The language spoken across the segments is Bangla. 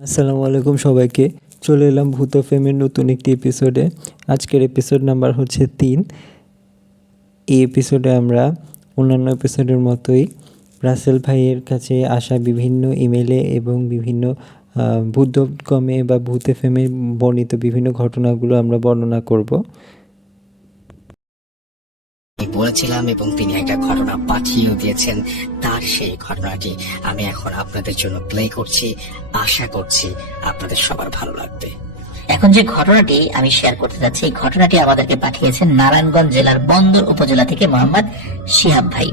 আসসালামু আলাইকুম সবাইকে। চলে এলাম ভূত ফেমের নতুন একটি এপিসোডে। আজকের এপিসোড নাম্বার হচ্ছে 3। এই এপিসোডে আমরা অন্যান্য এপিসোডের মতোই রাসেল ভাইয়ের কাছে আসা বিভিন্ন ইমেলে এবং বিভিন্ন ভূত.কমে বা ভূত ফেমে বর্ণিত বিভিন্ন ঘটনাগুলো আমরা বর্ণনা করব। বলেছিলাম এবং তিনি একটা ঘটনা পাঠিয়েও দিয়েছেন। তার সেই ঘটনাটি আমি এখন আপনাদের জন্য প্লে করছি। আশা করছি আপনাদের সবার ভালো লাগবে। এখন যে ঘটনাটি আমি শেয়ার করতে যাচ্ছি, এই ঘটনাটি আমাদেরকে পাঠিয়েছেন নারায়ণগঞ্জ জেলার বন্দর উপজেলা থেকে মোহাম্মদ শিহাব ভাই।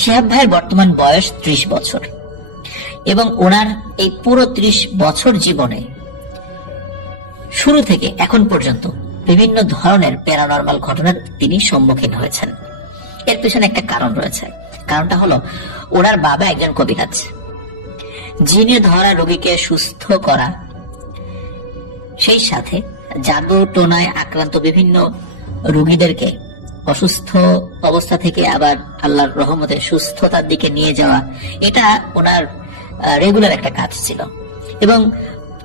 শিহাব ভাইয়ের বর্তমান বয়স 30 বছর এবং ওনার এই পুরো 30 বছর জীবনে শুরু থেকে এখন পর্যন্ত বিভিন্ন ধরনের প্যারানরমাল ঘটনার তিনি সম্মুখীন হয়েছেন। এর পেছনে একটা কারণ রয়েছে। কারণটা হলো ওনার বাবা একজন কবিরাজ, যিনি ধরা রোগীকে সুস্থ করা, সেই সাথে জাদু টোনায় আক্রান্ত বিভিন্ন রোগীদেরকে অসুস্থ অবস্থা থেকে আবার আল্লাহর রহমতে সুস্থতার দিকে নিয়ে যাওয়া, এটা ওনার রেগুলার একটা কাজ ছিল। এবং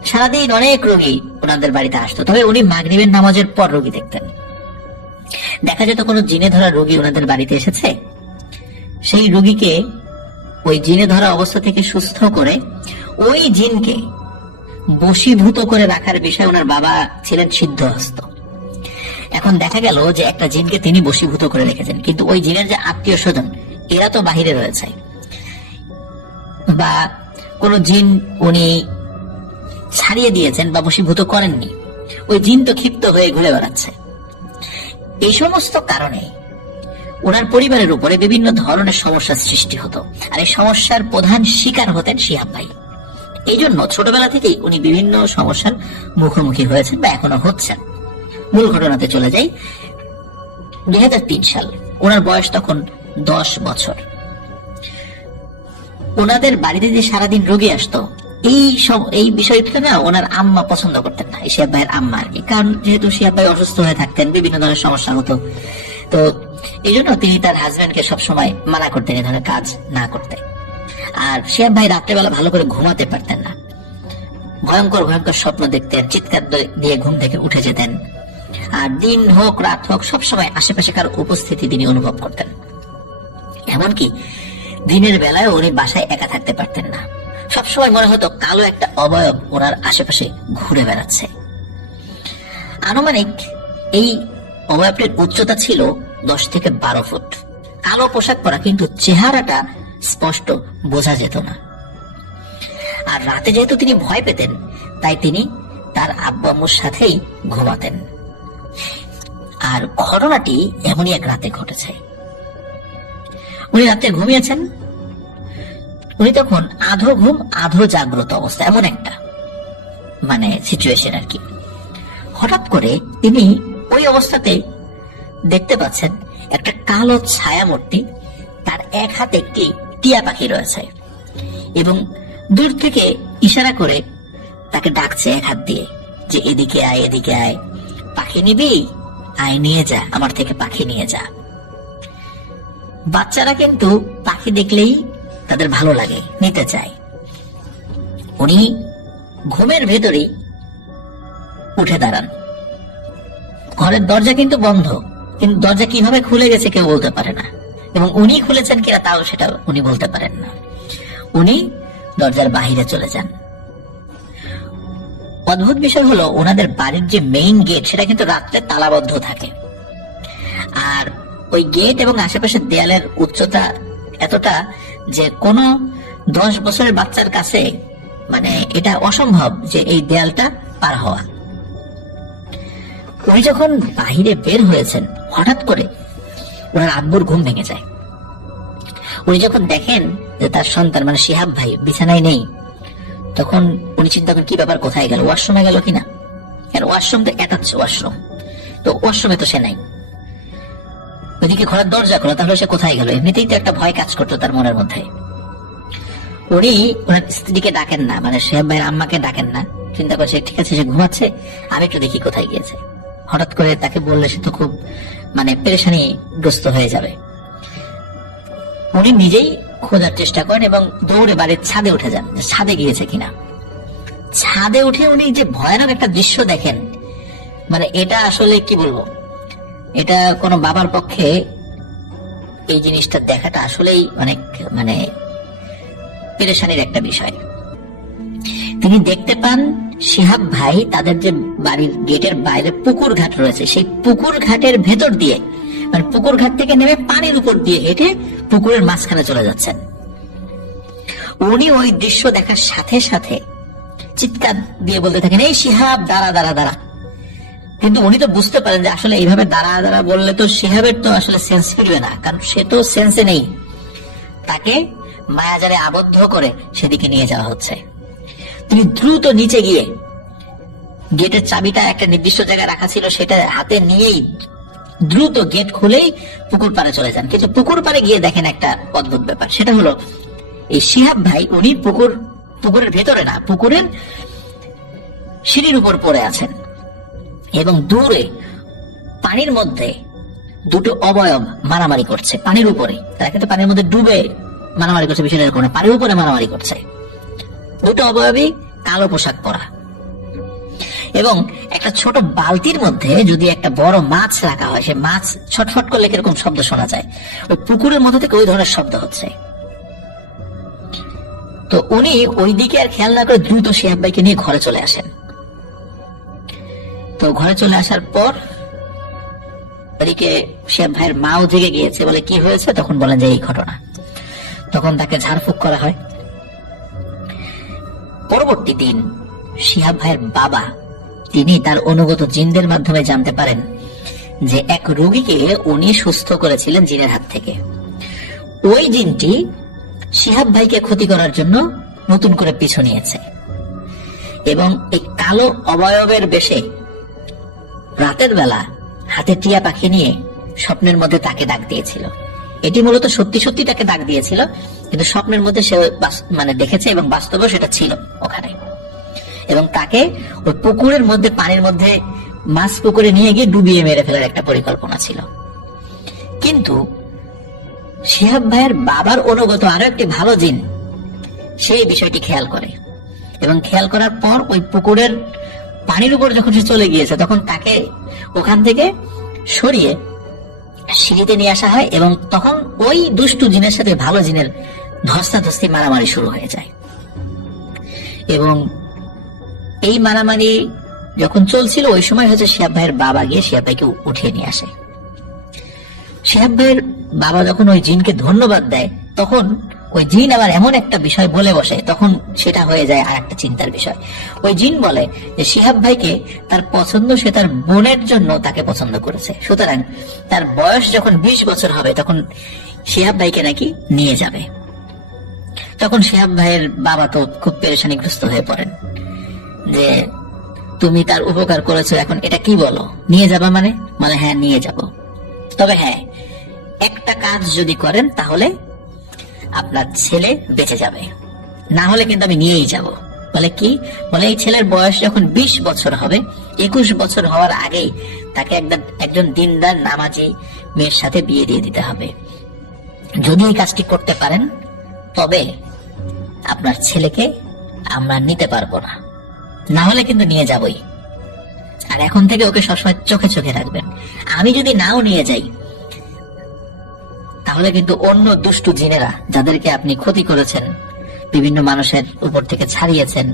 সারাদিন অনেক রোগী ওনাদের বাড়িতে আসতো। তবে উনি মাগরিবের নামাজের পর রোগী দেখতেন। দেখা যেত কোনো জিনে ধরা রোগী ওনাদের বাড়িতে এসেছে, সেই রোগীকে ওই জিনে ধরা অবস্থা থেকে সুস্থ করে ওই জিনকে বশীভূত করে রাখার বিষয়ে ওনার বাবা ছিলেন সিদ্ধহস্ত। এখন দেখা গেল যে একটা জিনকে তিনি বশীভূত করে রেখেছেন, কিন্তু ওই জিনের যে আত্মীয় স্বজন এরা তো বাহিরে রয়েছে, বা কোন জিন উনি ছাড়িয়ে দিয়েছেন বা বশীভূত করেননি, ওই জিন তো ক্ষিপ্ত হয়ে ঘুরে বেড়াচ্ছে। এই সমস্ত কারণে ওনার পরিবারের উপরে বিভিন্ন ধরনের সমস্যার সৃষ্টি হতো, আর এই সমস্যার প্রধান শিকার হতেন শিহাব ভাই। এই জন্য ছোটবেলা থেকেই উনি বিভিন্ন সমস্যার মুখোমুখি হয়েছেন বা এখনো হচ্ছেন। মূল ঘটনাতে চলে যাই। 2003 সাল, ওনার বয়স তখন 10 বছর। ওনাদের বাড়িতে যে সারাদিন রোগী আসতো, এই বিষয়টা না ওনার আম্মা পছন্দ করতেন না, শিহাব ভাইয়ের আম্মা আর কি। কারণ যেহেতু শিহাব ভাই অসুস্থ হয়ে থাকতেন, বিভিন্ন ধরনের সমস্যা হতো, তো এই জন্য তিনি তার হাজবেন্ডকে সবসময় মানা করতেন এই ধরনের কাজ না করতে। আর শিহাব ভাই রাত্রেবেলা ভালো করে ঘুমাতে পারতেন না, ভয়ঙ্কর ভয়ঙ্কর স্বপ্ন দেখতেন, চিৎকার দিয়ে ঘুম থেকে উঠে যেতেন। আর দিন হোক রাত হোক সবসময় আশেপাশে কারো উপস্থিতি তিনি অনুভব করতেন। এমনকি দিনের বেলায় উনি বাসায় একা থাকতে পারতেন না, সবসময় মনে হতো কালো একটা অবয়ব ওনার আশেপাশে ঘুরে বেড়াচ্ছে। আনুমানিক এই অবয়বটির উচ্চতা ছিল 10 থেকে 12 ফুট। কালো পোশাক পরা, কিন্তু চেহারাটা স্পষ্ট বোঝা যেত না। আর রাতে যেহেতু তিনি ভয় পেতেন, তাই তিনি তার আব্বু আম্মুর সাথেই ঘুমাতেন। আর ঘটনাটি এমনই এক রাতে ঘটেছে। উনি রাতে ঘুমিয়েছেন, উনি তখন আধো ঘুম আধো জাগ্রত অবস্থা, এমন একটা সিচুয়েশন আর কি। হঠাৎ করে তিনি ওই অবস্থাতে দেখতে পাচ্ছেন একটা কালো ছায়া মূর্তি, তার এক হাতে একটি টিয়া পাখি রয়েছে এবং দূর থেকে ইশারা করে তাকে ডাকছে এক হাত দিয়ে, যে এদিকে আয়, এদিকে আয়, পাখি নিবি, আয় নিয়ে যা, আমার থেকে পাখি নিয়ে যা। বাচ্চারা কিন্তু পাখি দেখলেই তাদের ভালো লাগে, নিতে চায়। উনি ঘুমের ভেতরেই উঠে দাঁড়ান। ঘরের দরজা কিন্তু বন্ধ, কিন্তু দরজা কিভাবে খুলে গেছে কেউ বলতে পারে না, এবং উনি খুলেছেন কিনা তাও সেটা উনি বলতে পারেন না। উনি দরজার বাহিরে চলে যান। অদ্ভুত বিষয় হলো, ওনাদের বাড়ির যে মেইন গেট সেটা কিন্তু রাত্রে তালাবদ্ধ থাকে। আর ওই গেট এবং আশেপাশের দেয়ালের উচ্চতা এতটা যে কোনো 10 বছরের বাচ্চার কাছে এটা অসম্ভব যে এই দেয়ালটা পার হওয়া। উনি যখন বাহিরে বের হয়েছেন, হঠাৎ করে ওনার আব্বুর ঘুম ভেঙে যায়। উনি যখন দেখেন যে তার সন্তান শিহাব ভাই বিছানায় নেই, তখন উনি চিন্তা করেন কি ব্যাপার, কোথায় গেল, ওয়াশরুমে গেল কিনা। ওয়াশরুম তো অ্যাটাচ ওয়াশরুম, তো ওয়াশরুমে তো সে নাই। ওইদিকে ঘরের দরজা খোলা, তাহলে সে কোথায় গেল। এমনিতেই তো একটা ভয় কাজ করতো তার মনের মধ্যে। উনি ওনার স্ত্রীকে ডাকেন না, শিহাব ভাইয়ের আম্মাকে ডাকেন না, চিন্তা করছে ঠিক আছে সে ঘুমাচ্ছে, আমি একটু দেখি কোথায় গিয়েছে। হঠাৎ করে তাকে বললে সে তো খুব পেরেশানি গ্রস্ত হয়ে যাবে। উনি নিজেই খোঁজার চেষ্টা করেন এবং দৌড়ে বাড়ির ছাদে উঠে যান, ছাদে গিয়েছে কিনা। ছাদে উঠে উনি যে ভয়ানক একটা দৃশ্য দেখেন, মানে এটা আসলে কি বলবো, এটা কোনো বাবার পক্ষে এই জিনিসটা দেখাটা আসলেই অনেক মানে পেরেশানির একটা বিষয়। তিনি দেখতে পান শিহাব ভাই তাদের যে বাড়ির গেটের বাইরে পুকুর ঘাট রয়েছে, সেই পুকুর ঘাটের ভেতর দিয়ে, মানে পুকুর ঘাট থেকে নেমে পানির উপর দিয়ে হেঁটে পুকুরের মাঝখানে চলে যাচ্ছেন। উনি ওই দৃশ্য দেখার সাথে সাথে চিৎকার দিয়ে বলতে থাকেন, এই শিহাব দাঁড়া দাঁড়া দাঁড়া। কিন্তু উনি তো বুঝতে পারেন যে আসলে এইভাবে দাঁড়া দাঁড়া বললে তো শিহাবের তো আসলে সেন্স ফিরবে না, কারণ সে তো সেন্সে নেই। তাকে মায়াজালে আবদ্ধ করে সেদিকে নিয়ে যাওয়া হচ্ছে। তিনি দ্রুত নিচে গিয়ে গেটের চাবিটা একটা নির্দিষ্ট জায়গায় রাখা ছিল, সেটা হাতে নিয়েই দ্রুত গেট খুলেই পুকুর পাড়ে চলে যান। কিন্তু পুকুর পাড়ে গিয়ে দেখেন একটা অদ্ভুত ব্যাপার, সেটা হলো এই শিহাব ভাই উনি পুকুরের ভেতরে না, পুকুরের সিঁড়ির উপর পড়ে আছেন এবং দূরে পানির মধ্যে দুটো অবয়ব মারামারি করছে পানির উপরে। তারা কিন্তু পানির মধ্যে ডুবে মারামারি করছে, বিষয়টা এরকম না, পানির উপরে মারামারি করছে। দুটো অবয়বই কালো পোশাক পরা এবং একটা ছোট বালতির মধ্যে যদি একটা বড় মাছ রাখা হয়, সে মাছ ছটফট করলে কিরকম শব্দ শোনা যায়, ওই পুকুরের মধ্যে থেকে ওই ধরনের শব্দ হচ্ছে। তো উনি ওই দিকে আর খেয়াল না করে দ্রুত শিহাব ভাইকে নিয়ে ঘরে চলে আসেন। তো ঘরে চলে আসার পর ওদিকে শিহাব ভাইয়ের মাও জেগে গিয়েছে, বলে কি হয়েছে, তখন বলেন যে এই ঘটনা। তখন তাকে ঝাড়ফুঁক করা হয়। পরবর্তী দিন শিহাব ভাইয়ের বাবা তিনি তার অনুগত জিনদের মাধ্যমে জানতে পারেন যে এক রোগীকে উনি সুস্থ করেছিলেন জিনের হাত থেকে। ওই জিনটি শিহাব ভাইকে ক্ষতি করার জন্য নতুন করে পিছু নিয়েছে এবং এই কালো অবয়বের বেশে রাতের বেলা হাতে টিয়া পাখি নিয়ে স্বপ্নের মধ্যে তাকে ডাক দিয়েছিল। এটি মূলত সত্যি সত্যি তাকে ডাক দিয়েছিল, কিন্তু স্বপ্নের মধ্যে সে মানে দেখেছে এবং বাস্তবে সেটা ছিল ওখানে। এবং তাকে ওই পুকুরের মধ্যে, পানির মধ্যে মাছ পুকুরে নিয়ে গিয়ে ডুবিয়ে মেরে ফেলার একটা পরিকল্পনা ছিল। কিন্তু শিহাব ভাইয়ের বাবার অনুগত আরো একটি ভালো জিন সেই বিষয়টি খেয়াল করে এবং খেয়াল করার পর ওই পুকুরের পানির উপর যখন সে চলে গিয়েছে, তখন তাকে ওখান থেকে সরিয়ে সিঁড়িতে নিয়ে আসা হয় এবং তখন ওই দুষ্টু জিনের সাথে ভালো জিনের ধস্তাধস্তি মারামারি শুরু হয়ে যায়। এবং এই মারামারি যখন চলছিল ওই সময় হচ্ছে শিহাব ভাইয়ের বাবা গিয়ে শিহাব ভাইকে উঠিয়ে নিয়ে আসে। শিহাব ভাইয়ের বাবা যখন ওই জিনকে ধন্যবাদ দেয়, তখন ওই জিন আবার এমন একটা বিষয় বলে বসে, তখন সেটা হয়ে যায় আর একটা চিন্তার বিষয়। ওই জিন বলে যে শিহাব ভাইকে তার পছন্দ, সে তার বোনের জন্য তাকে পছন্দ করেছে, সুতরাং তার বয়স যখন 20 বছর হবে তখন শিহাব ভাইকে নাকি নিয়ে যাবে। তখন শিহাব ভাইয়ের বাবা তো খুব পেরেশানিগ্রস্ত হয়ে পড়েন যে তুমি তার উপকার করেছো, এখন এটা কি বলো, নিয়ে যাবা মানে হ্যাঁ নিয়ে যাব, তবে হ্যাঁ একটা কাজ যদি করেন তাহলে আপনার ছেলে বেঁচে যাবে, না হলে কিন্তু আমি নিয়েই যাব। বলে কি, বলে এই ছেলের বয়স যখন 20 বছর হবে, 21 বছর হওয়ার আগেই তাকে একজন দিনদার নামাজি মেয়ের সাথে বিয়ে দিয়ে দিতে হবে। যদি এই কাজটি করতে পারেন তবে আপনার ছেলেকে আমরা নিতে পারবো না, না হলে কিন্তু নিয়ে যাবই। আর এখন থেকে ওকে সবসময় চোখে চোখে রাখবেন। আমি যদি নাও নিয়ে যাই তাহলে কিন্তু অন্য দুষ্টু জিনেরা যাদেরকে আপনি ক্ষতি করেছেন, বিভিন্ন মানুষের উপর থেকে ছাড়িয়েছেন,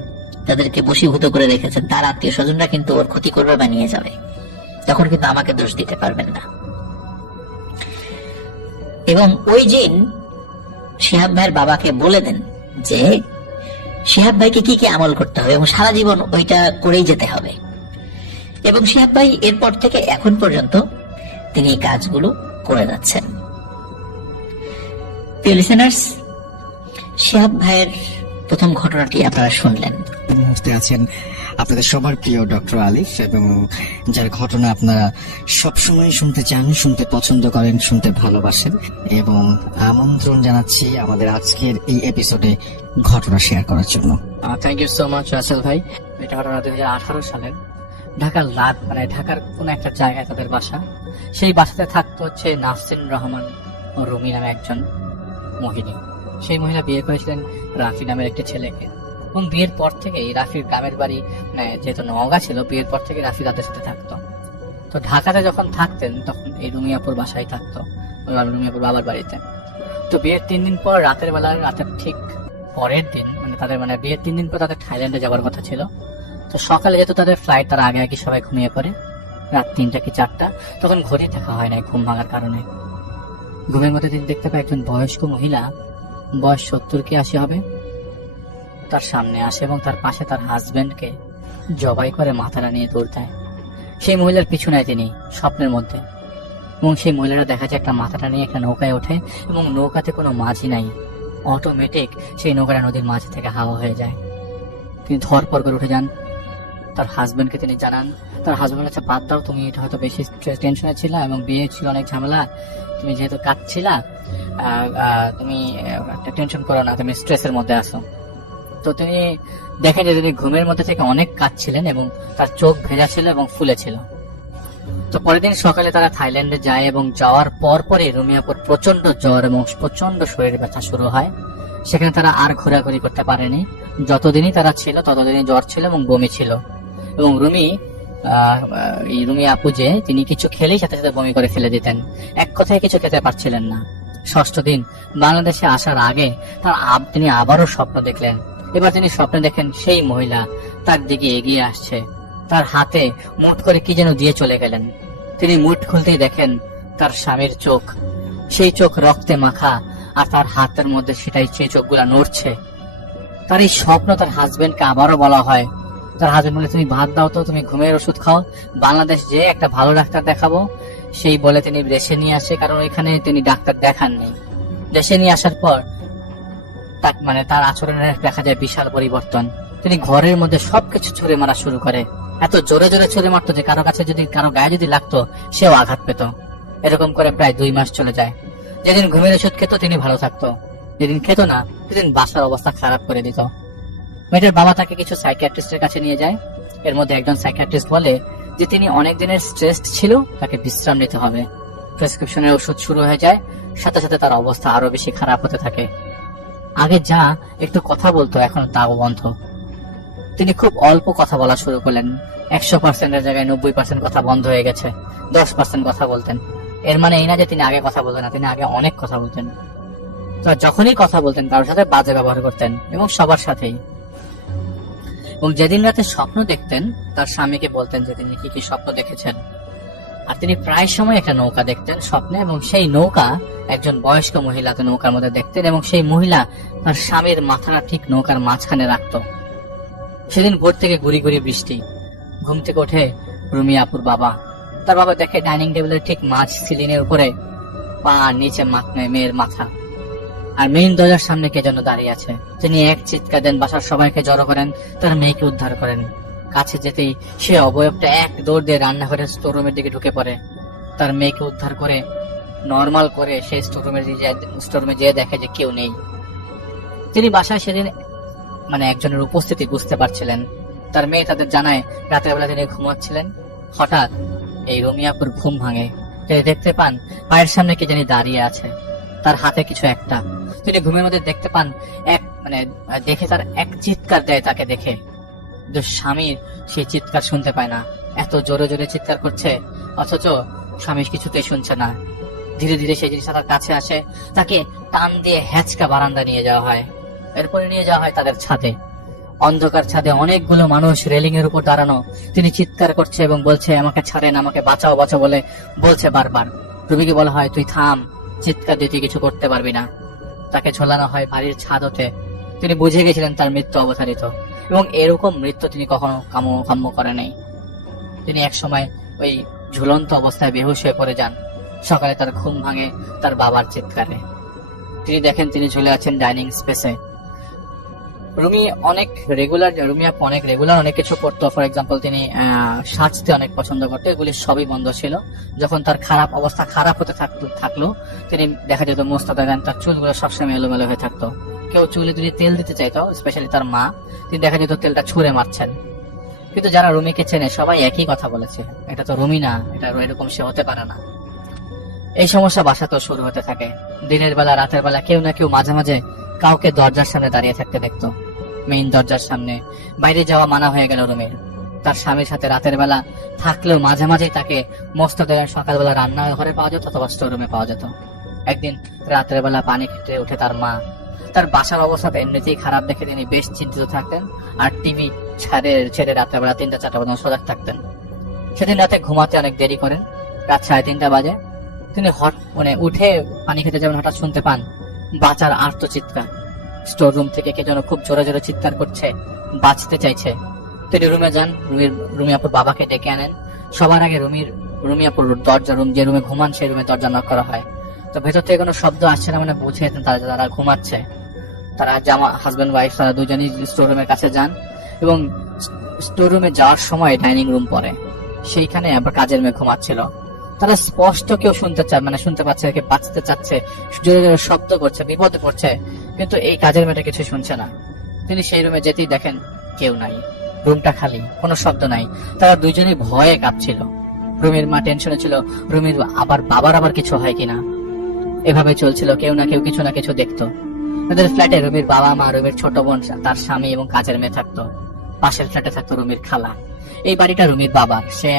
তাদেরকে বশীভূত করে রেখেছেন, তার আত্মীয় স্বজনরা কিন্তু ওর ক্ষতি করবে বা নিয়ে যাবে, তখন কিন্তু আমাকে দোষ দিতে পারবেন না। এবং ওই জিন শিহাব ভাইয়ের বাবাকে বলে দেন যে শিহাব ভাইকে কি কি আমল করতে হবে এবং সারা জীবন ওইটা করেই যেতে হবে। এবং শিহাব ভাই এরপর থেকে এখন পর্যন্ত তিনি এই কাজগুলো করে যাচ্ছেন। প্রিয় লিসেনার্স, শিহাব ভাইয়ের প্রথম ঘটনাটি আপনারা শুনলেন। এই মুহূর্তে আছেন আপনাদের সবার প্রিয় ডক্টর আলিফ, এবং যার ঘটনা আপনারা সবসময় শুনতে চান, শুনতে পছন্দ করেন, শুনতে ভালোবাসেন, এবং আমন্ত্রণ জানাচ্ছি আমাদের আজকের এই এপিসোডে ঘটনা শেয়ার করার জন্য। Thank you so much Rasel ভাই। এটা ঘটনা 2018 সালের ঢাকার ঢাকার কোন একটা জায়গায় তাদের বাসা। সেই বাসাতে থাকতো হচ্ছে নাসরিন রহমান ও রুমি নামে একজন মহিলা। সেই মহিলা বিয়ে করেছিলেন রাফি নামের একটি ছেলেকে। এবং বিয়ের পর থেকেই রাফির গ্রামের বাড়ি মানে যেহেতু নওগাঁ ছিল, বিয়ের পর থেকে রাফি তাদের সাথে থাকতো। তো ঢাকাতে যখন থাকতেন তখন এই রুমিয়াপুর বাসায় থাকতো, রুমিয়াপুর বাবার বাড়িতে। তো বিয়ের 3 দিন পর রাতের ঠিক পরের দিন মানে বিয়ের 3 দিন পর তাদের থাইল্যান্ডে যাওয়ার কথা ছিল। তো সকালে যেহেতু তাদের ফ্লাইট, তার আগে আগে সবাই ঘুমিয়ে পড়ে, রাত 3টা কি 4টা, তখন ঘড়ি দেখা হয় না ঘুম ভাঙার কারণে। ঘুমের মধ্যে তিনি দেখতে পায় একজন বয়স্ক মহিলা, বয়স 70 কি 80 হবে, তার সামনে আসে এবং তার পাশে তার হাজবেন্ডকে জবাই করে মাথাটা নিয়ে দৌড় দেয়। সেই মহিলার পিছু নেয় তিনি স্বপ্নের মধ্যে, এবং সেই মহিলারা দেখা যায় একটা মাথাটা নিয়ে একটা নৌকায় ওঠে এবং নৌকাতে কোনো মাঝি নাই, অটোমেটিক সেই নৌকাটা নদীর মাঝ থেকে হাওয়া হয়ে যায়। তিনি ধরপড় করে উঠে যান, তার হাজবেন্ডকে তিনি জানান। তার হাজবেন্ড আচ্ছা বাদ দাও, তুমি এটা হয়তো বেশি টেনশনে ছিলা এবং বিয়ে ছিল অনেক ঝামেলা, তুমি যেহেতু কাঁদছিলা, তুমি একটা টেনশন করো না, তুমি স্ট্রেসের মধ্যে আসো। তো তিনি দেখেন যে তিনি ঘুমের মধ্যে থেকে অনেক কাঁদছিলেন এবং তার চোখ ভেজা ছিল এবং ফুলে ছিল। তো পরের দিন সকালে তারা থাইল্যান্ডে যায় এবং যাওয়ার পরই রুমিয়াপুর প্রচন্ড জ্বর এবং প্রচন্ড শরীর ব্যথা শুরু হয়। সেখানে তারা আর ঘোরাঘুরি করতে পারেনি, যতদিনই তারা ছিল ততদিনই জ্বর ছিল এবং বমি ছিল। এবং রুমি আপু যে তিনি কিছু খেলেই সাথে সাথে বমি করে ফেলে দিতেন, এক কথায় কিছু খেতে পারছিলেন না। 6ষ্ঠ দিন বাংলাদেশে আসার আগে তিনি আবারও স্বপ্ন দেখলেন। এবার তিনি স্বপ্নে দেখেন সেই মহিলা তার দিকে এগিয়ে আসছে, তার হাতে মুঠ করে কি যেন দিয়ে চলে গেলেন। তিনি মুঠ খুলতেই দেখেন তার স্বামীর চোখ, সেই চোখ রক্তে মাখা, আর তার হাতের মধ্যে সেটাই সেই চোখগুলা নড়ছে। তার এই স্বপ্ন তার হাজবেন্ডকে আবারও বলা হয়। তার হাজবেন্ড বলে তুমি ভাত দাও তো, তুমি ঘুমের ওষুধ খাও, বাংলাদেশ যে একটা ভালো ডাক্তার দেখাবো। সেই বলে তিনি দেশে নিয়ে আসে, কারণ ওইখানে তিনি ডাক্তার দেখাননি। দেশে নিয়ে আসার পর তার আচরণে দেখা যায় বিশাল পরিবর্তন। তিনি ঘরের মধ্যে সবকিছু ছুঁড়ে মারা শুরু করে, এত জোরে জোরে ছুঁড়ে মারতো যে কারো গায়ে যদি লাগতো সেও আঘাত পেত। এরকম করে প্রায় 2 মাস চলে যায়। যেদিন ঘুমের ওষুধ খেত তিনি ভালো থাকতো, যেদিন খেত না সেদিন বাসার অবস্থা খারাপ করে দিত। মেয়েটার বাবা তাকে কিছু সাইকিয়াট্রিস্টের কাছে নিয়ে যায়। এর মধ্যে একজন সাইকিয়াট্রিস্ট বলে যে তিনি অনেক দিনের স্ট্রেস ছিল, তাকে বিশ্রাম নিতে হবে। প্রেসক্রিপশনের ওষুধ শুরু হয়ে যায়, সাথে সাথে তার অবস্থা আরো বেশি খারাপ হতে থাকে। আগে যা একটু কথা বলতো এখন তাও বন্ধ। তিনি খুব অল্প কথা বলা শুরু করলেন, 100%-এর জায়গায় 90% কথা বন্ধ হয়ে গেছে, 10% কথা বলতেন। এর মানে এই না যে তিনি আগে কথা বলতেন না, তিনি আগে অনেক কথা বলতেন। তো যখনই কথা বলতেন কারোর সাথে বাজে ব্যবহার করতেন এবং সবার সাথেই। এবং যেদিন রাতে স্বপ্ন দেখতেন তার স্বামীকে বলতেন যে তিনি কি কি স্বপ্ন দেখেছেন। আর তিনি প্রায় সময় একটা নৌকা দেখতেন স্বপ্নে, এবং সেই নৌকা একজন বয়স্ক মহিলাকে নৌকার মধ্যে দেখতেন, এবং সেই মহিলা তার স্বামীর মাথাটা ঠিক নৌকার মাঝখানে রাখত। সেদিন ভোর থেকে গুড়ি গুড়ি বৃষ্টি। ঘুম থেকে ওঠে রুমিয়াপুর বাবা। তার বাবা দেখে ডাইনিং টেবিলের ঠিক মাঝ সিলিংয়ের উপরে পা নিচে মেয়ের মাথা, আর মেইন দরজার সামনে কে যেন দাঁড়িয়ে আছে। তিনি এক চিৎকার দেন, বাসার সবাইকে জড়ো করেন, তার মেয়েকে উদ্ধার করেন। কাছে যেতেই সে অবয়বটা এক দৌড় দিয়ে রান্নাঘরের স্টোররুমের দিকে ঢুকে পড়ে। তার মেয়েকে উদ্ধার করে নর্মাল করে সেই স্টোররুমে যেয়ে দেখে যে কেউ নেই। তিনি বাসায় সেদিন একজনের উপস্থিতি বুঝতে পারছিলেন। তার মেয়ে তাদের জানায় রাতের বেলা তিনি ঘুমাচ্ছিলেন, হঠাৎ এই রুমিয়াপুর ঘুম ভাঙে। তিনি দেখতে পান পায়ের সামনে কে জানি দাঁড়িয়ে আছে, তার হাতে কিছু একটা। তিনি ঘুমের মধ্যে দেখতে পান দেখে তার এক চিৎকার দেয় তাকে দেখে, যে স্বামীর সেই চিৎকার শুনতে পায় না, এত জোরে জোরে চিৎকার করছে, অথচ স্বামী কিছুতেই শুনছে না। ধীরে ধীরে সেই জিনিসটা তার কাছে আসে, তাকে টান দিয়ে হ্যাচকা বারান্দা নিয়ে যাওয়া হয়। এরপরে নিয়ে যাওয়া হয় তাদের ছাদে। অন্ধকার ছাদে অনেকগুলো মানুষ রেলিং এর উপর দাঁড়ানো। তিনি চিৎকার করছে এবং বলছে আমাকে ছাড়েন, আমাকে বাঁচাও বাঁচাও বলে বলছে বারবার। রুবিকে বলা হয় তুই থাম, চিৎকার দিয়ে তুই কিছু করতে পারবি না। তাকে ঝোলানো হয় বাড়ির ছাদ হতে। তিনি বুঝে গেছিলেন তার মৃত্যু অবধারিত, এবং এরকম মৃত্যু তিনি কখনো কাম্য করে নাই। তিনি একসময় ওই ঝুলন্ত অবস্থায় বেহুশ হয়ে পড়ে যান। সকালে তার ঘুম ভাঙে তার বাবার চিৎকারে। তিনি দেখেন তিনি ঝুলে আছেন ডাইনিং স্পেসে। রুমিয়া অনেক রেগুলার অনেক কিছু করতো। ফর এক্সাম্পল তিনি সাজতে অনেক পছন্দ করতো, এগুলি সবই বন্ধ ছিল। যখন তার অবস্থা খারাপ হতে থাকলো তিনি দেখা যেত মোস্তাদা গান, তার চুলগুলো সবসময় এলোমেলো হয়ে থাকতো। কেউ চুলে যদি তেল দিতে চাইতো, স্পেশালি তার মা, তিনি দেখা যেত তেলটা ছুঁড়ে মারছেন। কিন্তু যারা রুমিকে চেনে সবাই একই কথা বলেছে, এটা তো রুমি না, এটা এরকম সে হতে পারে না। এই সমস্যা বাসাতেও শুরু হতে থাকে। দিনের বেলা রাতের বেলা কেউ না কেউ মাঝে মাঝে কাউকে দরজার সামনে দাঁড়িয়ে থাকতে দেখতো। মেইন দরজার সামনে। বাইরে যাওয়া মানা হয়ে গেল রুমির। তার স্বামীর সাথে রাতের বেলা থাকলেও মাঝে মাঝে তাকে মস্ত দেয় সকালবেলা রান্না ঘরে পাওয়া যেত অথবা স্টোর রুমে পাওয়া যেত। একদিন রাতের বেলা পানি খেতে উঠে তার মা। তার বাসার অবস্থা এমনিতেই খারাপ দেখে তিনি বেশ চিন্তিত থাকতেন, আর টিভি ছেড়ে রাতের বেলা 3টা-4টা পর্যন্ত সজাগ থাকতেন। সেদিন রাতে ঘুমাতে অনেক দেরি করেন, রাত 3:30 বাজে। তিনি উঠে পানি খেতে যাবেন, হঠাৎ শুনতে পান বাঁচার আর্তচিৎকার। স্টোর রুম থেকে কে যেন খুব জোরে জোরে চিৎকার করছে, বাঁচতে চাইছে। তিনি রুমে যান, রুমি আপুর বাবাকে ডেকে আনেন। সবার আগে রুমি আপুর দরজা, যে রুমে ঘুমান সেই রুমে দরজা নক করা হয়। তো ভেতর থেকে কোনো শব্দ আসছে না, মানে বুঝে তারা ঘুমাচ্ছে। তারা হাজবেন্ড ওয়াইফ তারা দুজনই স্টোর রুমের কাছে যান এবং স্টোর রুমে যাওয়ার সময় ডাইনিং রুম পড়ে, সেইখানে আবার কাজের মেয়ে ঘুমাচ্ছিল। তারা স্পষ্ট কেউ শুনতে পাচ্ছে, কে বাঁচতে চাচ্ছে, জোরে জোরে শব্দ করছে, বিপদে পড়ছে, কিন্তু এই কাজের মেয়েটা কিছু শুনছে না। তিনি সেই রুমে যেতেই দেখেন কেউ নাই, রুমটা খালি, কোনো শব্দ নাই। তারা দুইজনই ভয়ে কাঁপছিল। রুমির মা টেনশনে ছিল রুমির বাবার আবার কিছু হয় কিনা। এভাবে চলছিল, কেউ না কেউ কিছু না কিছু দেখতো। তাদের ফ্ল্যাটে রুমির বাবা মা, রুমির ছোট বোন, তার স্বামী এবং কাজের মেয়ে থাকতো। পাশের ফ্ল্যাটে থাকতো রুমির খালা। এই বাড়িটা রুমির বাবার, সে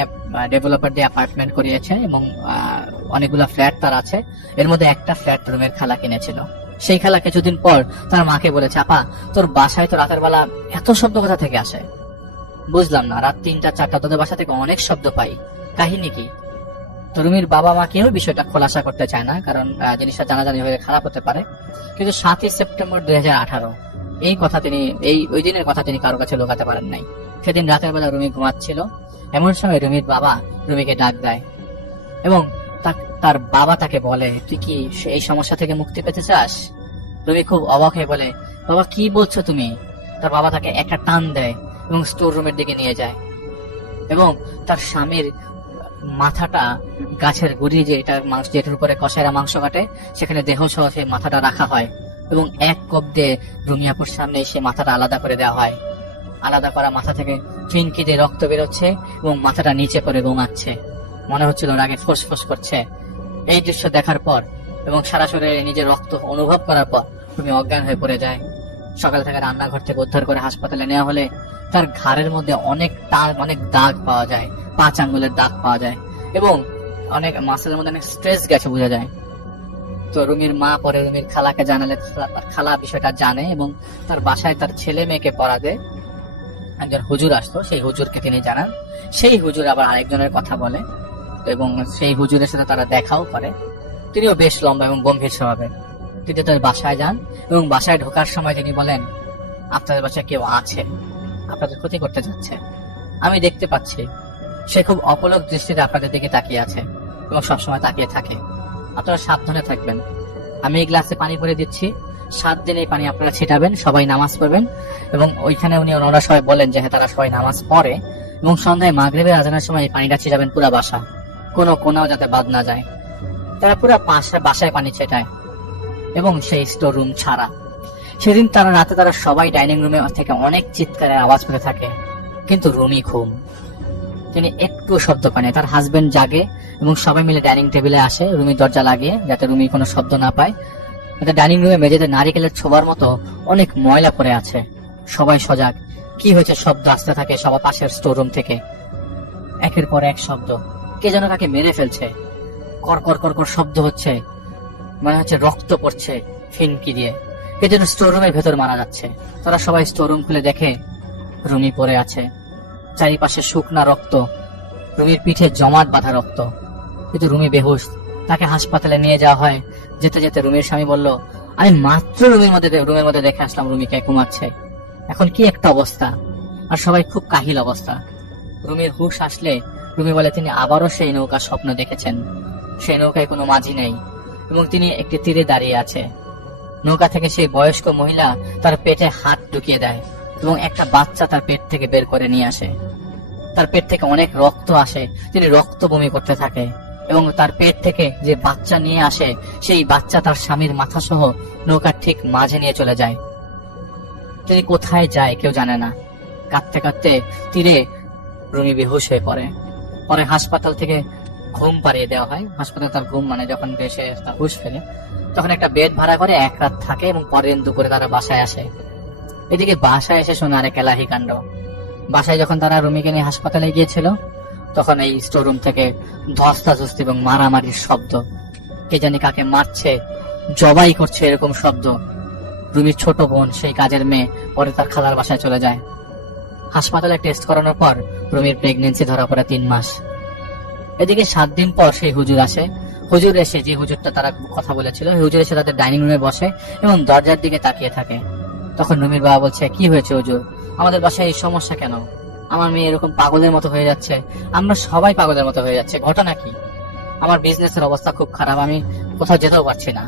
ডেভেলপার দিয়ে অ্যাপার্টমেন্ট করিয়েছে এবং অনেকগুলা ফ্ল্যাট তার আছে, এর মধ্যে একটা ফ্ল্যাট রুমের খালা কিনেছিল। সেই খালা কিছুদিন পর তার মাকে বলেছে, আপা তোর বাসায় তো রাতের বেলা এত শব্দ কোথা থেকে আসে? বুঝলাম না, রাত 3টা-4টা তোদের বাসা থেকে অনেক শব্দ পাই, কাহিনী কি? তো রুমির বাবা মা কেউ বিষয়টা খোলাসা করতে চায় না, কারণ জিনিসটা জানাজানি হয়ে খারাপ হতে পারে। কিন্তু 7ই সেপ্টেম্বর 2018 ওই দিনের কথা তিনি কারো কাছে লুকাতে পারেন নাই। সেদিন রাতের বেলা রুমি ঘুমাচ্ছিল, এমন সময় রুমির বাবা রুমিকে ডাক দেয় এবং তার বাবা তাকে বলে, তুই কি এই সমস্যা থেকে মুক্তি পেতে চাস? রুমি খুব অবাক হয়ে বলে, বাবা কি বলছো তুমি? তার বাবা তাকে একটা টান দেয় এবং স্টোর রুমের দিকে নিয়ে যায় এবং তার স্বামীর মাথাটা গাছের গুড়ি, যেটার উপরে কষাইরা মাংস কাটে, সেখানে দেহ সহ সেই মাথাটা রাখা হয় এবং এক কোপ দিয়ে রুমিয়াপুর সামনে সে মাথাটা আলাদা করে দেওয়া হয়। আলাদা করা মাথা থেকে ফিনকি দিয়ে রক্ত বেরোচ্ছে এবং মাথাটা নিচে পড়ে ঘুমাচ্ছে, মনে হচ্ছিল রাগে ফোঁস করছে। এই দৃশ্য দেখার পর এবং সারা শরীরে নিজের রক্ত অনুভব করার পর রুমি অজ্ঞান হয়ে পড়ে যায়। সকাল থেকে রান্নাঘর থেকে উদ্ধার করে হাসপাতালে নেওয়া হলে তার ঘাড়ের মধ্যে অনেক দাগ পাওয়া যায়, 5 আঙ্গুলের দাগ পাওয়া যায় এবং অনেক মাসেলের মধ্যে অনেক স্ট্রেস গেছে বোঝা যায়। তো রুমির মা পরে রুমির খালাকে জানালে খালা বিষয়টা জানে এবং তার বাসায় তার ছেলে মেয়েকে পড়াতে একজন হুজুর আসতো, সেই হুজুরকে তিনি জানান। সেই হুজুর আবার আরেকজনের কথা বলে এবং সেই হুজুরের সাথে তারা দেখাও করে। তিনিও বেশ লম্বা এবং গম্ভীর স্বভাবের। তিনি তার বাসায় যান এবং বাসায় ঢোকার সময় তিনি বলেন, আপনাদের বাসায় কেউ আছে, আপনাদের ক্ষতি করতে যাচ্ছে, আমি দেখতে পাচ্ছি। সে খুব অপলক দৃষ্টিতে আপনাদের দিকে তাকিয়ে আছে এবং সবসময় তাকিয়ে থাকে। আপনারা সাবধানে থাকবেন। আমি এই গ্লাসে পানি ভরে দিচ্ছি, 7 দিন এই পানি আপনারা ছিটাবেন, সবাই নামাজ পড়বেন। এবং ওইখানে ওনারা সবাই বলেন যে তারা সবাই নামাজ পড়ে এবং সন্ধ্যায় মাগরিবের আজানের সময় এই পানিটা ছিটাবেন পুরা বাসা, কোনো কোনাও যাতে বাদ না যায়। তারা পুরা বাসায় পানি ছেটায় এবং সেই স্টোর রুম ছাড়া। সেদিন রাতে তারা সবাই ডাইনিং রুমে থেকে অনেক চিৎকারের আওয়াজ পেতে থাকে, কিন্তু রুমি ঘুম, তিনি একটু শব্দ পান। তার হাজবেন্ড জাগে এবং সবাই মিলে ডাইনিং টেবিলে আসে রুমির দরজা লাগিয়ে, যাতে রুমি কোনো শব্দ না পায়। ডাইনিং রুমে মেঝেতে নারিকেলের ছোবার মতো অনেক ময়লা পড়ে আছে। সবাই সজাগ, কি হয়েছে? শব্দ আসতে থাকে সবার পাশের স্টোর রুম থেকে, একের পর এক শব্দ, কে যেন কাকে মেরে ফেলছে। কর কর কর কর শব্দ হচ্ছে, মনে হচ্ছে রক্ত পড়ছে ফিনকি দিয়ে, কে যেন স্টোর রুমের ভেতর মারা যাচ্ছে। তারা সবাই স্টোর রুম খুলে দেখে রুমি পড়ে আছে, চারিপাশে শুকনা রক্ত, রুমির পিঠে জমাট বাঁধা রক্ত, কিন্তু রুমি বেহুশ। তাকে হাসপাতালে নিয়ে যাওয়া হয়। যেতে যেতে রুমির স্বামী বলল, আমি মাত্র রুমের মধ্যে দেখে আসলাম রুমিকে ঘুমাচ্ছে, এখন কি একটা অবস্থা। আর সবাই খুব কাহিল অবস্থা। রুমির হুশ আসলে রুমি বলে তিনি আবারও সেই নৌকা স্বপ্ন দেখেছেন। সেই নৌকায় কোনো মাঝি নেই এবং তিনি একটি তীরে দাঁড়িয়ে আছে। নৌকা থেকে সেই বয়স্ক মহিলা তার পেটে হাত ঢুকিয়ে দেয় এবং একটা বাচ্চা তার পেট থেকে বের করে নিয়ে আসে। তার পেট থেকে অনেক রক্ত আসে, তিনি রক্ত বমি করতে থাকে এবং তার পেট থেকে যে বাচ্চা নিয়ে আসে, সেই বাচ্চা তার স্বামীর মাথা সহ নৌকার ঠিক মাঝে নিয়ে চলে যায়। তিনি কোথায় যায় কেউ জানে না। কাঁদতে কাঁদতে তীরে রুমি বেহুশ হয়ে পড়ে। পরে হাসপাতাল থেকে ঘুম পাড়িয়ে দেওয়া হয়। হাসপাতালে তার ঘুম যখন সে তার হুশ ফেলে, তখন একটা বেড ভাড়া করে 1 রাত থাকে এবং পরের দিন দুপুরে তারা বাসায় আসে। এদিকে বাসায় এসে শোনে আরেক এলাহি কাণ্ড। বাসায় যখন তারা রুমিকে নিয়ে হাসপাতালে গিয়েছিল, তখন এই স্টোররুম থেকে ধস্তাধস্তি এবং মারামারির শব্দ, কে জানি কাকে মারছে, জবাই করছে, এরকম শব্দ। রুমির ছোট বোন, সেই কাজের মেয়ে, পরে তার খালার বাসায় চলে যায়। হাসপাতালে টেস্ট করানোর পর রুমির প্রেগনেন্সি ধরা পড়ে 3 মাস। এদিকে 7 দিন পর সেই হুজুর আসে। হুজুর এসে, যে হুজুরটা তারা কথা বলেছিল, হুজুর এসে তাদের ডাইনিং রুমে বসে এবং দরজার দিকে তাকিয়ে থাকে। তখন রুমির বাবা বলছে, কি হয়েছে হুজুর, আমাদের বাসায় এই সমস্যা কেন? আমার মেয়ে এরকম পাগলের মতো হয়ে যাচ্ছে, আমরা সবাই পাগলের মতো হয়ে যাচ্ছে, ঘটনা কি? আমার বিজনেসের অবস্থা খুব খারাপ, আমি কোথাও যেতেও পারছি না।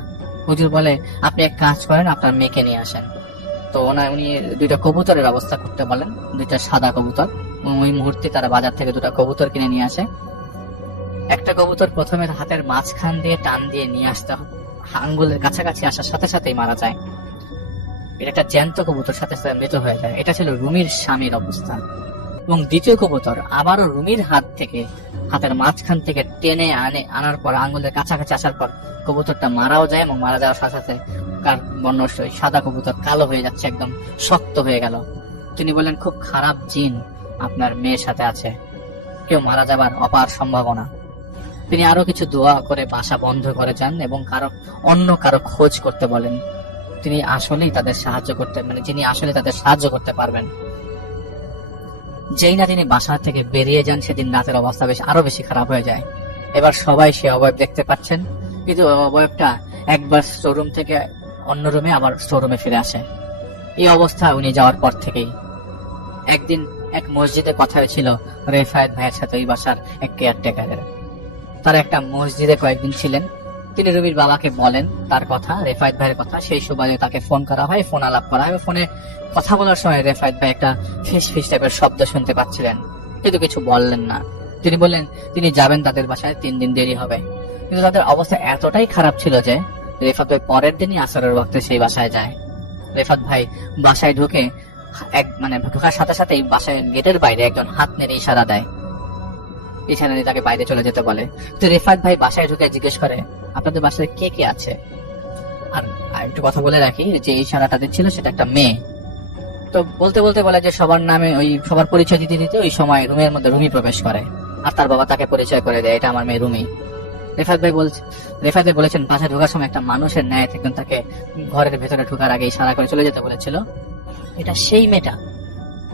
হুজুর বলে, আপনি এক কাজ করেন, আপনার মেয়েকে নিয়ে আসেন। তো উনি 2টা কবুতরের ব্যবস্থা করতে বলেন, 2টা সাদা কবুতর। ওই মুহূর্তে তারা বাজার থেকে 2টা কবুতর কিনে নিয়ে আসে। একটা কবুতর প্রথমে হাতের মাঝখান দিয়ে টান দিয়ে নিয়ে আসতে হবে, আঙ্গুলের কাছাকাছি আসার সাথে সাথেই মারা যায়। এটা একটা জ্যান্ত কবুতর, সাথে সাথে মৃত হয়ে যায়। এটা ছিল রুমির স্বামীর অবস্থা। এবং দ্বিতীয় কবুতর আবারও রুমির হাতের মাঝখান থেকে টেনে আনার পর, আঙ্গুলের কাছাকাছি আসার পর কবুতরটা মারাও যায় এবং মারা যাওয়ার সাথে সাথে কার বর্ণ সাদা কবুতর কালো হয়ে যাচ্ছে, একদম শক্ত হয়ে গেল। তিনি বললেন, খুব খারাপ জিন আপনার মেয়ের সাথে আছে, কেউ মারা যাবার অপার সম্ভাবনা। তিনি আরো কিছু দোয়া করে বাসা বন্ধ করে যান এবং অন্য কারো খোঁজ করতে বলেন, তিনি আসলেই তাদের সাহায্য করতে, যিনি আসলে তাদের সাহায্য করতে পারবেন। যেই না তিনি বাসা থেকে বেরিয়ে যান, সেদিন রাতের অবস্থা আরো বেশি খারাপ হয়ে যায়। এবার সবাই সে অবয়ব দেখতে পাচ্ছেন, কিন্তু অবয়বটা একবার স্টোররুম থেকে অন্য রুমে, আবার স্টোররুমে ফিরে আসে। এই অবস্থা উনি যাওয়ার পর থেকেই। একদিন এক মসজিদে কথা হয়েছিল রেফায়েত ভাইয়ের সাথে, ওই বাসার এক কেয়ারটেকারের। তারা একটা মসজিদে কয়েকদিন ছিলেন। তিনি রুমির বাবাকে বলেন তার কথা, রেফায়েত ভাইয়ের কথা। সেই সুবাদে তাকে ফোন করা হয়, ফোন আলাপ করা হয়। ফোনে কথা বলার সময় রেফায়েত ভাই একটা ফিস ফিস টাইপের শব্দ শুনতে পাচ্ছিলেন, কিন্তু কিছু বললেন না। তিনি বললেন তিনি যাবেন তাদের বাসায়, 3 দিন দেরি হবে। কিন্তু তাদের অবস্থা এতটাই খারাপ ছিল যে রেফাত ভাই পরের দিনই আসরের ওয়াক্তে সেই বাসায় যায়। রেফাত ভাই বাসায় ঢুকে ঢোকার সাথে সাথেই বাসায় গেটের বাইরে একজন হাত নেড়ে ইশারা দেয়, ইশারা দিয়ে তাকে বাইরে চলে যেতে বলে। তো রেফাত ভাই বাসায় ঢুকে জিজ্ঞেস করে, আপনাদের বাসায় কে কে আছে? আর একটু কথা বলে রাখি, যে ইশারাটা দিচ্ছিল সেটা একটা মেয়ে। তো বলতে বলতে বলে যে সবার নামে, সবার পরিচয় দিতে দিতে ওই সময় রুমের মধ্যে রুমি প্রবেশ করে, আর তার বাবা তাকে পরিচয় করে দেয়, এটা আমার মেয়ে রুমি। রেফাত ভাই বলেছেন বাসায় ঢোকার সময় একটা মানুষের ন্যায় একজন তাকে ঘরের ভেতরে ঢোকার আগে ইশারা করে চলে যেতে বলেছিল, এটা সেই মেয়েটা।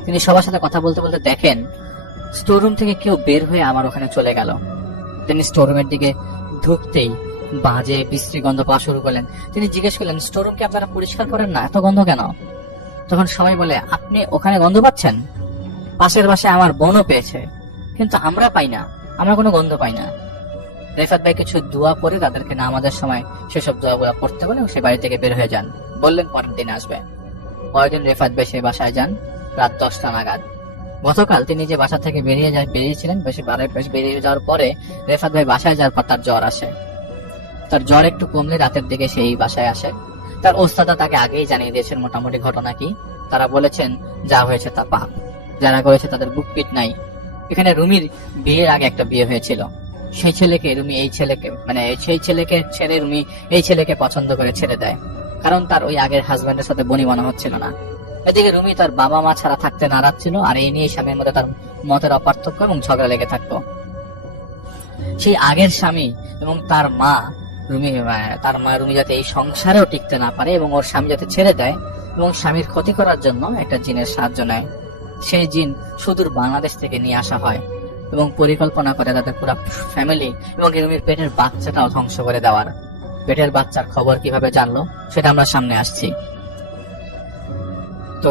তিনি সবার সাথে কথা বলতে বলতে দেখেন স্টোররুম থেকে কেউ বের হয়ে আমার ওখানে চলে গেল। তিনি স্টোররুমের দিকে ঢুকতেই বাজে বিশ্রী গন্ধ পাওয়া শুরু করলেন। তিনি জিজ্ঞেস করলেন, স্টোররুম কি আপনারা পরিষ্কার করেন না, এত গন্ধ কেন? তখন সবাই বলে, আপনি ওখানে গন্ধ পাচ্ছেন, পাশের বাসায় আমার বোনও পেয়েছে, কিন্তু আমরা পাই না, আমরা কোনো গন্ধ পাই না। রেফাত ভাই কিছু দোয়া করে তাদেরকে নামাজের সময় সেসব দোয়াগুলা পড়তে বলে সে বাড়ি থেকে বের হয়ে যান। বললেন পরের দিন আসবে। পরের দিন রেফাত ভাই সে বাসায় যান রাত 10টা নাগাদ। গতকাল তিনি যে বাসা থেকে বেরিয়েছিলেন, বেরিয়ে যাওয়ার পরে রেফাত ভাই বাসায় যাওয়ার পর তার জ্বর আসে। তার জ্বর একটু কমলে রাতের দিকে সেই বাসায় আসে। তার ওস্তাদা তাকে আগেই জানিয়ে দিয়েছেন মোটামুটি ঘটনা কি। তারা বলেছেন যা হয়েছে তা পাপ, যারা করেছে তাদের বুক পিট নাই। এখানে রুমির বিয়ের আগে একটা বিয়ে হয়েছিল, সেই ছেলেকে রুমি সেই ছেলেকে ছেড়ে রুমি এই ছেলেকে পছন্দ করে ছেড়ে দেয়, কারণ তার ওই আগের হাজবেন্ডের সাথে বনিবনা হচ্ছিল না। এদিকে রুমি তার বাবা মা ছাড়া থাকতে নারাজ ছিল, আর এই নিয়ে স্বামীর মধ্যে তার মতের অপার্থক্য এবং ঝগড়া লেগে থাকতো। সেই আগের স্বামী এবং তার মা রুমি যাতে এই সংসারেও টিকতে না পারে এবং ওর স্বামী যাতে ছেড়ে দেয় এবং স্বামীর ক্ষতি করার জন্য একটা জিনের সাহায্য নেয়। সেই জিন সুদূর বাংলাদেশ থেকে নিয়ে আসা হয় এবং পরিকল্পনা করে তাদের পুরো ফ্যামিলি এবং রুমির পেটের বাচ্চাটাও ধ্বংস করে দেওয়ার। পেটের বাচ্চার খবর কিভাবে জানলো সেটা আমরা সামনে আসছি। তো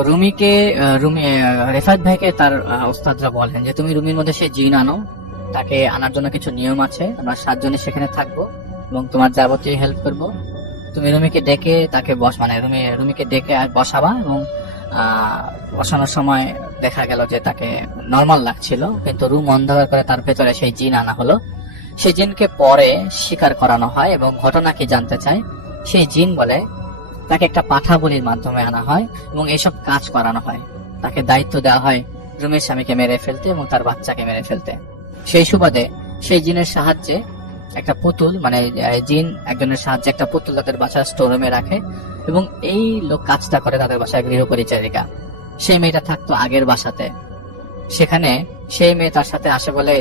রেফাত ভাইকে তার ওস্তাদরা বলেন যে তুমি রুমির মধ্যে সে জিন আনো, তাকে আনার জন্য কিছু নিয়ম আছে, আমরা 7 জনে সেখানে থাকবো এবং তোমার যাবতীয় হেল্প করবো। তুমি রুমিকে ডেকে তাকে রুমিকে ডেকে বসাবা এবং বসানোর সময় দেখা গেল যে তাকে নর্মাল লাগছিল, কিন্তু রুম অন্ধকার করে তার ভেতরে সেই জিন আনা হলো। সেই জিনকে পরে স্বীকার করানো হয় এবং ঘটনা কি জানতে চায়। সেই জিন বলে তাকে একটা পাঠা বলির মাধ্যমে আনা হয় এবং এইসব কাজ করানো হয়। তাকে দায়িত্ব দেওয়া হয় রুমের স্বামীকে মেরে ফেলতে এবং তার বাচ্চাকে মেরে ফেলতে। সেই সুবাদে সেই জিনের সাহায্যে একটা পুতুল জিন একজনের সাহায্যে একটা পুতুল তাদের বাসার স্টোররুমে রাখে এবং এই লোক কাজটা করে তাদের বাসায় গৃহ পরিচারিকা। সেই মেয়েটা থাকতো আগের বাসাতে। সেখানে সেই মেয়ে তার সাথে আসে বলে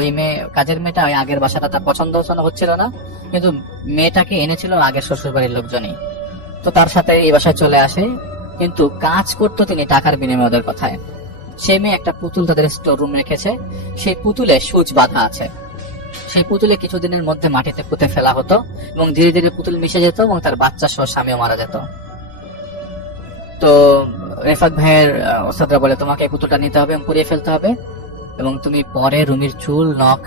ওই মেয়ে, কাজের মেয়েটা ওই আগের বাসাটা তার পছন্দ হচ্ছিল না, কিন্তু মেয়েটাকে এনেছিল আগের শ্বশুর বাড়ির লোকজনই। তো তার সাথে এই বাসায় চলে আসে, কিন্তু কাজ করতো তিনি টাকার বিনিময়ে ওদের কথায়। সেই মেয়ে একটা পুতুল তাদের স্টোর রুম রেখেছে, সেই পুতুলে সুচ বাঁধা আছে। সেই পুতুলে কিছুদিনের মধ্যে মাটিতে পুঁতে ফেলা হতো এবং ধীরে ধীরে পুতুল মিশে যেত এবং তার বাচ্চা সহ স্বামীও মারা যেত। তো রেফাত ভাইয়ের ওস্তাদরা বলে তোমাকে এই পুতুলটা নিতে হবে এবং পুড়িয়ে ফেলতে হবে, এবং তুমি পরে রুমির চুল, নখ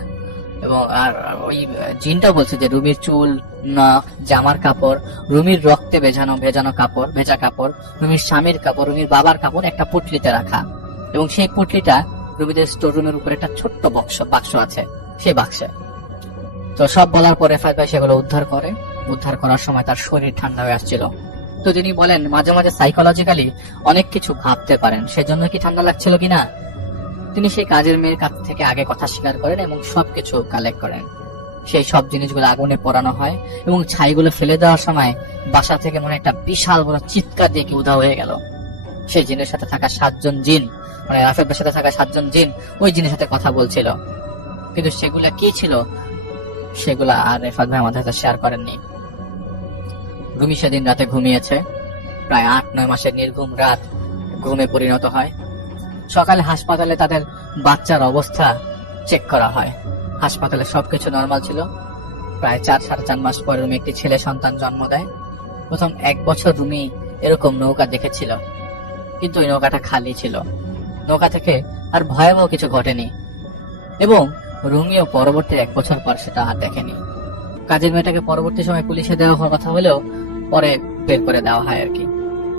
এবং আর ওই জিনটাও বলছে যে রুমির চুল, নখ, জামার কাপড়, রুমির রক্তে ভেজা কাপড়, রুমির স্বামীর কাপড়, রুমির বাবার কাপড় একটা পুটলিতে রাখা, এবং সেই পুটলিটা রুমিদের স্টোর রুমের উপরে একটা ছোট্ট বাক্স আছে, সেই বাক্সে। তো সব বলার পর রেফাত ভাই সেগুলো উদ্ধার করার সময় তার শরীর ঠান্ডা হয়ে আসছিল। তো তিনি বলেন মাঝে মাঝে সাইকোলজিক্যালি অনেক কিছু ভাবতে পারেন, সেজন্য কি ঠান্ডা লাগছিল কিনা। তিনি সেই কাজের মেয়ের কাছ থেকে আগে কথা স্বীকার করেন এবং সবকিছু কালেক্ট করেন। সেই সব জিনিসগুলো আগুনে পোড়ানো হয় এবং ছাইগুলো ফেলে দেওয়ার সময় বাসা থেকে মনে একটা বিশাল বড় চিৎকার দিয়ে কি উধাও হয়ে গেল। সেই জিনের সাথে থাকা 7 জন জিন, রাফেদের সাথে থাকা 7 জন জিন ওই জিনের সাথে কথা বলছিল, কিন্তু সেগুলা কি ছিল সেগুলা আর রেফাত ভাই আমাদের সাথে শেয়ার করেননি। রুমি সেদিন রাতে ঘুমিয়েছে, প্রায় 8-9 মাসের নির্ঘুম রাত ঘুমে পরিণত হয়। সকালে হাসপাতালে তাদের বাচ্চার অবস্থা চেক করা হয়। হাসপাতালে সবকিছু নরমাল ছিল। প্রায় 4-4.5 মাস পরে রুমি একটি ছেলে সন্তান জন্ম দেয়। প্রথম 1 বছর রুমি এরকম নৌকা দেখেছিল, কিন্তু ওই নৌকাটা খালি ছিল। নৌকা থেকে আর ভয়াবহ কিছু ঘটেনি, এবং রুমিও পরবর্তী 1 বছর পর সেটা আর দেখেনি। কাজের মেয়েটাকে পরবর্তী সময় পুলিশে দেওয়া হওয়ার কথা হলেও পরে বের করে দেওয়া হয় আর কি।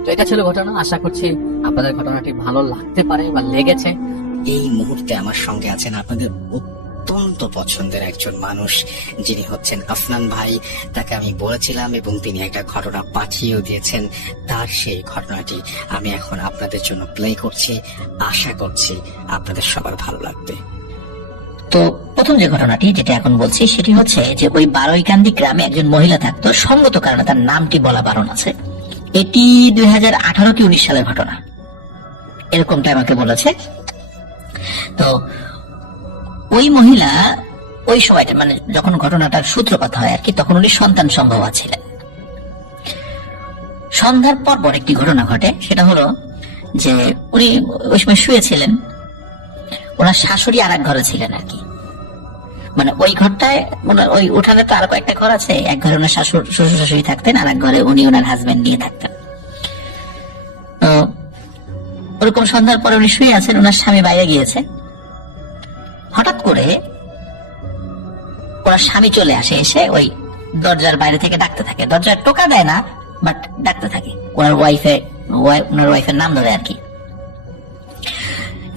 তো এটা ছিল ঘটনা। আশা করছি আপনাদের ঘটনাটি ভালো লাগতে পারে বা লেগেছে। এই মুহূর্তে আমার সঙ্গে আছেন আপনাদের অত্যন্ত পছন্দের একজন মানুষ, যিনি হচ্ছেন আফনান ভাই। তাকে আমি বলেছিলাম এবং তিনি একটা ঘটনা পাঠিয়েও দিয়েছেন। তার সেই ঘটনাটি আমি এখন আপনাদের জন্য প্লে করছি। আশা করছি আপনাদের সবার ভালো লাগবে। তো প্রথম যে ঘটনাটি যেটা এখন বলছি সেটি হচ্ছে যে ওই বারৈকান্দি গ্রামে একজন মহিলা থাকতো, সঙ্গত কারণে তার নামটি বলা বারণ আছে। এটি 2018 কি 19 সালের ঘটনা, এরকমটা আমাকে বলেছে। তো ওই মহিলা ওই সময়টা যখন ঘটনাটার সূত্রপাত হয় আর কি, তখন উনি সন্তান সম্ভবা ছিলেন। সন্ধ্যার পর একটি ঘটনা ঘটে, সেটা হলো যে উনি ওই সময় শুয়েছিলেন, ওনার শাশুড়ি আর এক ঘরে ছিলেন আর কি। ওই ঘরটায় ওই উঠানে তো আরো কয়েকটা ঘর আছে, এক ঘরে ওনার শ্বশুর শাশুড়ি থাকতেন, আর এক ঘরে উনি ওনার হাজবেন্ড নিয়ে থাকতেন। ওরকম সন্ধ্যার পরে উনি শুয়ে আছেন, ওনার স্বামী বাইরে গিয়েছে। হঠাৎ করে ওনার স্বামী চলে আসে, এসে ওই দরজার বাইরে থেকে ডাকতে থাকে। দরজার টোকা দেয় না, বাট ডাকতে থাকে। ওনার ওয়াইফের নাম ধরে আর কি।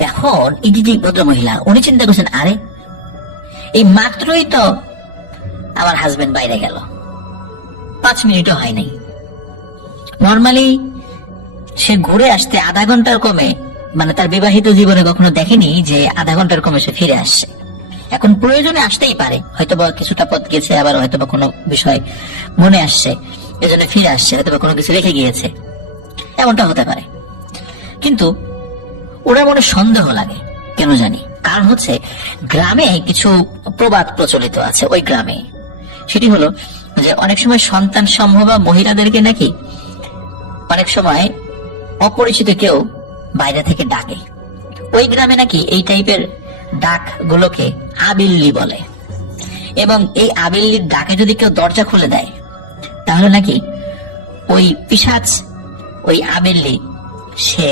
এখন এই যে ভদ্র মহিলা, উনি চিন্তা করছেন, আরে এই মাত্রই তো আমার হাজবেন্ড বাইরে গেল, 5 মিনিটও হয় নাই। নর্মালি সে ঘুরে আসতে আধা ঘন্টার কমে, তার বিবাহিত জীবনে কখনো দেখেনি যে আধা ঘন্টার কমে সে ফিরে আসছে। এখন প্রয়োজনে আসতেই পারে, হয়তোবা কিছুটা পথ গেছে, আবার হয়তোবা কোনো বিষয় মনে আসছে এজন্য ফিরে আসছে, হয়তোবা কোনো কিছু রেখে গিয়েছে, এমনটা হতে পারে। কিন্তু ওরা মনে সন্দেহ লাগে, কেন জানি। কারণ হচ্ছে গ্রামে কিছু প্রবাদ প্রচলিত আছে ওই গ্রামে। সেটি হলো যে অনেক সময় সন্তান সম্ভবা মহিলাদেরকে নাকি অনেক সময় অপরিচিত কেউ বাইরে থেকে ডাকে। ওই গ্রামে নাকি এই টাইপের ডাক গুলোকে আবিল্লি বলে, এবং এই আবিল্লির ডাকে যদি কেউ দরজা খুলে দেয় তাহলে নাকি ওই পিশাচ, ওই আবিল্লি, সে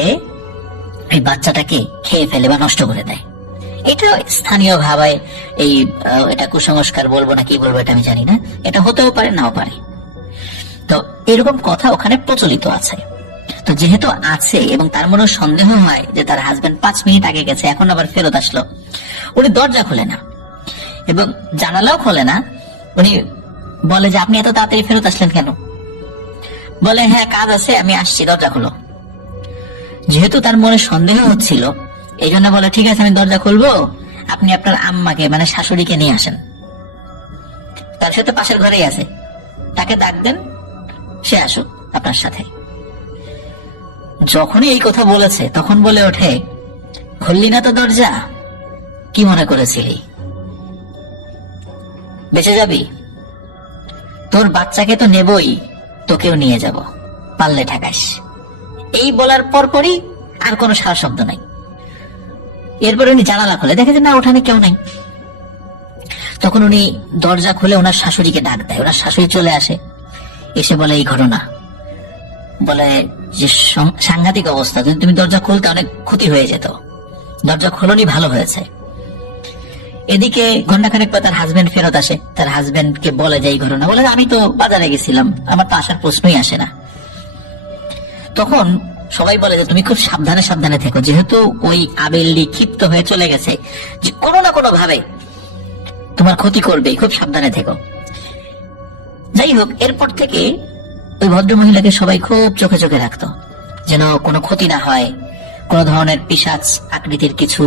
এই বাচ্চাটাকে খেয়ে ফেলে বা নষ্ট করে দেয়। এটা স্থানীয় ভাবে এটা কুসংস্কার বলবো না কি বলবো এটা আমি জানি না, এটা হতেও পারে নাও পারে। তো এরকম কথা ওখানে প্রচলিত আছে। তো যেহেতু আছে এবং তার মনে সন্দেহ হয় যে তার হাজবেন্ড 5 মিনিট আগে গেছে, এখন আবার ফেরত আসলো, উনি দরজা খুলে না এবং জানালাও খোলে না। উনি বলে যে আপনি এত তাড়াতাড়ি ফেরত আসলেন কেন? বলে হ্যাঁ কাজ আছে, আমি আসছি, দরজা খুলো। যেহেতু তার মনে সন্দেহ হচ্ছিল, এই জন্য বলে ঠিক আছে আমি দরজা খুলবো, আপনি আপনার আম্মাকে শাশুড়িকে নিয়ে আসেন। তার সাথে পাশের ঘরেই আছে, তাকে ডাক দেন, সে আসুক। আপনার সাথে। যখনই এই কথা বলেছে তখন বলে ওঠে, খুললি না তো দরজা? কি মনে করেছিলি বেঁচে যাবি? তোর বাচ্চাকে তো নেবই, তোকেও নিয়ে যাব, পারলে ঠেকাস। এই বলার পরপরই আর কোনো সারা শব্দ নাই। এরপরে উনি জানালা খুলে দেখে যে না, ওখানে কেউ নাই। তখন উনি দরজা খুলে ওনার শাশুড়িকে ডাক দেয়। ওনার শাশুড়ি চলে আসে, এসে বলে এই ঘটনা। বলে যে সাংঘাতিক অবস্থা, যদি তুমি দরজা খুলতে অনেক ক্ষতি হয়ে যেত, দরজা খোলনি, ভালো হয়েছে। এদিকে ঘন্টাখানেক পর তার হাজবেন্ড ফেরত আসে। তার হাজবেন্ডকে বলে যে এই ঘটনা। বলে আমি তো বাজারে গেছিলাম, আমার তো আসার প্রশ্নই আসে না। তখন সবাই বলে যে তুমি খুব সাবধানে সাবধানে থেকো, যেহেতু ওই আবেল্লি ক্ষিপ্ত হয়ে চলে গেছে, যে কোনো না কোনো ভাবে তোমার ক্ষতি করবে, খুব সাবধানে থেকো। যাই হোক, এরপর থেকে ওই ভদ্র মহিলাকে সবাই খুব চোখে চোখে রাখতো, যেন কোনো ক্ষতি না হয়, কোন ধরনের পিশাচ আকৃতির কিছু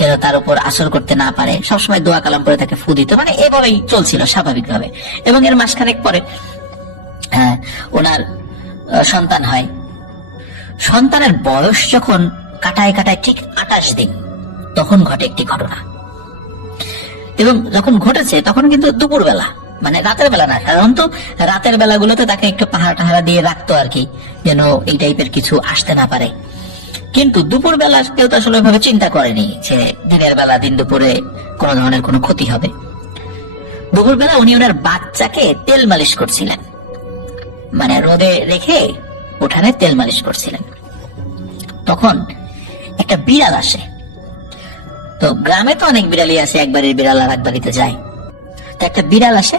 যেন তার উপর আসর করতে না পারে। সবসময় দোয়া কালাম করে তাকে ফু দিত। মানে এভাবেই চলছিল স্বাভাবিকভাবে। এবং এর মাসখানেক পরে ওনার সন্তান হয়। সন্তানের বয়স যখন কাটায় কাটায় ঠিক 28 দিন, তখন ঘটে একটি ঘটনা। এবং যখন ঘটেছে তখন কিন্তু দুপুরবেলা, মানে রাতের বেলা না। সাধারণত রাতের বেলাগুলোতে তাকে একটু পাহারা টাহারা দিয়ে রাখতো আর কি, যেন এই টাইপের কিছু আসতে না পারে। কিন্তু দুপুর বেলা কেউ তো আসলে ভাবে চিন্তা করেনি যে দিনের বেলা দিন দুপুরে কোন ধরনের কোনো ক্ষতি হবে। দুপুর বেলা উনি ওনার বাচ্চাকে তেল মালিশ করছিলেন, মানে রোদে রেখে উঠানে তেল মালিশ করছিলেন। তখন একটা বিড়াল আসে। তো গ্রামে তো অনেক বিড়ালই আসে, একবারের বিড়াল আর এক বাড়িতে যায়। তো একটা বিড়াল আসে।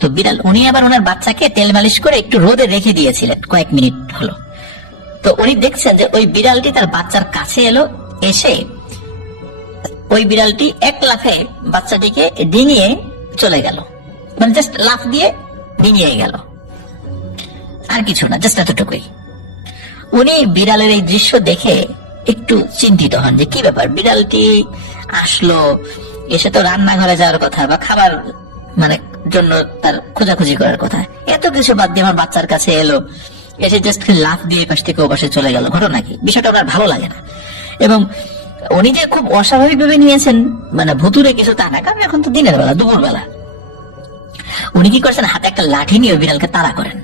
তো বিড়াল, উনি আবার ওনার বাচ্চাকে তেল মালিশ করে একটু রোদে রেখে দিয়েছিলেন, কয়েক মিনিট হলো। তো উনি দেখছেন যে ওই বিড়ালটি তার বাচ্চার কাছে এলো, এসে ওই বিড়ালটি এক লাফে বাচ্চাটিকে ডিঙিয়ে চলে গেল। মানে জাস্ট লাফ দিয়ে ডিঙিয়ে গেল, আর কিছু না, জাস্ট এতটুকুই। উনি বিড়ালের এই দৃশ্য দেখে একটু চিন্তিত হন যে কি ব্যাপার, বিড়ালটি আসলো, এসে তো রান্নাঘরে যাওয়ার কথা বা খাবার মানে জন্য তার খোঁজাখুঁজি করার কথা, এত কিছু বাদ দিয়ে আমার বাচ্চার কাছে এলো, এসে জাস্ট লাফ দিয়ে পাশ থেকে ও পাশে চলে গেল, ঘটনা কি? বিষয়টা ওনার ভালো লাগে না। এবং উনি যে খুব অস্বাভাবিক ভাবে নিয়েছেন, মানে ভুতুরে কিছু তা না, কারণ এখন তো দিনের বেলা, দুপুর বেলা। উনি কি করছেন, হাতে একটা লাঠি নিয়ে বিড়ালকে তাড়া করেন।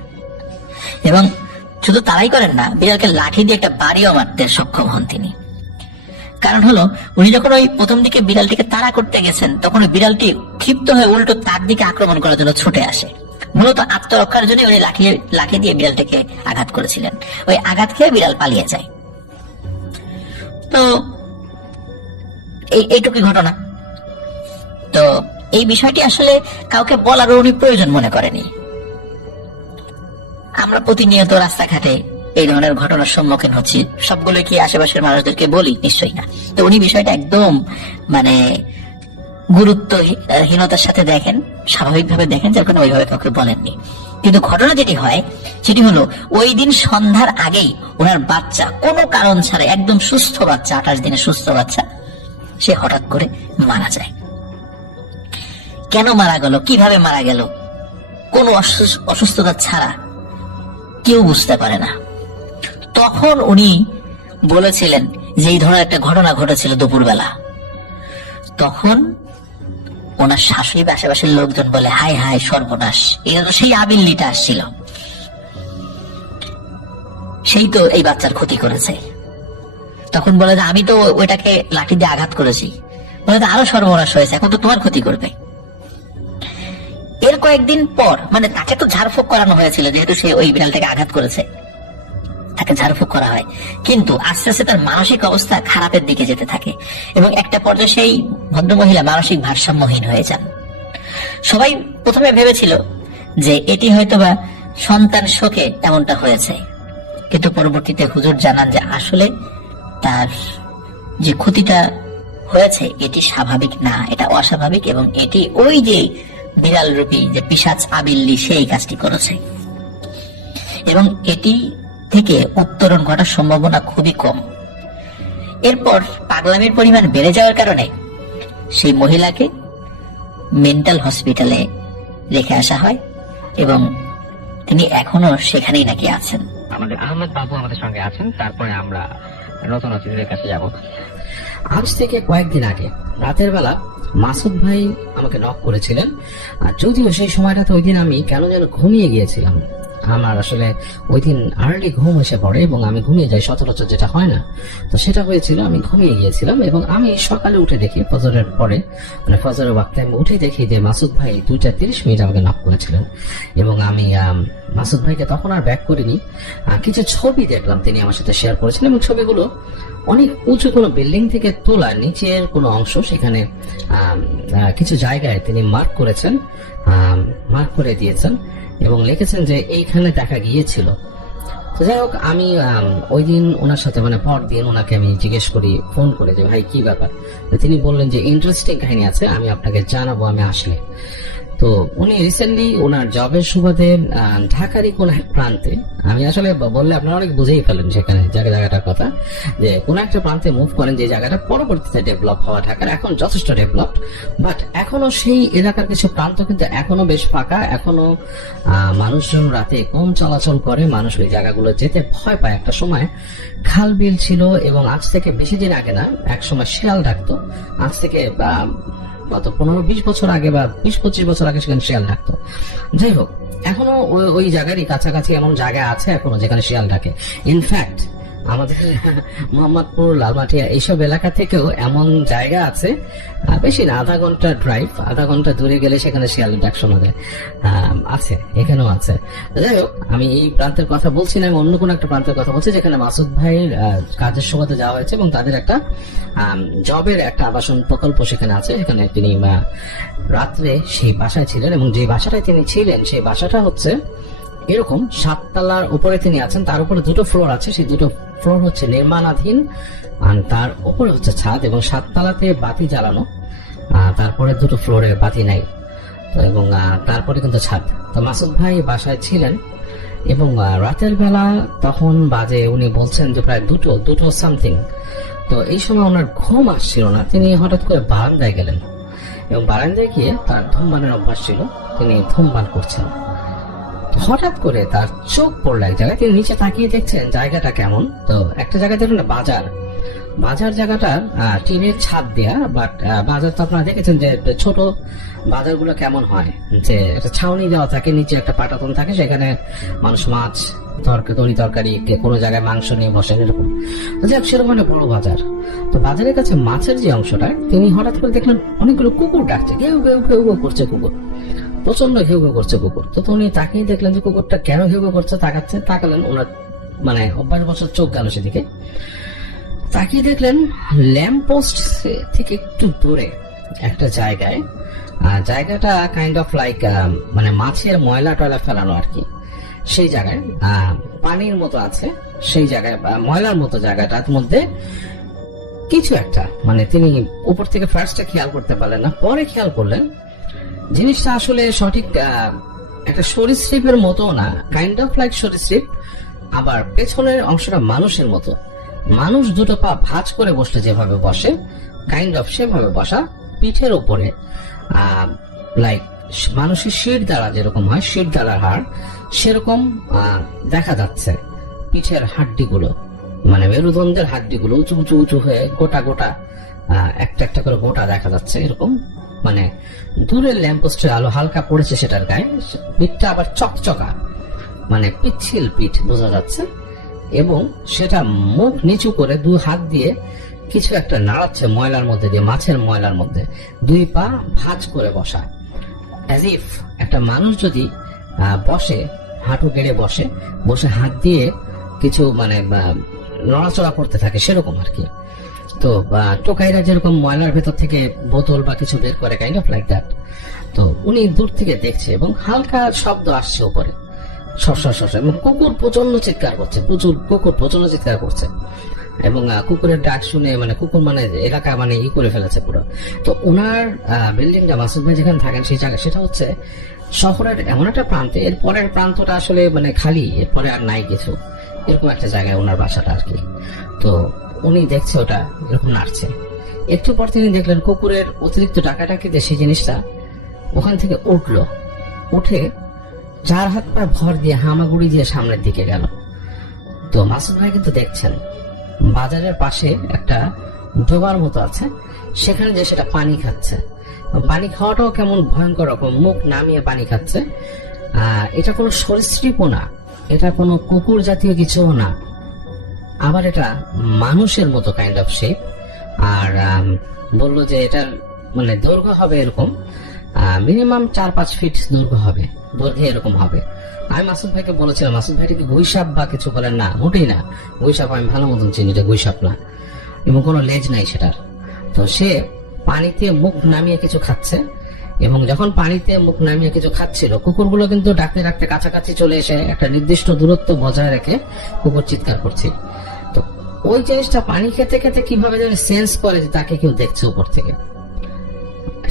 এবং শুধু তাড়াই করেন না, বিড়ালকে লাঠি দিয়ে একটা বাড়িও মারতে সক্ষম হন তিনি। কারণ হলো, উনি যখন ওই প্রথম দিকে বিড়ালটিকে তাড়া করতে গেছেন, তখন ওই বিড়ালটি ক্ষিপ্ত হয়ে উল্টো তার দিকে আক্রমণ করার জন্য ছুটে আসে। মূলত আত্মরক্ষার জন্য উনি লাঠি দিয়ে বিড়ালটাকে আঘাত করেছিলেন। ওই আঘাত খেয়ে বিড়াল পালিয়ে যায়। তো এইটুকুই ঘটনা। তো এই বিষয়টি আসলে কাউকে বলার উনি প্রয়োজন মনে করেনি। আমরা প্রতিনিয়ত রাস্তাঘাটে এই ধরনের ঘটনার সম্মুখীন হচ্ছি, সবগুলো কি আশেপাশের মানুষদেরকে বলি? নিশ্চয়ই না। তো উনি বিষয়টা একদম মানে গুরুত্বহীনতার সাথে দেখেন, স্বাভাবিকভাবে দেখেন, যার কারণে ওইভাবে কাউকে বলেননি। কিন্তু ঘটনা যেটি হয় সেটি হলো, ওই দিন সন্ধ্যার আগেই ওনার বাচ্চা কোনো কারণ ছাড়া, একদম সুস্থ বাচ্চা, 28 দিনের সুস্থ বাচ্চা, সে হঠাৎ করে মারা যায়। কেন মারা গেল, কিভাবে মারা গেল, কোন অসুস্থতা ছাড়া কেউ বুঝতে পারে না। তখন উনি বলেছিলেন যে এই ধরনের একটা ঘটনা ঘটেছিল দুপুরবেলা। তখন ওনার শাশুড়ি বা আশেপাশের লোকজন বলে, হায় হায় সর্বনাশ, এটা তো সেই আবিল্লিটা আসছিল, সেই তো এই বাচ্চার ক্ষতি করেছে। তখন বলে যে আমি তো ওইটাকে লাঠি দিয়ে আঘাত করেছি। বলে যে আরো সর্বনাশ হয়েছে, এখন তো তোমার ক্ষতি করবে। এর কয়েকদিন পর, মানে তাকে তো ঝাড়ফুঁক করানো হয়েছিল, যেহেতু সে ওই বিড়ালটাকে আঘাত করেছে, তাকে ঝাড়ফুঁক করা হয়। কিন্তু আস্তে আস্তে তার মানসিক অবস্থা খারাপের দিকে যেতে থাকে এবং একটা পর্যায়ে সেই ভদ্রমহিলা মানসিক ভারসাম্যহীন হয়ে যান। সবাই প্রথমে ভেবেছিল যে এটি হয়তোবা সন্তান শোকে এমনটা হয়েছে, কিন্তু পরবর্তীতে হুজুর জানান যে আসলে তার যে ক্ষতিটা হয়েছে এটি স্বাভাবিক না, এটা অস্বাভাবিক, এবং এটি ওই যে বিড়াল রূপী যে পিশাচ আবিল্লি সেই কাজটি করেছে, এবং এটি থেকে উত্তরণ ঘটার সম্ভাবনা খুবই কম। এরপর পাগলামির পরিমাণ বেড়ে যাওয়ার কারণে সেই মহিলাকে মেন্টাল হসপিটালে রেখে আসা হয় এবং তিনি এখনো সেখানেই নাকি আছেন? আমাদের আহমেদ বাবু আমাদের সঙ্গে আছেন, তারপরে আমরা নতুন অতিথিদের কাছে যাব। আজ থেকে কয়েকদিন আগে রাতের বেলা মাসুদ ভাই আমাকে নক করেছিলেন, আর যদিও সেই সময়টাতে ওই দিন আমি কেন যেন ঘুমিয়ে গিয়েছিলাম। আমার আসলে ওই দিন আর্লি ঘুম এসে পড়ে এবং আমি ঘুমিয়ে যাই, সচরাচর যেটা হয় না। তো সেটা হয়েছিল, আমি ঘুমিয়ে গিয়েছিলাম এবং আমি সকালে উঠে দেখি ফজরের পরে, মানে ফজরের ওয়াক্তে আমি উঠে দেখি যে মাসুদ ভাই 2:30 আমাকে নক করেছিলেন এবং আমি মাসুদ ভাইকে তখন আর ব্যাক করিনি। কিছু ছবি দেখলাম তিনি আমার সাথে শেয়ার করেছিলেন এবং ছবিগুলো অনেক উঁচু কোনো বিল্ডিং থেকে তোলা, নিচের কোনো অংশ, সেখানে কিছু জায়গায় তিনি মার্ক করেছেন, মার্ক করে দিয়েছেন এবং লিখেছেন যে এইখানে দেখা গিয়েছিল। তো যাই হোক, আমি ওই দিন ওনার সাথে, মানে পর দিন ওনাকে আমি জিজ্ঞেস করি ফোন করে যে ভাই কি ব্যাপার। তো তিনি বললেন যে ইন্টারেস্টিং কাহিনী আছে, আমি আপনাকে জানাবো আমি আসলে। তো উনি রিসেন্টলি ওনার জবের সুবাদে ঢাকারই কোন এক প্রান্তে, আমি আসলে বললে আপনারা অনেক বুঝেই ফেলেন সেখানে জায়গাটার কথা, যে কোন একটা প্রান্তে মুভ করেন যে জায়গাটা পরবর্তীতে ডেভেলপ হওয়া, ঢাকার এখন যথেষ্ট ডেভেলপড, বাট এখনো সেই এলাকার কিছু প্রান্ত কিন্তু এখনো বেশ ফাঁকা, এখনো মানুষজন রাতে কম চলাচল করে, মানুষ ওই জায়গাগুলো যেতে ভয় পায়। একটা সময় খাল বিল ছিল এবং আজ থেকে বেশি দিন আগে না, এক সময় শিয়াল ডাকতো, আজ থেকে গত 15-20 বছর আগে বা 20-25 বছর আগে সেখানে শিয়াল ডাকতো। যাই হোক, এখনো ওই জায়গারই কাছাকাছি এমন জায়গা আছে এখনো যেখানে শিয়াল ডাকে। ইনফ্যাক্ট আমাদের মোহাম্মদপুর, লালমাটিয়া এইসব এলাকা থেকেও এমন জায়গা আছে, বেশি না, আধা ঘন্টা ড্রাইভ, আধা ঘন্টা দূরে গেলে সেখানে শিয়ালের ডাক শোনা যায়। আছে, এখানেও আছে। যাই হোক, আমি এই প্রান্তের কথা বলছি না, আমি অন্য কোনো একটা প্রান্তের কথা বলছি যেখানে মাসুদ ভাইয়ের কাজের সুবাদে যাওয়া হয়েছে এবং তাদের একটা জবের একটা আবাসন প্রকল্প সেখানে আছে, সেখানে তিনি রাত্রে সেই বাসায় ছিলেন এবং যে বাসাটায় তিনি ছিলেন সেই বাসাটা হচ্ছে এরকম 7 তলার উপরে তিনি আছেন, তার উপরে 2টো ফ্লোর আছে, সেই 2টো ফ্লোর হচ্ছে নির্মাণাধীন, আর তার উপরে হচ্ছে ছাদ এবং 7 তলাতে বাতি জ্বালানো, তারপরে 2টো ফ্লোরে বাতি নাই, তো এবং তারপরে কিন্তু ছাদ। তো মাসুদ ভাই বাসায় ছিলেন এবং রাতের বেলা তখন বাজে, উনি বলছেন যে প্রায় 2টো সামথিং। তো এই সময় ওনার ঘুম আসছিল না, তিনি হঠাৎ করে বারান্দায় গেলেন এবং বারান্দায় গিয়ে তার ধূমপানের অভ্যাস ছিল, তিনি ধূমপান করছেন। হঠাৎ করে তার চোখ পড়লো এক জায়গায়, তিনি নিচে তাকিয়ে দেখছেন জায়গাটা কেমন। তো একটা জায়গায় দেখুন না, বাজার জায়গাটা টিনের ছাদ দেয়া, বাট বাজার তো আপনারা দেখেছেন যে ছোট বাজারগুলো কেমন হয়, যে একটা ছাউনি দেওয়া থাকে, নিচে একটা পাটাতন থাকে, সেখানে মানুষ মাছ তরকারি, কোনো জায়গায় মাংস নিয়ে বসেন, এরকম। যাক, সেরকম একটা বড় বাজার। তো বাজারের কাছে মাছের যে অংশটা, তিনি হঠাৎ করে দেখলেন অনেকগুলো কুকুর ডাকছে, ঘেউ ঘেউ ঘেউ ঘেউ করছে কুকুর, প্রচন্ড ঘেউ ঘেউ করছে কুকুর। তো উনি তাকিয়ে দেখলেন যে কুকুরটা কেন ঘেউ ঘেউ করছে, তাকালেন, ওনার মানে অভ্যাস বছর চোখ গেল সেদিকে, তাকিয়ে দেখলেন ল্যাম্প পোস্ট থেকে একটু দূরে একটা জায়গায়, জায়গাটা কাইন্ড অফ লাইক মানে মাছের ময়লা টয়লা ফেলানো আর কি, সেই জায়গায় পানির মতো আছে, সেই জায়গায় ময়লার মতো জায়গাটার মধ্যে কিছু একটা, মানে তিনি উপর থেকে ফার্স্টে খেয়াল করতে পারলেন না, পরে খেয়াল করলেন জিনিসটা আসলে সঠিক একটা সরীসৃপের মতো না, কাইন্ড অফ লাইক সরীসৃপ, আবার পেছনের অংশটা মানুষের মতো, মানুষ 2টো পা ভাঁজ করে বসলে যেভাবে বসে কাইন্ড অফ সেভাবে বসা, পিঠের উপরে লাইক মানুষের শির দ্বারা যেরকম হয়, শির দ্বারার হাড়, সেরকম দেখা যাচ্ছে পিঠের হাড্ডিগুলো, মানে মেরুদণ্ডের হাড্ডিগুলো উঁচু উঁচু উঁচু হয়ে গোটা গোটা একটা একটা করে গোটা দেখা যাচ্ছে এরকম। মানে দূরের ল্যাম্পপোস্টের আলো হালকা পড়েছে সেটার গায়ে, পিঠটা আবার চকচকা, মানে পিচ্ছিল পিঠ বোঝা যাচ্ছে, এবং সেটা মুখ নিচু করে 2 হাত দিয়ে কিছু একটা নাড়াচ্ছে ময়লার মধ্যে দিয়ে, মাছের ময়লার মধ্যে, 2 পা ভাঁজ করে বসা, অ্যাজ ইফ একটা মানুষ যদি বসে, হাঁটু গেড়ে বসে হাত দিয়ে কিছু মানে নড়াচড়া করতে থাকে, সেরকম আর কি। তো টোকাইরা যেরকম ময়লার ভেতর থেকে বোতল বা কিছু বের করে, কাইন্ড অফ লাইক দ্যাট। তো উনি দূর থেকে দেখছে এবং হালকা শব্দ আসছে উপরে, শস্য, এবং কুকুর প্রচন্ড চিৎকার করছে, প্রচন্ড চিৎকার করছে, এবং কুকুরের ডাক শুনে মানে কুকুর মানে এলাকা মানে করে ফেলেছে পুরো। তো ওনার বিল্ডিংটা, মাসুদ ভাই যেখানে থাকেন সেই জায়গা, সেটা হচ্ছে শহরের এমন একটা প্রান্তে, এর পরের প্রান্তটা আসলে মানে খালি, এরপরে আর নাই কিছু, এরকম একটা জায়গায় ওনার বাসাটা আর কি। তো উনি দেখছে ওটা এরকম নাড়ছে, একটু পর তিনি দেখলেন কুকুরের অতিরিক্ত ডাকাডাকিতে সেই জিনিসটা ওখান থেকে উঠে চার হাত পা ভর দিয়ে হামাগুড়ি দিয়ে সামনের দিকে গেল। তো মাসুদ ভাই কিন্তু দেখছেন বাজারের পাশে একটা ডোবার মতো আছে, সেখানে যে সেটা পানি খাচ্ছে। পানি খাওয়াটাও কেমন ভয়ঙ্কর রকম, মুখ নামিয়ে পানি খাচ্ছে। এটা কোনো সরীসৃপও না, এটা কোনো কুকুর জাতীয় কিছুও না, আবার এটা মানুষের মতো কাইন্ড অফ শেপ। আর বললো যে এটার মানে দৈর্ঘ্য হবে এরকম মিনিমাম 4-5 ফিট দৈর্ঘ্য হবে, দৈর্ঘ্যে এরকম হবে। আমি মাসুদ ভাইকে বলেছিলাম, মাসুদ ভাইটা কি গুইসাপ বা কিছু বলেন? না, মোটেই না। গুইসাপ আমি ভালো মতন চিনি, এটা গুইসাপ না, এবং কোনো লেজ নাই সেটার। তো সে পানিতে মুখ নামিয়ে কিছু খাচ্ছে, এবং যখন পানিতে মুখ নামিয়ে কিছু খাচ্ছিল, কুকুরগুলো কিন্তু ডাকতে ডাকতে কাছাকাছি চলে এসে একটা নির্দিষ্ট দূরত্ব বজায় রেখে কুকুর চিৎকার করছে। তো ওই জিনিসটা পানি খেতে খেতে কিভাবে যেন সেন্স করে যে তাকে কেউ দেখছে উপর থেকে।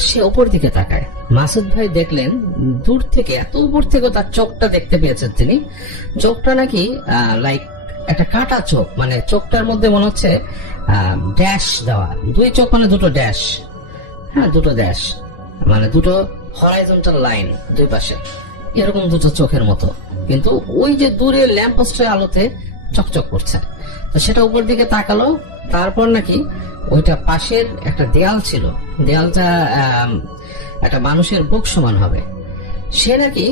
সে উপর দিকে তাকায়, মাসুদ ভাই দেখলেন দূর থেকে, এত উপর থেকে তার চোখটা দেখতে পেয়েছেন তিনি। চোখটা নাকি লাইক একটা কাটা চোখ, মানে চোখটার মধ্যে মনে হচ্ছে ড্যাশ দেওয়া, দুই চোখ মানে দুটো ড্যাশ, হ্যাঁ দুটো ড্যাশ, মানে দুটো হরাইজন্টাল লাইন দুই পাশে, এরকম দুটো চোখের মতো, কিন্তু ওই যে দূরে ল্যাম্প পোস্টের আলোতে চকচক করছে। তো সেটা উপর দিকে তাকালো, তারপর নাকি ওইটা পাশের একটা দেয়াল ছিল, দেয়ালটা একটা মানুষের বুক সমান হবে। সে নাকি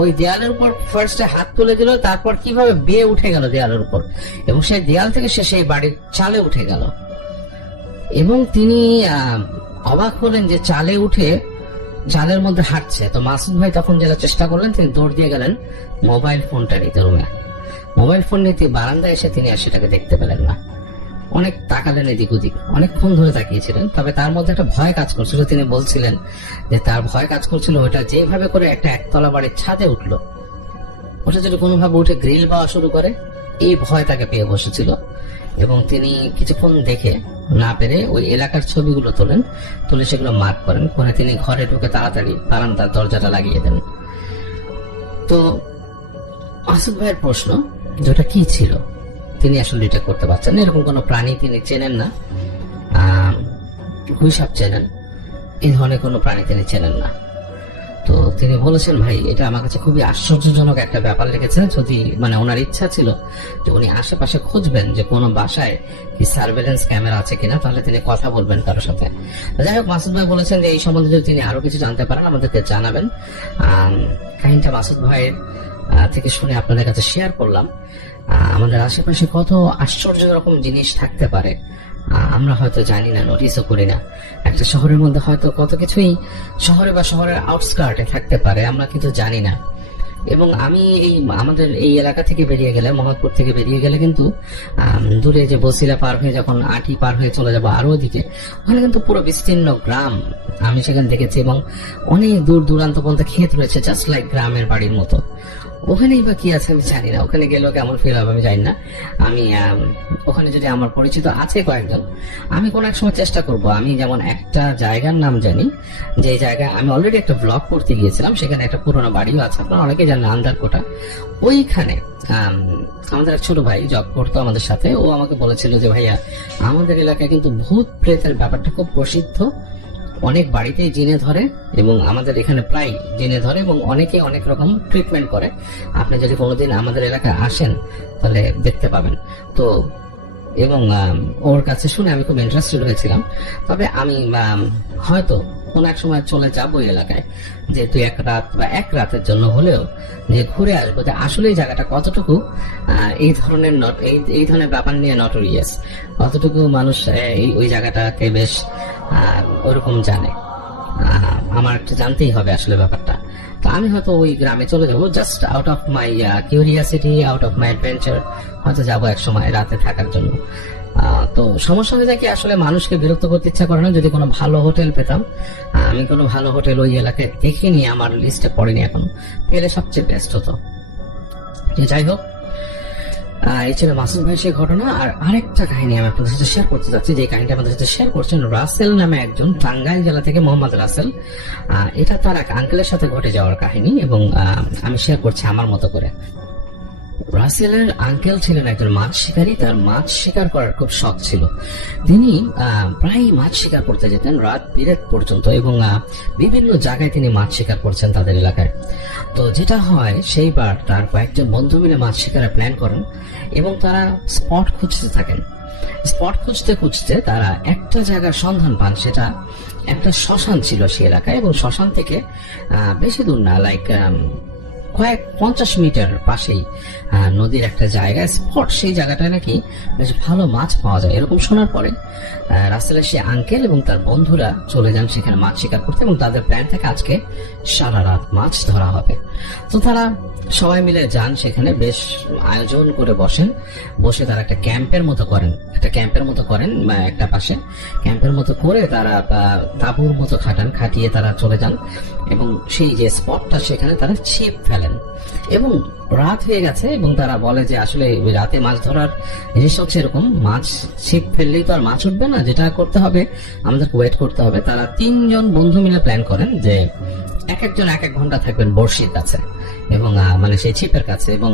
ওই দেয়ালের উপর ফার্স্টে হাত তুলে দিল, তারপর কিভাবে বেয়ে উঠে গেল দেয়ালের উপর, এবং সেই দেয়াল থেকে সে সেই বাড়ির চালে উঠে গেল। এবং তিনি অবাক হলেন যে চালে উঠে চালের মধ্যে হাঁটছে। তো মাসুদ ভাই তখন যেটা চেষ্টা করলেন, তিনি দৌড় দিয়ে গেলেন মোবাইল ফোনটা নিতে রুমে। মোবাইল ফোন নিতে বারান্দায় এসে তিনি আর সেটাকে দেখতে পেলেন না। অনেক তাকালেন এদিক ওদিক, অনেকক্ষণ ধরে তাকিয়েছিলেন, তবে তার মধ্যে একটা ভয় কাজ করছিল। তিনি বলছিলেন যে তার ভয় কাজ করছিল ওটা যেভাবে করে একটা একতলা বাড়ির ছাদে উঠলো, ওটা যদি কোনোভাবে উঠে গ্রিল পাওয়া শুরু করে, এই ভয় তাকে পেয়ে বসেছিল। এবং তিনি কিছুক্ষণ দেখে না পেরে ওই এলাকার ছবিগুলো তোলেন, তুলে সেগুলো মার্ক করেন, পরে তিনি ঘরে ঢুকে তাড়াতাড়ি বারান্দার দরজাটা লাগিয়ে দেন। তো মাসুদ ভাইয়ের প্রশ্ন যে ওটা কি ছিল, তিনি আসলে এটা করতে পারছেন না। এরকম কোনো প্রাণী তিনি চেনেন না, গুইসাপ চেনেন, এই ধরনের কোনো প্রাণী তিনি চেনেন না। তো তিনি বলেছেন, ভাই এটা আমার কাছে খুবই আশ্চর্যজনক একটা ব্যাপার লেগেছে। যদি মানে ওনার ইচ্ছা ছিল যে উনি আশেপাশে খুঁজবেন যে কোনো বাসায় কি সার্ভেলেন্স ক্যামেরা আছে কিনা, তাহলে তিনি কথা বলবেন কারোর সাথে। যাই হোক, মাসুদ ভাই বলেছেন যে এই সম্বন্ধে যদি তিনি আরো কিছু জানতে পারেন আমাদেরকে জানাবেন। কাহিনীটা মাসুদ ভাইয়ের থেকে শুনে আপনাদের কাছে শেয়ার করলাম। আমাদের আশেপাশে কত আশ্চর্য রকম জিনিস থাকতে পারে, আমরা হয়তো জানি না, নোটিসও করি না। একটা শহরের মধ্যে হয়তো কত কিছুই শহরে বা শহরের আউটস্কার্টে থাকতে পারে, আমরা কিন্তু জানি না। এবং আমি এই আমাদের এই এলাকা থেকে বেরিয়ে গেলে, মোহাম্মদপুর থেকে বেরিয়ে গেলে কিন্তু দূরে যে বসিলা পার হয়ে যখন আটি পার হয়ে চলে যাবো আরো ওদিকে, ওখানে কিন্তু পুরো বিস্তীর্ণ গ্রাম আমি সেখানে দেখেছি, এবং অনেক দূর দূরান্ত পর্যন্ত ক্ষেত রয়েছে, জাস্ট লাইক গ্রামের বাড়ির মতো। ওখানেই বা কি আছে আমি জানি না, ওখানে গেলেও কেমন ফিল হবে আমি জানি না। আমি ওখানে যদি আমার পরিচিত আছে কয়েকজন, আমি কোনো এক সময় চেষ্টা করব। আমি যেমন একটা জায়গার নাম জানি, যে জায়গায় আমি অলরেডি একটা ব্লগ করতে গিয়েছিলাম, সেখানে একটা পুরোনো বাড়িও আছে, আপনারা অনেকে জানেন, আন্দারকোটা। ওইখানে আমাদের এক ছোট ভাই জব করতো আমাদের সাথে, ও আমাকে বলেছিল যে ভাইয়া আমাদের এলাকায় কিন্তু ভূত প্রেতের ব্যাপারটা খুব প্রসিদ্ধ, অনেক বাড়িতেই জিনে ধরে, এবং আমাদের এখানে প্রায় জিনে ধরে, এবং অনেকে অনেক রকম ট্রিটমেন্ট করে। আপনি যদি কোনোদিন আমাদের এলাকায় আসেন তাহলে দেখতে পাবেন। তো এবং ওর কাছে শুনে আমি খুব ইন্টারেস্টেড হয়েছিলাম। তবে আমি হয়তো কোন এক সময় চলে যাবো এই এলাকায়, যেহেতু এক রাত বা এক রাতের জন্য হলেও যে ঘুরে আসবো, যে আসলে এই জায়গাটা কতটুকু এই ধরনের ব্যাপার নিয়ে নটোরিয়াস, কতটুকু মানুষ ওই জায়গাটাকে বেশ ওরকম জানে, আমার একটু জানতেই হবে আসলে ব্যাপারটা। তো আমি হয়তো ওই গ্রামে চলে যাবো, just out of my curiosity, out of my adventure, হয়তো যাবো এক সময় রাতে থাকার জন্য। তো সমস্যা হয়ে যায় কি, আসলে মানুষকে বিরক্ত করতে ইচ্ছা করে না। যদি কোনো ভালো হোটেল পেতাম, আমি কোনো ভালো হোটেল ওই এলাকায় দেখিনি, আমার লিস্টে পড়েনি এখন, পেলে সবচেয়ে বেস্ট হতো। যাই হোক, এই ছিল মাসুদ ভাই সেই ঘটনা। আর আরেকটা কাহিনী আমি আপনাদের সাথে শেয়ার করতে চাচ্ছি, যে কাহিনীটা আমাদের সাথে শেয়ার করছেন রাসেল নামে একজন, টাঙ্গাইল জেলা থেকে মোহাম্মদ রাসেল। এটা তার এক আঙ্কেলের সাথে ঘটে যাওয়ার কাহিনী, এবং আমি শেয়ার করছি আমার মতো করে। রাসেলের আঙ্কেল ছিলেন একজন মাছ শিকারী। তার মাছ শিকার করার খুব শখ ছিল। তিনি প্রায় মাছ শিকার করতে যেতেন রাত বিরেত পর্যন্ত, এবং বিভিন্ন জায়গায় তিনি মাছ শিকার করছেন তাদের এলাকায়। তো যেটা হয়, সেইবার তার কয়েকজন বন্ধু মিলে মাছ শিকারের প্ল্যান করেন এবং তারা স্পট খুঁজতে থাকেন। স্পট খুঁজতে খুঁজতে তারা একটা জায়গার সন্ধান পান। সেটা একটা শ্মশান ছিল সেই এলাকায়, এবং শ্মশান থেকে বেশি দূর না, লাইক কয়েক 50 মিটার পাশেই নদীর একটা জায়গা স্পট। সেই জায়গাটায় নাকি বেশ ভালো মাছ পাওয়া যায়। এরকম শোনার পরে রাসেলের সে আঙ্কেল এবং তার বন্ধুরা চলে যান সেখানে মাছ শিকার করতে, এবং তাদের প্ল্যান থাকে আজকে সারা রাত মাছ ধরা হবে। তো তারা সবাই মিলে যান সেখানে, বেশ আয়োজন করে বসে তারা একটা ক্যাম্পের মতো করেন একটা পাশে ক্যাম্পের মতো করে তারা তাঁবুর মতো খাটিয়ে তারা চলে যান, এবং সেই যে স্পটটা সেখানে তারা ছিপ ফেলেন। এবং রাত হয়ে গেছে, এবং তারা বলে যে আসলে রাতে মাছ ধরার জিনিস হচ্ছে এরকম, মাছ ছিপ ফেললেই তো আর মাছ উঠবে না, যেটা করতে হবে আমাদেরকে ওয়েট করতে হবে। তারা 3 জন বন্ধু মিলে প্ল্যান করেন যে একজন 1 ঘন্টা থাকবেন বড়শির কাছে, এবং মানে সেই ছিপের কাছে, এবং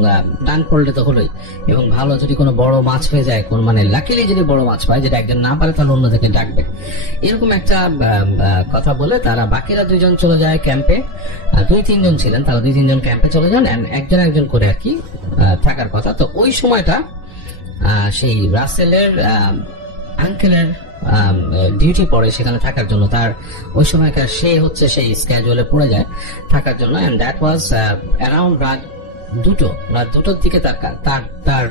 টান পড়লে তো হলোই, এবং ভালো যদি কোনো বড় মাছ হয়ে যায়, কোন মানে লাকিলি যদি বড় মাছ পায়, যেটা একজন না পারে তাহলে অন্যদেরকে ডাকবে, এরকম একটা কথা বলে তারা বাকিরা 2 জন চলে যায় ক্যাম্পে। 2-3 জন ছিলেন, তারা 2-3 জন ক্যাম্পে চলে যান, একজন করে আর কি থাকার কথা। তো ওই সময়টা সেই রাসেলের আঙ্কেলের ডিউটি পড়ে সেখানে থাকার জন্য। তার ওই সময়কার সেই স্ক্যাজুয়ালে পড়ে যায় থাকার জন্য, এন্ড দ্যাট ওয়াজ অ্যারাউন্ড রাত 2টোর দিকে তার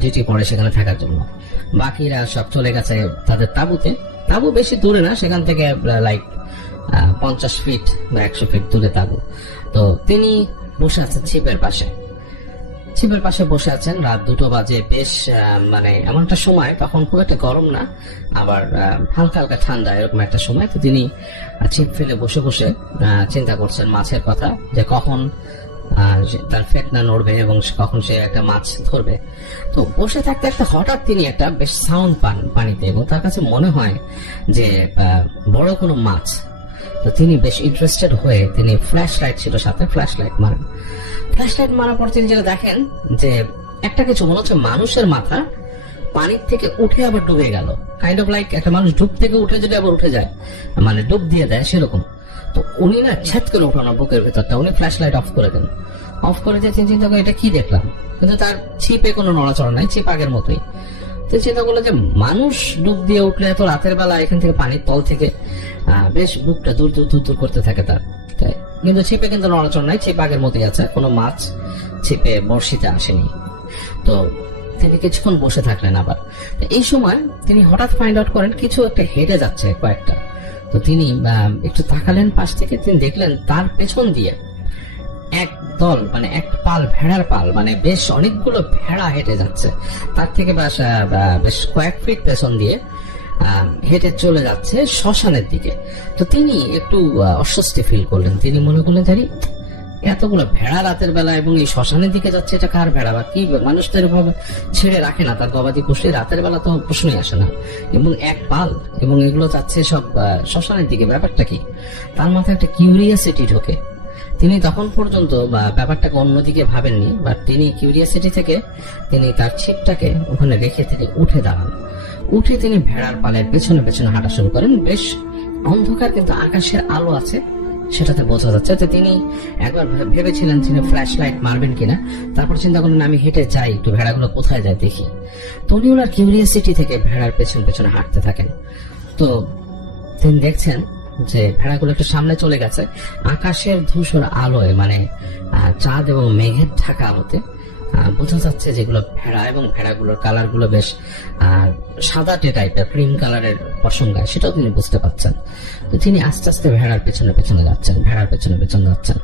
ডিউটি পড়ে সেখানে থাকার জন্য। বাকিরা সব চলে গেছে তাদের তাঁবু বেশি দূরে না, সেখান থেকে লাইক 50 ফিট বা 100 ফিট দূরে তাঁবু। তো তিনি বসে আছেন ছিপের পাশে বসে আছেন। রাত 2টো বাজে, বেশ মানে এমন একটা সময়, তখন খুব একটা গরম না, আবার হালকা হালকা ঠান্ডা, এরকম একটা সময়। তো তিনি ছিপ ফেলে বসে চিন্তা করছেন মাছের কথা, যে কখন তার ফেটনা নড়বে এবং কখন সে একটা মাছ ধরবে। তো বসে থাকতে হঠাৎ তিনি একটা বেশ সাউন্ড পান পানিতে, এবং তার কাছে মনে হয় যে বড় কোনো মাছ। তো তিনি বেশ ইন্টারেস্টেড হয়ে তিনি ফ্ল্যাশ লাইট ছিল সাথে, ফ্ল্যাশ লাইট মারার পর তিনি যেটা দেখেন যে একটা কিছু মনে হচ্ছে মানুষের মাথা পানির থেকে উঠে আবার ডুবে গেল, কাইন্ড অফ লাইক একটা মানুষ ডুব থেকে উঠে যদি আবার উঠে যায়, মানে ডুব দিয়ে দেয় সেরকম। তো উনি না ছেদ করে উঠানো বুকের ভেতরটা, উনি ফ্ল্যাশ লাইট অফ করে দেন। অফ করে দিয়ে চিন্তা করে এটা কি দেখলাম, কিন্তু তার ছিপে কোনো নড়াচড়া নাই, ছিপ আগের মতোই। তো চিন্তা করলো যে মানুষ ডুব দিয়ে উঠলে এত রাতের বেলা এখান থেকে পানির তল থেকে বেশ বুকটা দূর করতে থাকে তার, কিন্তু ছিপে কিন্তু নড়াচড়া নাই, ছিপ আগের মতোই আছে, কোনো মাছ ছিপে বড়শিতে আসেনি। তো তিনি কিছুক্ষণ বসে থাকলেন। আবার এই সময় তিনি হঠাৎ ফাইন্ড আউট করেন কিছু একটা হেঁটে যাচ্ছে কয়েকটা। তো তিনি একটু তাকালেন পাশ থেকে, তিনি দেখলেন তার পেছন দিয়ে এক দল, মানে এক পাল ভেড়ার পাল, মানে বেশ অনেকগুলো ভেড়া হেঁটে যাচ্ছে তার থেকে বেশ কয়েক ফিট পেছন দিয়ে হেঁটে চলে যাচ্ছে শ্মশানের দিকে। তো তিনি একটু অস্বস্তি ফিল করলেন, তিনি মনে করলেন জানি এতগুলো ভেড়া রাতের বেলা এবং এই শ্মশানের দিকে যাচ্ছে, এটা কার ভেড়া বা কি? মানুষ তো এরকম ছেড়ে রাখে না তার গবাদি পশু, রাতের বেলা তো প্রশ্নই আসে না, এবং এক পাল, এবং এগুলো যাচ্ছে সব শ্মশানের দিকে, ব্যাপারটা কি? তার মাথায় একটা কিউরিয়াসিটি ঢোকে। তিনি তখন পর্যন্ত ব্যাপারটাকে অন্যদিকে ভাবেননি, বাট তিনি কিউরিয়াসিটি থেকে তিনি তার ছিপটাকে ওখানে রেখে তিনি উঠে দাঁড়ান। উঠে তিনি ভেড়ার পালের পেছনে হাঁটা শুরু করেন। বেশ অন্ধকার, কিন্তু আকাশের আলো আছে, সেটাতে বোঝা যাচ্ছে। তো তিনি একবার ভেবেছিলেন তিনি ফ্ল্যাশ লাইট মারবেন কিনা, তারপর চিন্তা করলেন আমি হেঁটে যাই, একটু ভেড়াগুলো কোথায় যায় দেখি। তো উনি ওনার কিউরিয়াসিটি থেকে ভেড়ার পেছনে হাঁটতে থাকেন। তো তিনি দেখছেন যে ভেড়াগুলো একটু সামনে চলে গেছে, আকাশের ধূসর আলোয়, মানে চাঁদ এবং মেঘের ঢাকা আলোতে বোঝা যাচ্ছে যেগুলো ভেড়া, এবং ভেড়াগুলোর কালার গুলো বেশ সাদাটে টাইপের, ক্রিম কালারের পশঙ্গায়, সেটাও তিনি বুঝতে পারছেন। তো তিনি আস্তে আস্তে ভেড়ার পেছনে যাচ্ছেন।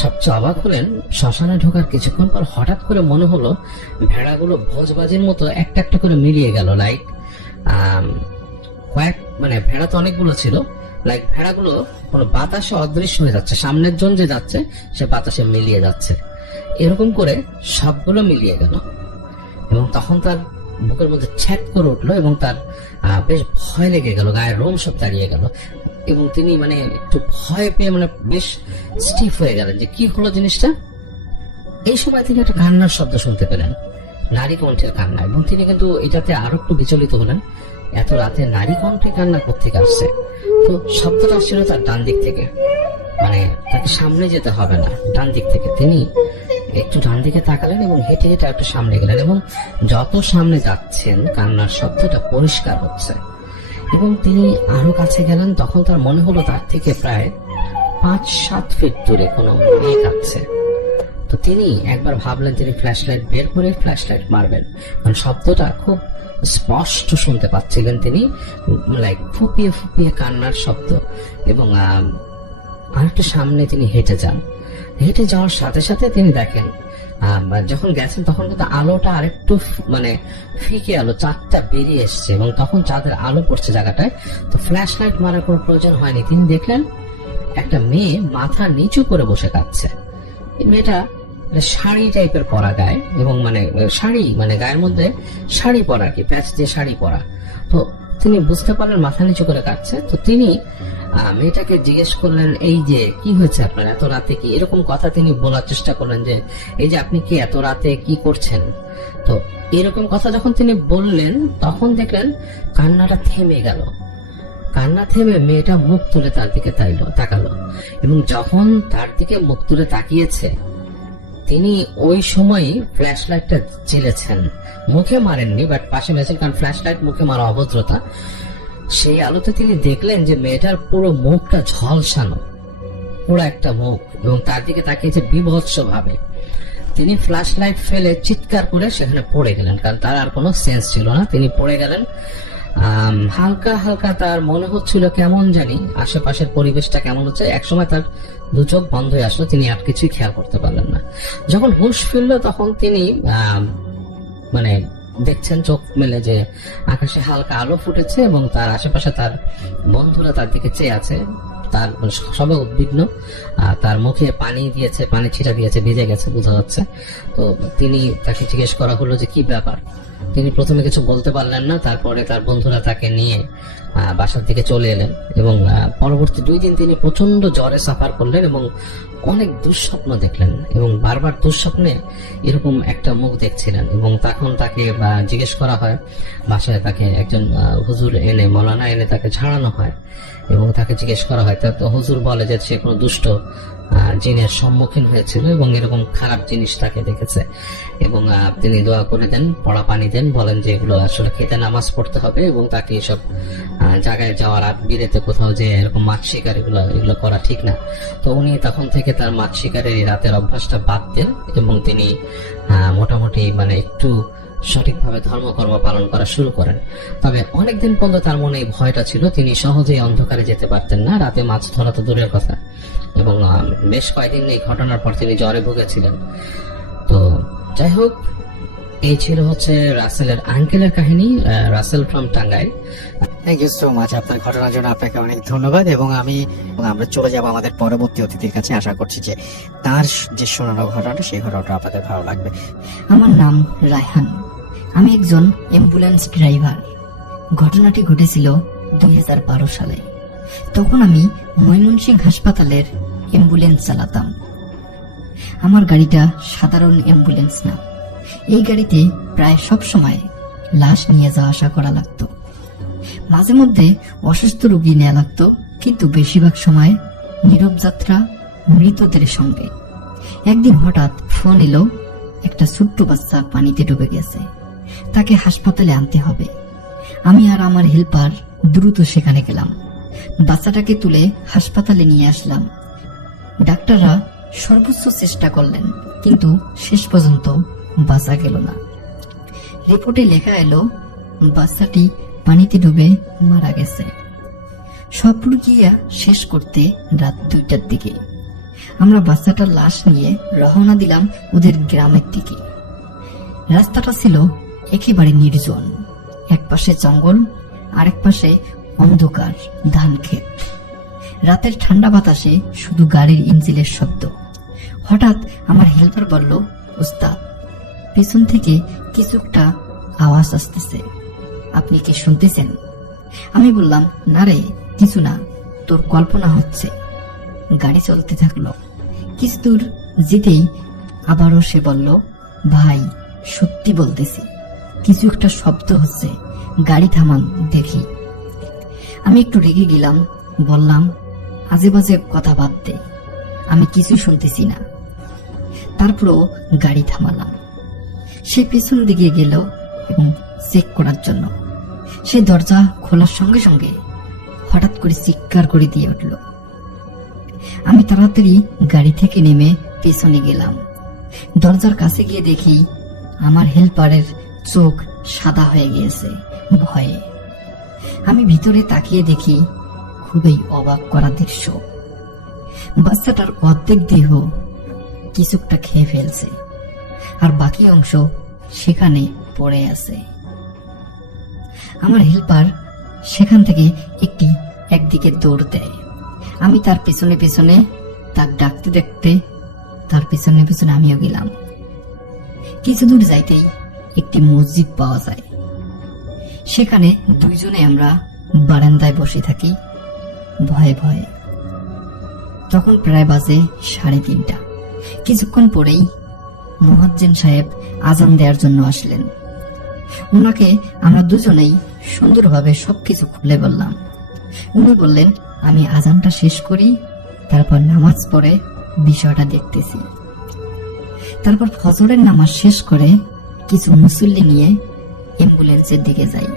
সবচেয়ে অবাক হলেন, শ্মশানে ঢোকার কিছুক্ষণ পর হঠাৎ করে মনে হলো ভেড়াগুলো ভোজবাজির মতো একটা একটা করে মিলিয়ে গেল, লাইক মানে ভেড়া তো অনেকগুলো ছিল, লাইক ভেড়াগুলো কোনো বাতাসে অদৃশ্য হয়ে যাচ্ছে, সামনের জন যে যাচ্ছে সে বাতাসে মিলিয়ে যাচ্ছে, এরকম করে সবগুলো মিলিয়ে গেল। এবং তখন তার বুকের মধ্যে ছ্যাক করে উঠলো, এবং তার বেশ ভয় লেগে গেল, গায়ের রোম সব দাঁড়িয়ে গেল, এবং তিনি মানে একটু ভয় পেয়ে মানে বেশ স্টিফ হয়ে গেলেন যে কি হলো জিনিসটা। এই সময় তিনি একটা কান্নার শব্দ শুনতে পেলেন, নারী কণ্ঠের কান্না, এবং তিনি কিন্তু এটাতে আরো একটু বিচলিত হলেন, এত রাতে নারী কণ্ঠে কান্না কোত্থেকে আসছে। তো শব্দটা আসছিল তার ডান দিক থেকে, মানে তাকে সামনে যেতে হবে না, ডান দিক থেকে। তিনি একটু ডান দিকে তাকালেন এবং হেঁটে হেঁটে একটু সামনে গেলেন, এবং যত সামনে যাচ্ছেন কান্নার শব্দটা পরিষ্কার হচ্ছে, এবং তিনি আরো কাছে গেলেন। তখন তার মনে হলো তার থেকে প্রায় 5-7 ফিট দূরে কোনো মেয়ে কাঁদছে। তো তিনি একবার ভাবলেন তিনি ফ্ল্যাশলাইট বের করে ফ্ল্যাশলাইট মারবেন, কারণ শব্দটা খুব স্পষ্ট শুনতে পাচ্ছিলেন তিনি, লাইক ফুপিয়ে ফুপিয়ে কান্নার শব্দ। এবং আরেকটু সামনে তিনি হেঁটে যান। হেঁটে যাওয়ার সাথে সাথে তিনি দেখেন যখন গেছেন তখন কিন্তু আলোটা আরেকটু মানে ফিকে আলো, চাঁদটা বেরিয়ে এসছে, এবং তখন চাঁদের আলো পড়ছে জায়গাটায়। তো ফ্ল্যাশ লাইট মারার কোনো প্রয়োজন হয়নি। তিনি দেখলেন একটা মেয়ে মাথা নিচু করে বসে কাঁদছে। এই মেয়েটা শাড়ি টাইপের পরা গায়ে, এবং মানে শাড়ি মানে গায়ের মধ্যে শাড়ি পরা, কি প্যাচ দিয়ে শাড়ি পরা। তো তিনি বুঝতে পারলেন মাথা নিচু করে কাঁদছে। তো তিনি মেয়েটাকে জিজ্ঞেস করলেন, এই যে কি হয়েছে আপনার, এত রাতে কি, এরকম কথা তিনি বলার চেষ্টা করলেন যে এই যে আপনি কি এত রাতে কি করছেন। তো এরকম কথা যখন তিনি বললেন তখন দেখলেন কান্নাটা থেমে গেল। কান্না থেমে মেয়েটা মুখ তুলে তার দিকে তাকালো, এবং যখন তার দিকে মুখ তুলে তাকিয়েছে তিনি ওই সময়ই ফ্ল্যাশ লাইটটা জ্বেলেছেন, মুখে মারেননি, বাট পাশে মেরেছেন, কারণ ফ্ল্যাশ লাইট মুখে মারা অভদ্রতা। সেই আলোতে তিনি দেখলেন যে মেয়েটার পুরো মুখটা ঝলসানো, পুরো একটা মুখ, এবং তার দিকে তাকিয়েছে বিভৎস ভাবে। তিনি ফ্ল্যাশ লাইট ফেলে চিৎকার করে সেখানে পড়ে গেলেন, কারণ তার আর কোনো সেন্স ছিল না। তিনি পড়ে গেলেন। হালকা হালকা তার মনে হচ্ছিল কেমন জানি আশেপাশের পরিবেশটা কেমন হচ্ছে। একসময় তার দু চোখ বন্ধ হয়ে আসলো, তিনি আর কিছুই খেয়াল করতে পারলেন না। যখন হুঁশ ফিরল তখন তিনি মানে দেখছেন চোখ মেলে যে আকাশে হালকা আলো ফুটেছে, এবং তার আশেপাশে তার বন্ধুরা তার দিকে চেয়ে আছে। তার সবাই উদ্বিগ্ন, তার মুখে পানি দিয়েছে, পানি ছিটা দিয়েছে, ভিজে গেছে বোঝা যাচ্ছে। তো তিনি তাকে জিজ্ঞেস করা হলো যে কি ব্যাপার। তিনি প্রথমে কিছু বলতে পারলেন না। তারপরে তার বন্ধুরা তাকে নিয়ে বাসার দিকে চলে এলেন, এবং পরবর্তী 2 দিন তিনি প্রচন্ড জ্বরে সাফার করলেন এবং অনেক দুঃস্বপ্ন দেখলেন, এবং বারবার দুঃস্বপ্নে এরকম একটা মুখ দেখছিলেন। এবং তখন তাকে জিজ্ঞেস করা হয়, বাসায় তাকে একজন হুজুর এনে, মৌলানা এনে তাকে ঝাড়ানো হয়, এবং তাকে জিজ্ঞেস করা হয়। তো হুজুর বলে যে সে কোনো দুষ্ট জিনের সম্মুখীন হয়েছিল এবং এরকম খারাপ জিনিস তাকে দেখেছে, এবং তিনি দোয়া করে দেন, পড়া পানি দেন, বলেন যে এগুলো আসলে খেতে নামাজ পড়তে হবে, এবং তাকে এসব জায়গায় যাওয়ার রাত বিরেতে কোথাও যে এরকম মাছ শিকার এগুলো করা ঠিক না। তো উনি তখন থেকে তার মাছ শিকারের এই রাতের অভ্যাসটা বাদ দেন, এবং তিনি মোটামুটি মানে একটু সঠিকভাবে ধর্মকর্ম পালন করা শুরু করেন। তবে অনেকদিন পর্যন্ত তার মনে এই ভয়টা ছিল, তিনি সহজেই অন্ধকারে যেতে পারতেন না, রাতে মাছ ধরা তো দূরের কথা। এবং বেশ কয়েকদিন এই ঘটনার পর তিনি জ্বরে ভুগেছিলেন। তো যাই হোক, এই ছিল হচ্ছে রাসেলের আঙ্কেলের কাহিনী, Rasel from Tangail. Thank you so much আপনার ঘটনার জন্য, আপনাকে অনেক ধন্যবাদ। এবং আমরা চলে যাব আমাদের পরবর্তী অতিথির কাছে। আশা করছি যে তার যে শোনানো ঘটনাটা সেই ঘটনাটা আপনাদের ভালো লাগবে। আমার নাম রায়হান, আমি একজন অ্যাম্বুলেন্স ড্রাইভার। ঘটনাটি ঘটেছিল 2012 সালে। তখন আমি ময়মনসিংহ হাসপাতালের অ্যাম্বুলেন্স চালাতাম। আমার গাড়িটা সাধারণ অ্যাম্বুলেন্স না, এই গাড়িতে প্রায় সব সময় লাশ নিয়ে যাওয়া আসা করা লাগতো। মাঝে মধ্যে অসুস্থ রোগী নেওয়া লাগতো, কিন্তু বেশিরভাগ সময় নীরব যাত্রা, মৃতদের সঙ্গে। একদিন হঠাৎ ফোন এলো, একটা ছোট্ট বাচ্চা পানিতে ডুবে গেছে, তাকে হাসপাতালে আনতে হবে। আমি আর আমার হেল্পার দ্রুত সেখানে গেলাম, বাচ্চাটাকে তুলে হাসপাতালে নিয়ে আসলাম। ডাক্তাররা সর্বোচ্চ চেষ্টা করলেন, কিন্তু শেষ পর্যন্ত বাঁচা গেল না। রিপোর্টে লেখা এলো বাচ্চাটি পানিতে ডুবে মারা গেছে। সব প্রক্রিয়া শেষ করতে রাত 2টার দিকে আমরা বাচ্চাটার লাশ নিয়ে রওনা দিলাম ওদের গ্রামের দিকে। রাস্তাটা ছিল একেবারে নির্জন, এক পাশে জঙ্গল, আরেক পাশে অন্ধকার ধান ক্ষেত। রাতের ঠান্ডা বাতাসে শুধু গাড়ির ইঞ্জিনের শব্দ। হঠাৎ আমার হেল্পার বলল, উস্তাদ, পিছন থেকে কিছু একটা আওয়াজ আসতেছে, আপনি কি শুনতেছেন? আমি বললাম, না রে, কিছু না, তোর কল্পনা হচ্ছে। গাড়ি চলতে থাকলো। কিছু দূর যেতেই আবারও সে বলল, ভাই সত্যি বলতেছি, কিছু একটা শব্দ হচ্ছে, গাড়ি থামান দেখি। আমি একটু রেগে গেলাম, বললাম, আজে বাজে কথা বাদ দে, আমি কিছু শুনতেছি না। তারপরও গাড়ি থামালাম। সে পেছন দিকে গেল এবং চেক করার জন্য। সে দরজা খোলার সঙ্গে সঙ্গে হঠাৎ করে চিৎকার করে দিয়ে উঠল। আমি তাড়াতাড়ি গাড়ি থেকে নেমে পেছনে গেলাম। দরজার কাছে গিয়ে দেখি আমার হেল্পারের চোখ সাদা হয়ে গিয়েছে ভয়ে। আমি ভিতরে তাকিয়ে দেখি খুবই অবাক করা দৃশ্য। বাচ্চাটার অর্ধেক দেহ কিছুটা খেয়ে ফেলছে, আর বাকি অংশ সেখানে পড়ে আছে। আমার হেল্পার সেখান থেকে একদিকে দৌড় দেয়। আমি তার পেছনে পেছনে তার ডাকতে দেখতে তার পেছনে পেছনে আমিও গেলাম। কিছু দূর যাইতেই একটি মসজিদ পাওয়া যায়। সেখানে দুইজনে আমরা বারান্দায় বসে থাকি ভয়ে ভয়ে। তখন প্রায় বাজে 3:30। কিছুক্ষণ পরেই মুয়াজ্জিন সাহেব আজান দেওয়ার জন্য আসলেন। ওনাকে আমরা দুজনেই সুন্দরভাবে সবকিছু খুলে বললাম। উনি বললেন, আমি আজানটা শেষ করি, তারপর নামাজ পড়ে বিষয়টা দেখতেছি। তারপর ফজরের নামাজ শেষ করে কিছু মুসল্লি নিয়ে অ্যাম্বুলেন্সের দিকে যাই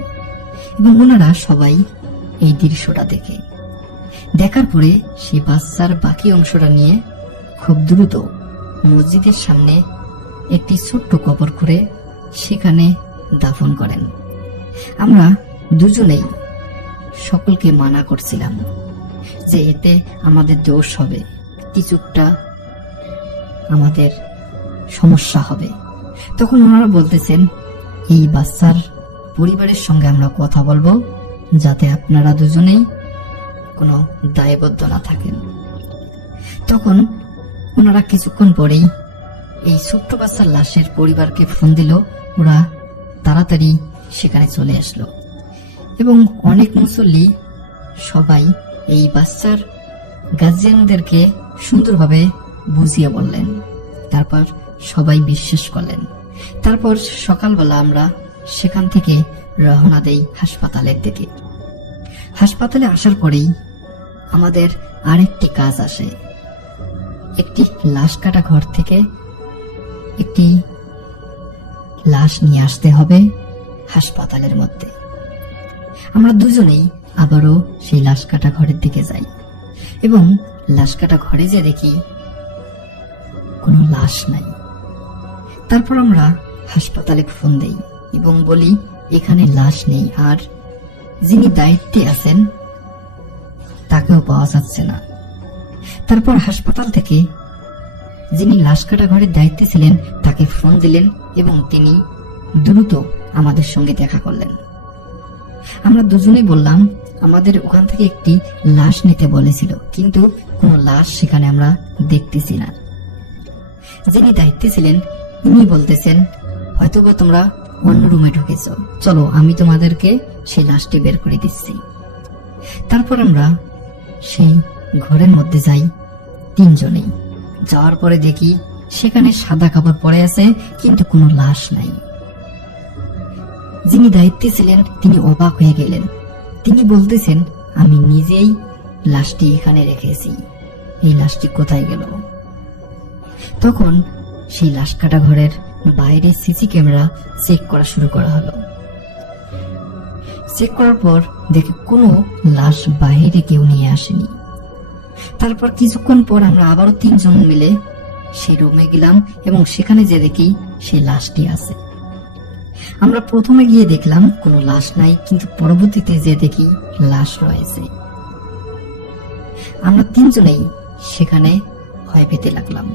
এবং ওনারা সবাই এই দৃশ্যটা দেখার পরে সেই বাচ্চার বাকি অংশটা নিয়ে খুব দ্রুত মসজিদের সামনে একটি ছোট্ট কবর করে সেখানে দাফন করেন। আমরা দুজনেই সকলকে মানা করছিলাম যে এতে আমাদের দোষ হবে, কিছুটা আমাদের সমস্যা হবে। তখন ওনারা বলতেছেন, এই বাচ্চার পরিবারের সঙ্গে আমরা কথা বলবো যাতে আপনারা দুজনেই কোনো দায়বদ্ধ না থাকেন। তখন ওনারা কিছুক্ষণ পরেই এই ছোট্ট বাচ্চার লাশের পরিবারকে ফোন দিল। ওরা তাড়াতাড়ি সেখানে চলে আসলো এবং অনেক মুসল্লি সবাই এই বাচ্চার গার্জিয়ানদেরকে সুন্দরভাবে বুঝিয়ে বললেন। তারপর সবাই বিশ্বাস করলেন। তারপর সকালবেলা আমরা সেখান থেকে রওনা দেই হাসপাতালের দিকে। হাসপাতালে আসার পরেই আমাদের আরেকটি কাজ আসে। একটি লাশ কাটা ঘর থেকে একটি লাশ নিয়ে আসতে হবে হাসপাতালের মধ্যে। আমরা দুজনেই আবারও সেই লাশ কাটা ঘরের দিকে যাই এবং লাশ কাটা ঘরে যে দেখি কোনো লাশ নাই। তারপর আমরা হাসপাতালে ফোন দেই এবং বলি, এখানে লাশ নেই, আর যিনি দায়িত্বে আছেন তাকেও পাওয়া যাচ্ছে না। তারপর হাসপাতাল থেকে যিনি লাশ কাটা ঘরের দায়িত্বে ছিলেন তাকে ফোন দিলেন এবং তিনি দ্রুত আমাদের সঙ্গে দেখা করলেন। আমরা দুজনেই বললাম, আমাদের ওখান থেকে একটি লাশ নিতে বলেছিল, কিন্তু কোনো লাশ সেখানে আমরা দেখতেছি না। যিনি দায়িত্বে ছিলেন তিনি বলতেছেন, হয়তোবা তোমরা অন্য রুমে ঢুকেছ, চলো আমি তোমাদেরকে সেই লাশটি বের করে দিচ্ছি। তারপর আমরা সেই ঘরের মধ্যে যাই তিনজনেই। যাওয়ার পরে দেখি সেখানে সাদা কাপড় পরে আছে, কিন্তু কোনো লাশ নাই। যিনি দায়িত্বে ছিলেন তিনি অবাক হয়ে গেলেন। তিনি বলতেছেন, আমি নিজেই লাশটি এখানে রেখেছি, এই লাশটি কোথায় গেল? তখন সেই লাশ কাটা ঘরের বাইরে সিসি ক্যামেরা চেক করা শুরু করা হলো। চেক করার পর দেখে কোনো লাশ বাইরে কেউ নিয়ে আসেনি। তারপর কিছুক্ষণ পর আমরা আবারও তিনজন মিলে সেই রুমে গেলাম এবং সেখানে যে দেখি সেই লাশটি আছে। আমরা প্রথমে গিয়ে দেখলাম কোনো লাশ নাই, কিন্তু পরবর্তীতে যে দেখি লাশ রয়েছে। আমরা তিনজনেই সেখানে ভয় পেতে লাগলাম।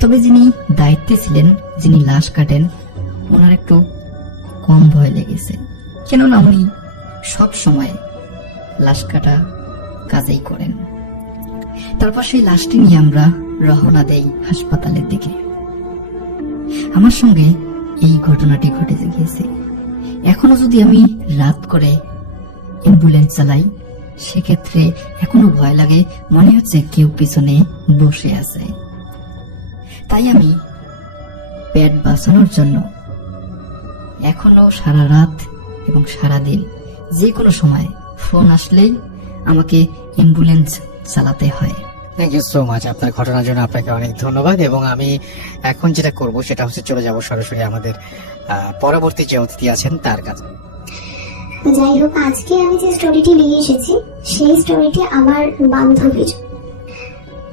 তবে যিনি দায়িত্বে ছিলেন, যিনি লাশ কাটেন, ওনার একটু কম ভয় লেগেছে, কেননা উনি সব সময় লাশ কাটা কাজেই করেন। তারপর সেই লাশটি নিয়ে আমরা রওনা দেই হাসপাতালের দিকে। আমার সঙ্গে এই ঘটনাটি ঘটে গিয়েছে। এখনো যদি আমি রাত করে অ্যাম্বুলেন্স চালাই, সেক্ষেত্রে এখনো ভয় লাগে, মনে হচ্ছে কেউ পিছনে বসে আছে। তাই আমি পেট বাঁচানোর জন্য এখনো সারা রাত এবং সারা দিন যে কোনো সময় ফোন আসলেই আমাকে অ্যাম্বুলেন্স চালাতে হয়। থ্যাংক ইউ সো মাচ আপনার ঘটনার জন্য। আপনাকে অনেক ধন্যবাদ। এবং আমি এখন যেটা করব সেটা হচ্ছে চলে যাব সরাসরি আমাদের পরবর্তী যে অতিথি আছেন তার কাছে। যাই হোক, আজকে আমি যে স্টোরিটি নিয়ে এসেছি সেই স্টোরিটি আমার বান্ধবীর।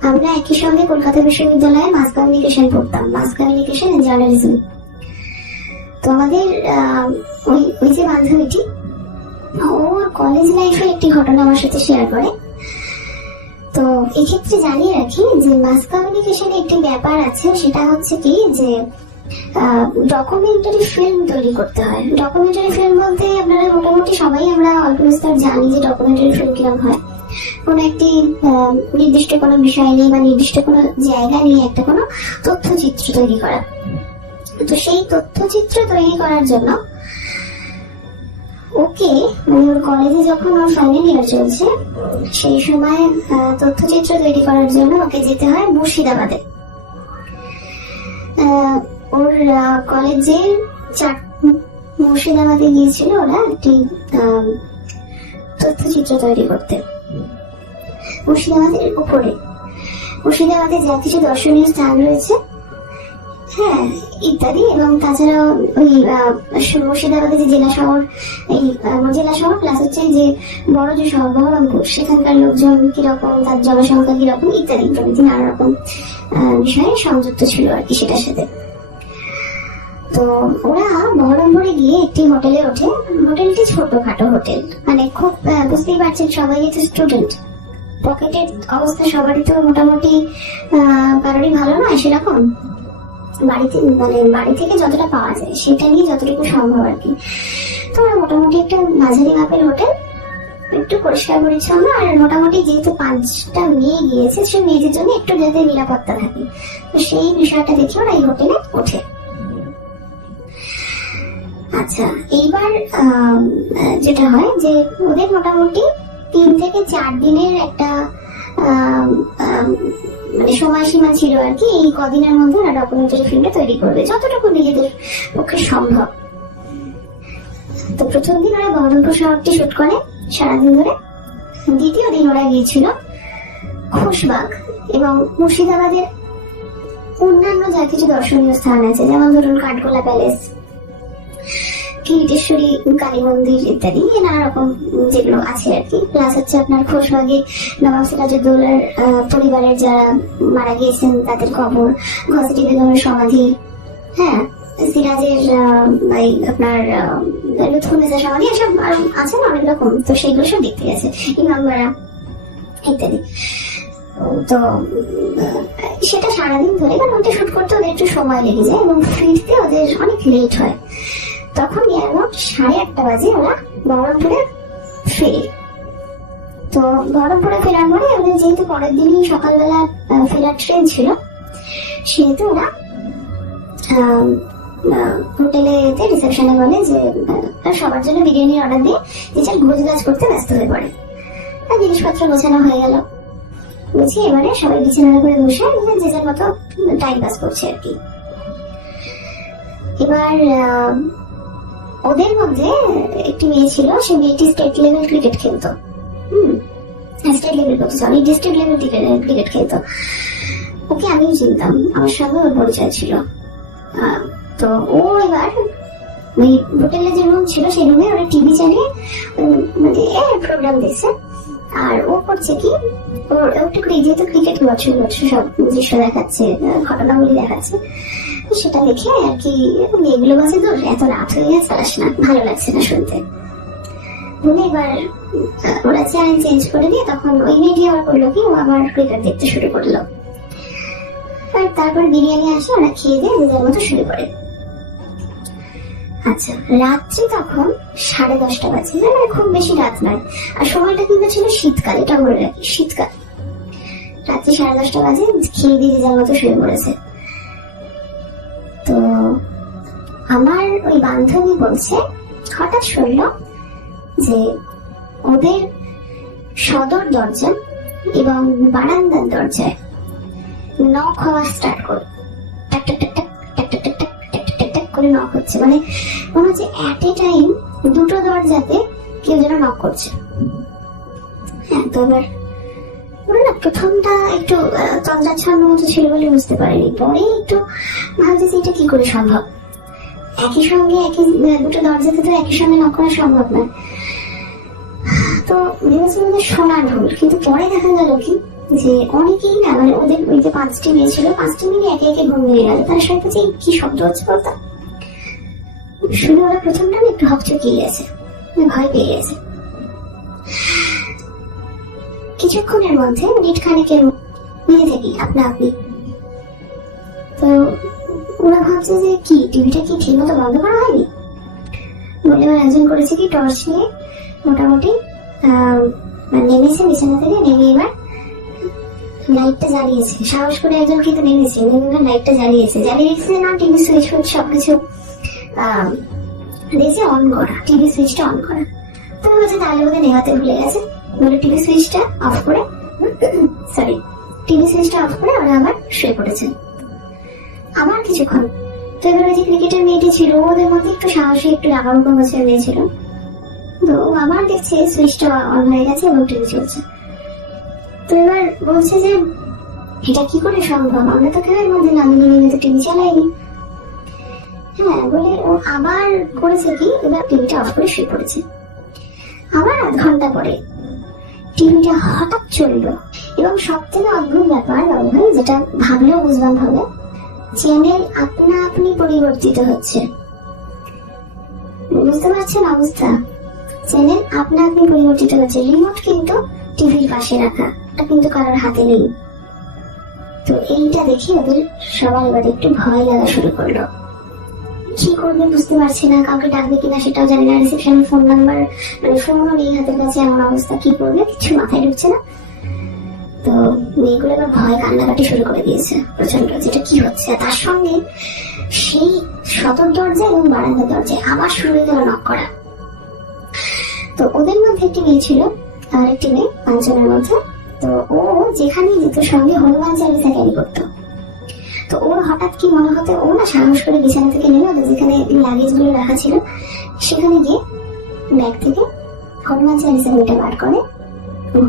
আমরা একই সঙ্গে কলকাতা বিশ্ববিদ্যালয়ে মাস কমিউনিকেশন পড়তাম, মাস কমিউনিকেশন এন্ড জার্নালিজম। তো আমাদের ওই যে বান্ধবীটি, ওর কলেজ লাইফের একটি ঘটনা আমার সাথে শেয়ার করে। তো এক্ষেত্রে জানিয়ে রাখি যে মাস কমিউনিকেশনে একটি ব্যাপার আছে, সেটা হচ্ছে কি যে ডকুমেন্টারি ফিল্ম তৈরি করতে হয়। ডকুমেন্টারি ফিল্ম বলতে আপনারা মোটামুটি সবাই আমরা অল্প বিস্তর জানি যে ডকুমেন্টারি ফিল্ম কিরকম হয়। কোনো একটি নির্দিষ্ট কোনো বিষয় নিয়ে বা নির্দিষ্ট কোনো জায়গা নিয়ে একটা কোনো তথ্যচিত্র তৈরি করা। তো সেই তথ্যচিত্র তৈরি করার জন্য ওকে, মানে ওর কলেজে যখন ওর ফাইনাল ইয়ার চলছে সেই সময় তথ্যচিত্র তৈরি করার জন্য ওকে যেতে হয় মুর্শিদাবাদে। ওর কলেজে মুর্শিদাবাদে গিয়েছিল ওরা একটি তথ্যচিত্র তৈরি করতে। মুর্শিদাবাদের উপরে, মুর্শিদাবাদে যা কিছু দর্শনীয় স্থান রয়েছে, হ্যাঁ, ইত্যাদি, এবং তাছাড়াও ওই মুর্শিদাবাদে যে জেলা শহর, এই জেলা শহর প্লাস হচ্ছে যে বড় যে শহর বহরমপুর, সেখানকার লোকজন কিরকম, তার জনসংখ্যা কিরকম ইত্যাদি প্রভৃতি নানা রকম বিষয়ে সংযুক্ত ছিল আর কি সেটার সাথে। তো ওরা বহরমপুরে গিয়ে একটি হোটেলে ওঠে। হোটেলটি ছোটখাটো হোটেল, মানে খুব বুঝতেই পারছেন সবাই যেহেতু স্টুডেন্ট, পকেটের অবস্থা সবারই তো মোটামুটি কারোরই ভালো নয় সেরকম। বাড়িতে মানে বাড়ি থেকে যতটা পাওয়া যায় সেটা নিয়ে যতটুকু সম্ভব আর কি। তো মোটামুটি একটা মাঝারি মাপের হোটেল, একটু পরিষ্কার পরিচ্ছন্ন, আর মোটামুটি যেহেতু 5টা মেয়ে গিয়েছে, সেই মেয়েদের জন্য একটু যাতে নিরাপত্তা থাকে, তো সেই বিষয়টা দেখে ওরা এই হোটেলে ওঠে। আচ্ছা, এইবার যেটা হয় যে ওদের মোটামুটি 3 থেকে 4 দিনের একটা মানে সময়সীমা ছিল আর কি। এই কদিনের মধ্যে ওরা ডকুমেন্টারি ফিল্মটা তৈরি করবে যতটুকু নিজেদের পক্ষে সম্ভব। তো প্রথম দিন ওরা বহরমপুর শহরটি শুট করে সারাদিন ধরে। দ্বিতীয় দিন ওরা গিয়েছিল খোশবাগ এবং মুর্শিদাবাদের অন্যান্য যা কিছু দর্শনীয় স্থান আছে, যেমন ধরুন কাঠগোলা প্যালেস, কিরিটেশ্বরী কালী মন্দির ইত্যাদি, নানা রকম যেগুলো আছে আর কি। প্লাস হচ্ছে আপনার খোশবাগে নবাব সিরাজউদ্দৌলার পরিবারের যারা মারা গিয়েছেন তাদের কবর, ঘসেটি বেগমের সমাধি, হ্যাঁ, সিরাজের আপনার লুৎফুন্নেসা সমাধি, এসব আরো আছে না অনেক রকম। তো সেইগুলো সব দেখতে গেছে, ইমামবাড়া ইত্যাদি। তো সেটা সারাদিন ধরে, কারণ ওটা শুট করতে ওদের একটু সময় লেগে যায় এবং ফিরতে ওদের অনেক লেট হয়। তখন এয়ারপোর্ট 8:30 বাজে ওরা বহরমপুরে ফেরে। তো বহরমপুরে ফেরার পরে ওদের যেহেতু পরের দিনই সকালবেলা ফেরার ট্রেন ছিল, সেহেতু ওরা হোটেলে রিসেপশনে বলে যে সবার জন্য বিরিয়ানির অর্ডার দিয়ে নিজের গোছ গাছ করতে ব্যস্ত হয়ে পড়ে। আর জিনিসপত্র গোছানো হয়ে গেল, বুঝি এবারে সবাই বিছানার করে বসে যে যার মতো টাইম পাস করছে আর কি। এবার ওদের মধ্যে একটি মেয়ে ছিল, সে মেয়েটি স্টেট লেভেল ক্রিকেট খেলতো, ডিস্ট্রিক্ট লেভেল ক্রিকেট খেলতো। ওকে আমিও চিনতাম, আমার সঙ্গে ওর পরিচয় ছিল। তো ও এবার ওই হোটেলে যে রুম ছিল সেই রুমে ওরা টিভি চ্যানেলে মানে প্রোগ্রাম দিচ্ছে। আর ও করছে কি, ওর একটু যেহেতু ক্রিকেট বছর সব দৃশ্য দেখাচ্ছে, ঘটনাগুলি দেখাচ্ছে, সেটা দেখে আর কি মেয়েগুলো বলছে তো এত রাত হয়ে গেছে, চালাস না, ভালো লাগছে না শুনতে বলে। এবার ওরা চ্যানেল চেঞ্জ করে দিয়ে তখন ওই মেয়েটি আবার করলো কি, ও আবার ক্রিকেট দেখতে শুরু করলো। আর তারপর বিরিয়ানি আসে, ওরা খেয়ে দিয়ে নিজের মতো শুরু করে। আচ্ছা, রাত্রি তখন 10:30 বাজে, মানে খুব বেশি রাত নয়। আর সময়টা কিন্তু ছিল শীতকাল, এটা বলে রাখি, শীতকাল। রাত্রি 10:30 বাজে, খেয়ে দিয়ে নিজের মতো শুয়ে পড়েছে। তো আমার ওই বান্ধবী বলছে হঠাৎ শুনল যে ওদের সদর দরজা এবং বারান্দার দরজায় নক হওয়া স্টার্ট করলো, টাক টাক টাক টাক টাক টাক টাক টাক করে নক হচ্ছে, মানে মনে হচ্ছে অ্যাট এ টাইম দুটো দরজাতে কেউ যেন নক করছে। হ্যাঁ, তো এবার ওরা না প্রথমটা একটু তন্দ্রাচ্ছন্ন মতো ছিল বলে বুঝতে পারেনি, পরে একটু ভাবতেছি এটা কি করে সম্ভব, একই সঙ্গে দুটো দরজাতে তো একই সঙ্গে নক করা সম্ভব নয়। তো ভেবেছিলাম যে শোনার ভুল, কিন্তু পরে দেখা গেল কি যে অনেকেই না, মানে ওদের ওই যে 5টি মেয়ে ছিল, 5টি মেয়ে একে একে ঘুম ভেঙে গেল। তার সাথে যে কি শব্দ হচ্ছে বলতো, শুনে ওরা প্রথমটা একটু হকচকিয়ে গেছে, ভয় পেয়ে গেছে। কিছুক্ষণের মধ্যে মিনিট খানেকের নিজে থেকেই আপনা আপনি তো ওরা ভাবছে যে কি টিভিটা কি ঠিক মতো বন্ধ করা হয়নি বলে এবার একজন করেছে কি টর্চ নিয়ে মোটামুটি নেমেছে বিছানা থেকে, নেমে এবার লাইটটা জ্বালিয়েছে। সাহস করে একজন কিন্তু নেমেছে, নেমে লাইটটা জ্বালিয়েছে, জ্বালিয়ে রেখেছে না টিভি সুইচ ফুইচ সবকিছু দিয়েছে অন করা, টিভি সুইচটা অন করা। তো বলছে তাহলে বোধহয় নেওয়াতে ভুলে গেছে বলে টিভি সুইচটা অফ করে ওরা আবার শুয়ে পড়েছে। আবার কিছুক্ষণ তো এবার ওই যে ক্রিকেটের মেয়েটি ছিল, ওদের মধ্যে একটু সাহসী একটু রাগারুগা বছর মেয়ে ছিল, তো আবার দেখছে সুইচটা অন হয়ে গেছে এবং টিভি চলছে। তো এবার বলছে যে এটা কি করে সম্ভব, আমরা তো কেউ এর মধ্যে নামিয়ে নিয়ে তো টিভি চালাইনি। হ্যাঁ বলে ও আবার করেছে কি, এবার টিভিটা অফ করে শুয়ে পড়েছে। আবার 1 ঘন্টা পরে টিভিটা হঠাৎ চললো, এবং সব থেকে অদ্ভুত ব্যাপার বাবু ভাই, যেটা ভাবলেও বুঝলাম হবে, চ্যানেল আপনা আপনি পরিবর্তিত হচ্ছে। বুঝতে পারছেন অবস্থা, চ্যানেল আপনা আপনি পরিবর্তিত হচ্ছে। রিমোট কিন্তু টিভির পাশে রাখা, ওটা কিন্তু কারোর হাতে নেই। তো এইটা দেখে ওদের সবার এবার একটু ভয় লাগা শুরু করলো। কি করবে বুঝতে পারছে না, কাউকে ডাকবে কিনা সেটাও জানি না, রিসেপশনের ফোন নাম্বার মানে ফোনও নেই হাতের কাছে, এমন অবস্থা, কি করবে কিছু মাথায় ঢুকছে না। তো মেয়েগুলো এবার ভয় কান্নাকাটি শুরু করে দিয়েছে প্রচন্ড, যেটা কি হচ্ছে। তার সঙ্গে সেই সদর দরজা এবং বারান্দার দরজায় আবার শুরু হয়ে গেল নক করা। তো ওদের মধ্যে একটি মেয়ে ছিল, আর একটি মেয়ে 5 জনের মধ্যে। তো ও যেখানে যেত সঙ্গে হনুমান চালিসা ক্যারি করতো। তো ওর হঠাৎ কি মনে হতে ও না সাহস করে বিছানা থেকে নেমে ওদের যেখানে লাগেজ গুলো রাখা ছিল সেখানে গিয়ে ব্যাগ থেকে হনুমান চালিসা বইটা বার করে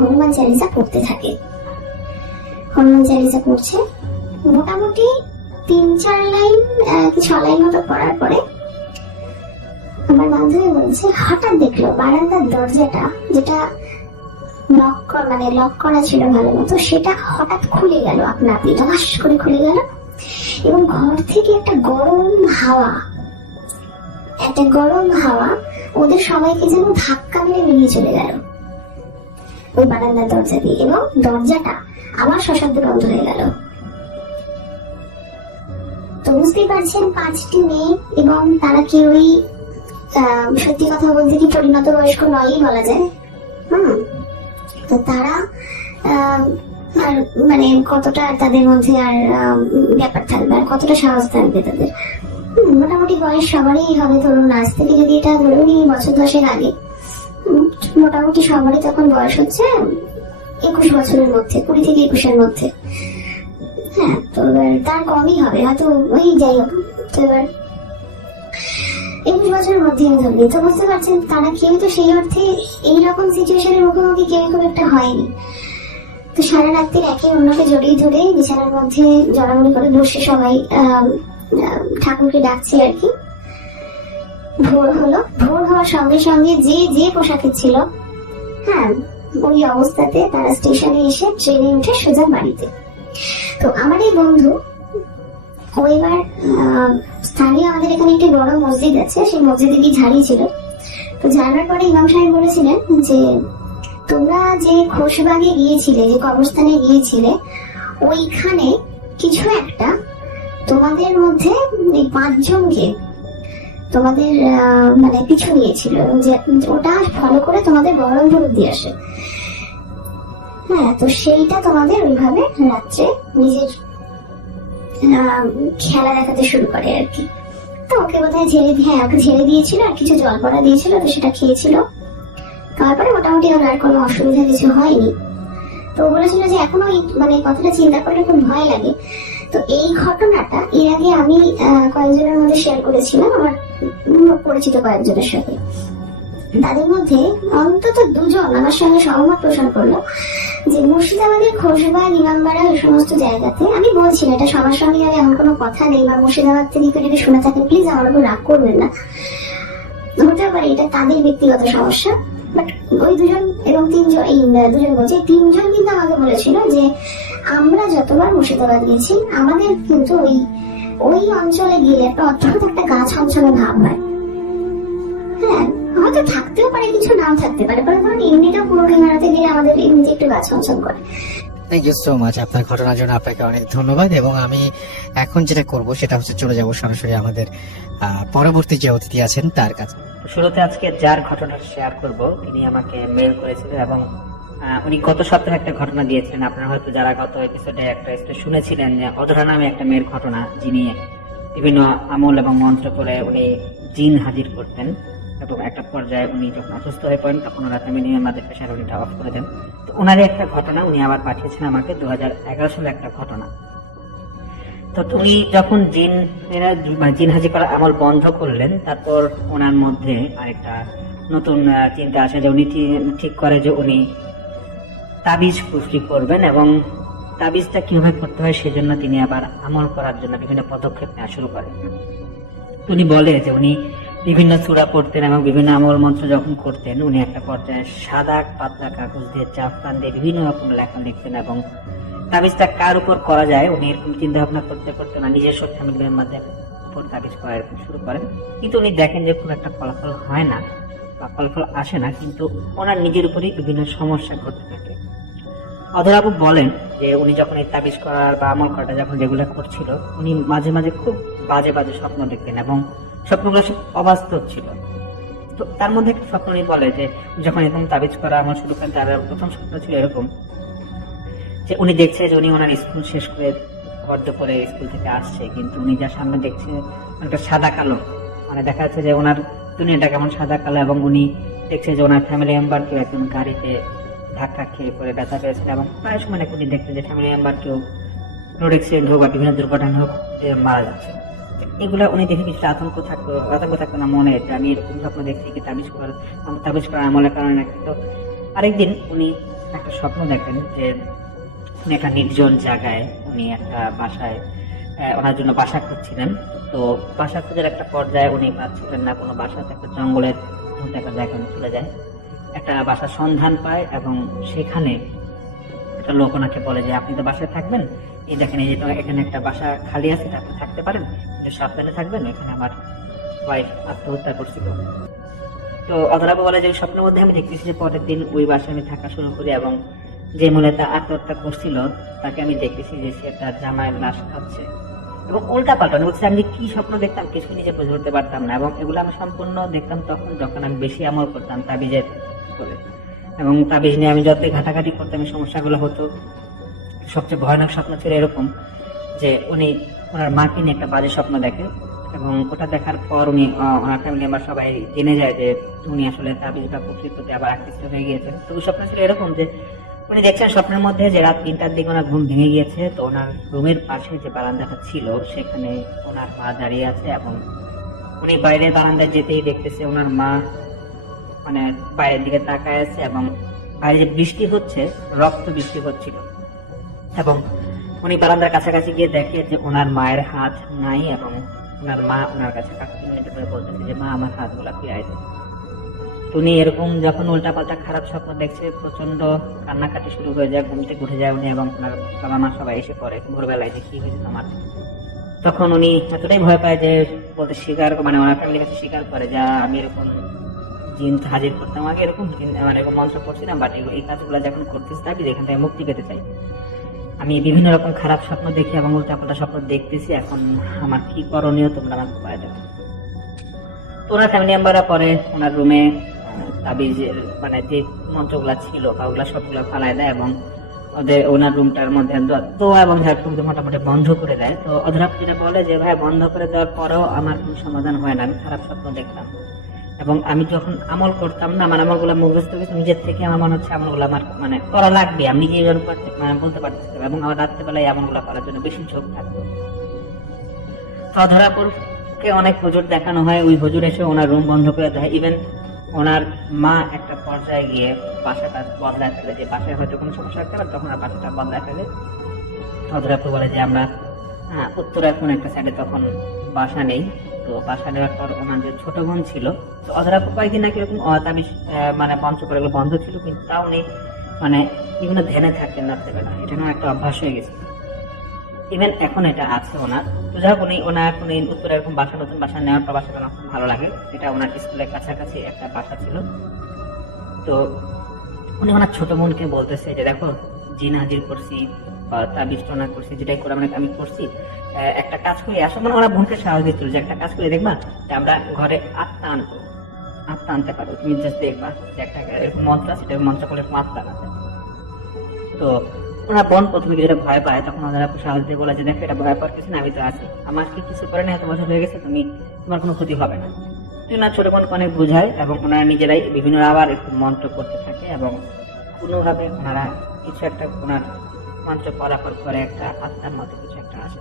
হনুমান চালিসা পড়তে থাকে। হনুমান চালিসা পড়ছে মোটামুটি 3-4 লাইন কি 6 লাইন মতো পড়ার পরে আমার বান্ধবী বলছে হঠাৎ দেখলো বারান্দার দরজাটা, যেটা লক করা ছিল ভালো মতো, সেটা হঠাৎ খুলে গেল, আপনা আপনি ধস করে খুলে গেল, এবং ঘর থেকে একটা গরম হাওয়া ওদের সবাইকে যেন ধাক্কা মেরে বেরিয়ে চলে গেল ওই বারান্দার দরজা দিয়ে, এবং দরজাটা আবার সশব্দে বন্ধ হয়ে গেল। তো বুঝতেই পারছেন 5টি মেয়ে, এবং তারা কেউই সত্যি কথা বলতে কি পরিণত বয়স্ক নয়ই বলা যায়। তো তারা আর মানে কতটা তাদের মধ্যে আর ব্যাপার থাকবে, আর কতটা সাহস থাকবে তাদের। মোটামুটি বয়স সবারই হবে, ধরুন আজ থেকে যদি এটা ধরে নিই বছর 10 আগে, মোটামুটি সবারই তখন বয়স হচ্ছে 21 বছরের মধ্যে, 20 থেকে 21-এর মধ্যে। হ্যাঁ, তো এবার তার কমই হবে হয়তো, ওই যাই হোক। তো এবার 21 বছরের মধ্যে আমি ধরি, তো বুঝতে পারছেন তারা কেউ তো সেই অর্থে এইরকম সিচুয়েশনের মুখোমুখি কেউ খুব একটা হয়নি। তো সারা রাত্রি একে অন্যকে জড়িয়ে ধরে বিছানার মধ্যে জড়ামড়ি করে বসে সবাই ঠাকুরকে ডাকছে আর কি। ভোর হলো, ভোর হওয়ার সঙ্গে সঙ্গে যে পোশাকে ছিল, হ্যাঁ ওই অবস্থাতে তারা স্টেশনে এসে ট্রেনে উঠে সোজা বাড়িতে। তো আমার এই বন্ধু ও এবার স্থানীয় আমাদের এখানে একটি বড় মসজিদ আছে, সেই মসজিদে গিয়ে ঝাড়িয়েছিল। তো ঝাড়ার পরে ইমাম সাহেব বলেছিলেন যে তোমরা যে খোশবাগে গিয়েছিলে, যে কবরস্থানে গিয়েছিলে, ওইখানে কিছু একটা তোমাদের মধ্যে 5 জনকে তোমাদের মানে পিছু নিয়েছিল, যে ওটা ফলো করে তোমাদের বহরমপুর দিয়ে আসে। হ্যাঁ, তো সেইটা তোমাদের ওইভাবে রাত্রে নিজের খেলা দেখাতে শুরু করে আর কি। তো ওকে বোধহয় ওকে ঝেড়ে দিয়েছিল আর কিছু জল পড়া দিয়েছিল, তো সেটা খেয়েছিল। তারপরে মোটামুটি আর কোনো অসুবিধা কিছু হয়নি। তো ও বলেছিল যে এখনো এই মানে কথাটা চিন্তা করলে খুব ভয় লাগে। তো এই ঘটনাটা এর আগে আমি কয়েকজনের মধ্যে শেয়ার করেছিলাম, আমার পরিচিত কয়েকজনের সাথে। তাদের মধ্যে অন্তত দুজন আমার সঙ্গে সহমত পোষণ করলো যে মুর্শিদাবাদের খোশবাগ, ইমামবাড়া, এই সমস্ত জায়গাতে, আমি বলছি না এটা সবার সঙ্গে যাবে এমন কোনো কথা নেই, বা মুর্শিদাবাদ থেকে কেউ যদি শুনে থাকেন প্লিজ আমার উপর রাগ করবেন না, হতে পারে এটা তাদের ব্যক্তিগত সমস্যা। বাট ওই দুজন এবং তিনজন, এই দুজন বলছে, তিনজন কিন্তু আমাকে বলেছিল যে আমরা যতবার মুর্শিদাবাদ গেছি আমাদের কিন্তু ওই অঞ্চলে গেলে একটা অদ্ভুত একটা গা ছমছমে ভাব হয়। হ্যাঁ, হয়তো থাকতেও পারে, কিছু নাও থাকতে পারে, কারণ ধরুন এমনিতেও পূর্ণিমাতে গেলে আমাদের এমনিতে একটু গা ছমছম করে। থ্যাংক ইউ সো মাচ আপনার ঘটনার জন্য, আপনাকে অনেক ধন্যবাদ। এবং আমি এখন যেটা করব সেটা হচ্ছে চলে যাব সরাসরি আমাদের পরবর্তী যে অতিথি আছেন তার কাছে। শুরুতে আজকে যার ঘটনা শেয়ার করব তিনি আমাকে মেল করেছিলেন এবং উনি গত সপ্তাহে একটা ঘটনা দিয়েছেন। আপনারা হয়তো যারা গত এপিসোডে একটা শুনেছিলেন যে অধরা নামে একটা মেয়ের ঘটনা, যিনি বিভিন্ন আমল এবং মন্ত্র করে উনি জিন হাজির করতেন এবং একটা পর্যায়ে উনি যখন অসুস্থ হয়ে পড়েন তখন ওরা ফ্যামিলি মেম্বারদের প্রেশার উনিটা অফ করে দেন। তো ওনারই একটা ঘটনা উনি আবার পাঠিয়েছেন আমাকে 2011 সালে একটা ঘটনা। তো উনি যখন জিন হাজির করা আমল বন্ধ করলেন, তারপর ওনার মধ্যে আরেকটা নতুন চিন্তা আসে যে উনি ঠিক করে যে উনি তাবিজ কুফরি করবেন এবং তাবিজটা কিভাবে করতে হয় সেজন্য তিনি আবার আমল করার জন্য বিভিন্ন পদক্ষেপ নেওয়া শুরু করেন। উনি বলে যে উনি বিভিন্ন সূরা পড়তেন এবং বিভিন্ন আমল মন্ত্র যখন করতেন উনি একটা পর্যায়ে সাদা পাতলা কাগজ দিয়ে জাফরান দিয়ে বিভিন্ন রকম লেখা লিখতেন এবং তাবিজটা কার উপর করা যায় উনি এরকম চিন্তা ভাবনা করতে করতে না নিজস্ব ফ্যামিলি মেম্বারদের উপর তাবিজ করা এরকম শুরু করেন। কিন্তু উনি দেখেন যে খুব একটা ফলাফল হয় না বা ফলাফল আসে না, কিন্তু ওনার নিজের উপরেই বিভিন্ন সমস্যা ঘটতে থাকে। অধরাবু বলেন যে উনি যখন এই তাবিজ করার বা আমল করাটা যখন রেগুলার করছিল উনি মাঝে মাঝে খুব বাজে বাজে স্বপ্ন দেখতেন এবং স্বপ্নগুলো সব অবাস্তব ছিল। তো তার মধ্যে একটা স্বপ্ন উনি বলে যে যখন এরকম তাবিজ করা আমল শুরু করেন তার প্রথম স্বপ্ন ছিল এরকম যে উনি দেখছে যে উনি ওনার স্কুল শেষ করে বদ্ধ করে স্কুল থেকে আসছে, কিন্তু উনি যার সামনে দেখছে একটা সাদা কালো, মানে দেখা যাচ্ছে যে ওনার দুনিয়াটা কেমন সাদা কালো এবং উনি দেখছে যে ওনার ফ্যামিলি মেম্বার কেউ একজন গাড়িতে ধাক্কা খেয়ে পড়ে ব্যথা পেয়েছেন এবং প্রায় সময় নাকি উনি দেখছেন যে ফ্যামিলি মেম্বার কেউ রোড অ্যাক্সিডেন্ট হোক বা বিভিন্ন দুর্ঘটনা হোক যে মারা যাচ্ছে। এগুলা উনি দেখে কিছুটা আতঙ্ক থাকতো না মনে, যে আমি এরকম স্বপ্ন দেখছি কি তাবিজ করার আমলের কারণে নাকি। তো আরেকদিন উনি একটা স্বপ্ন দেখেন যে উনি একটা নির্জন জায়গায় উনি একটা বাসায় ওনার জন্য বাসা খুঁজছিলেন। তো বাসা খোঁজার একটা পর্যায়ে উনি পাচ্ছিলেন না কোনো বাসাতে, একটা জঙ্গলের মধ্যে একটা জায়গায় চলে যায়, একটা বাসার সন্ধান পায় এবং সেখানে একটা লোক ওনাকে বলে যে আপনি তো বাসায় থাকবেন, এই দেখেন এই যে এখানে একটা বাসা খালি আছে, আপনি থাকতে পারেন, কিন্তু সাবধানে থাকবেন, এখানে আমার ওয়াইফ আত্মহত্যা করছিল। তো অধরাবু বলে যে স্বপ্নের মধ্যে আমি দেখতেছি যে পরের দিন ওই বাসায় আমি থাকা শুরু করি এবং যে মূলত আত্মহত্যা করছিল তাকে আমি দেখতেছি যে সে তার জামাইয়ের লাশ খাচ্ছে এবং উল্টা পাল্টা বলছে। আমি কি স্বপ্ন দেখতাম কিছু নিজে বুঝে উঠতে পারতাম না এবং এগুলো আমি সম্পূর্ণ দেখতাম তখন যখন আমি বেশি আমল করতাম তাবিজের বলে, এবং তাবিজ নিয়ে আমি যতই ঘাটাঘাটি করতাম এই সমস্যাগুলো হতো। সবচেয়ে ভয়ানক স্বপ্ন ছিল এরকম যে উনি ওনার মাকে নিয়ে একটা বাজে স্বপ্ন দেখে এবং ওটা দেখার পর উনি ওনার ফ্যামিলি মেম্বার সবাই জেনে যায় যে উনি আসলে তাবিজটা কুফরি করতে আবার আকৃষ্ট হয়ে গিয়েছেন। তো ওই স্বপ্ন ছিল এরকম যে উনি দেখছেন স্বপ্নের মধ্যে যে রাত 3টার দিকে ওনার ঘুম ভেঙে গিয়েছে, তো ওনার রুমের পাশে যে বারান্দাটা ছিল সেখানে ওনার মা দাঁড়িয়ে আছে এবং উনি বাইরে বারান্দায় যেতেই দেখতেছে ওনার মা মানে বাইরের দিকে তাকায় আছে এবং বাইরে যে বৃষ্টি হচ্ছে রক্ত বৃষ্টি হচ্ছিল এবং উনি বারান্দার কাছাকাছি গিয়ে দেখে যে ওনার মায়ের হাত নাই এবং ওনার মা ওনার কাছে কাকুতি করে বলতেছে যে মা আমার হাতগুলা ফিরাই দেয়। উনি এরকম যখন উল্টাপাল্টা খারাপ স্বপ্ন দেখছে প্রচন্ড কান্নাকাটি শুরু হয়ে যায়, ঘুম থেকে উঠে যায় উনি এবং ওনার বাবা মা সবাই এসে পড়ে ভোরবেলায় যে কি হয়েছে আমার। তখন উনি এতটাই ভয় পায় যে বলতে স্বীকার মানে ওনার ফ্যামিলির কাছে স্বীকার করে যে আমি এরকম জিন হাজির করতাম আগে, এরকম মানে এরকম মন্ত্র পড়ছিলাম, বাট এই কাজগুলো যখন করতেছি তাই এখান থেকে মুক্তি পেতে চাই। আমি বিভিন্ন রকম খারাপ স্বপ্ন দেখি এবং উল্টাপাল্টা স্বপ্ন দেখতেছি, এখন আমার কি করণীয় তোমরা আমাকে উপায় দেবো। তো ওনার ফ্যামিলি মেম্বাররা পরে ওনার রুমে তাবিজের মানে যে মন্ত্রগুলা ছিল বা ওগুলা সবগুলো ফালাই দেয় এবং ওনার রুমটার মধ্যে দোয়া এবং ঝাড়ফুঁক মোটামুটি বন্ধ করে দেয়। তো অধরাবু যেটা বলে যে ভাই বন্ধ করে দেওয়ার পরেও আমার কোনো সমাধান হয় না, আমি খারাপ স্বপ্ন দেখলাম এবং আমি যখন আমল করতাম না, আমার আমলগুলো মুখস্থ হয়েছে নিজের থেকে, আমার মনে হচ্ছে আমলগুলো আমার মানে করা লাগবে, আমি নিজেই মানে বলতে পারতেছিলাম, এবং আমার রাত্রেবেলায় আমলগুলো করার জন্য বেশি ঝোঁক থাকতো। তো অধরাপুরকে অনেক হুজুর দেখানো হয়, ওই হুজুর এসে ওনার রুম বন্ধ করে দেয়। ইভেন ওনার মা একটা পর্যায়ে গিয়ে বাসাটা বদলায় ফেলে, যে বাসায় হয়তো কোনো সমস্যা হতে পারে, তখন আর বাসাটা বদলায় ফেলে। অধরাপুর বলে যে আমরা উত্তরে কোন একটা সাইডে তখন বাসা নেই। তো বাসা নেওয়ার পর ওনার যে ছোট বোন ছিল, তো অধরাপুর কয়েকদিন নাকি এরকম তাবিজ মানে পঞ্চকড়াগুলো বন্ধ ছিল, কিন্তু তাও উনি মানে বিভিন্ন ধ্যানে থাকতেন রাত্রেবেলা, এটা না একটা অভ্যাস হয়ে গেছে। ইভেন এখন এটা আছে ওনার। তো যাই হোক, ওনার এখন এই উত্তরে এরকম বাসা, নতুন বাসা নেওয়ার পর বাসাটা আমার খুব ভালো লাগে। এটা ওনার স্কুলের কাছাকাছি একটা বাসা ছিল। তো উনি ওনার ছোট বোনকে বলতেছে যে দেখো, জিন হাজির করছি বা তাবিজ টনা করছি, যেটাই করে আমি করছি, একটা কাজ করে আসো। মানে ওরা বোনকে সাহস দিচ্ছিল যে একটা কাজ করে দেখবা, যে আমরা ঘরে আত্মা আনতে পারবো, তুমি জাস্ট দেখবা যে একটা এরকম মন্ত্র আছে, সেটা মন্ত্র করলে আত্মা আনতে। তো ওনার বোন প্রথমে যেটা ভয় পায়, তখন ওনারা সাহস দিয়ে বলে যে দেখো, এটা ভয় পাওয়ার কিছু না, আমি তো আছি, আমার কি কিছু করে না, এত বছর হয়ে গেছে, তোমার কোনো ক্ষতি হবে না। তো ওনার ছোট বোনকে অনেক বোঝায়, এবং ওনারা নিজেরাই বিভিন্ন আবার একটু মন্ত্র করতে থাকে, এবং কোনোভাবে ওনারা কিছু একটা ওনার মন্ত্র করার পর করে একটা আত্মার মতো কিছু একটা আসে।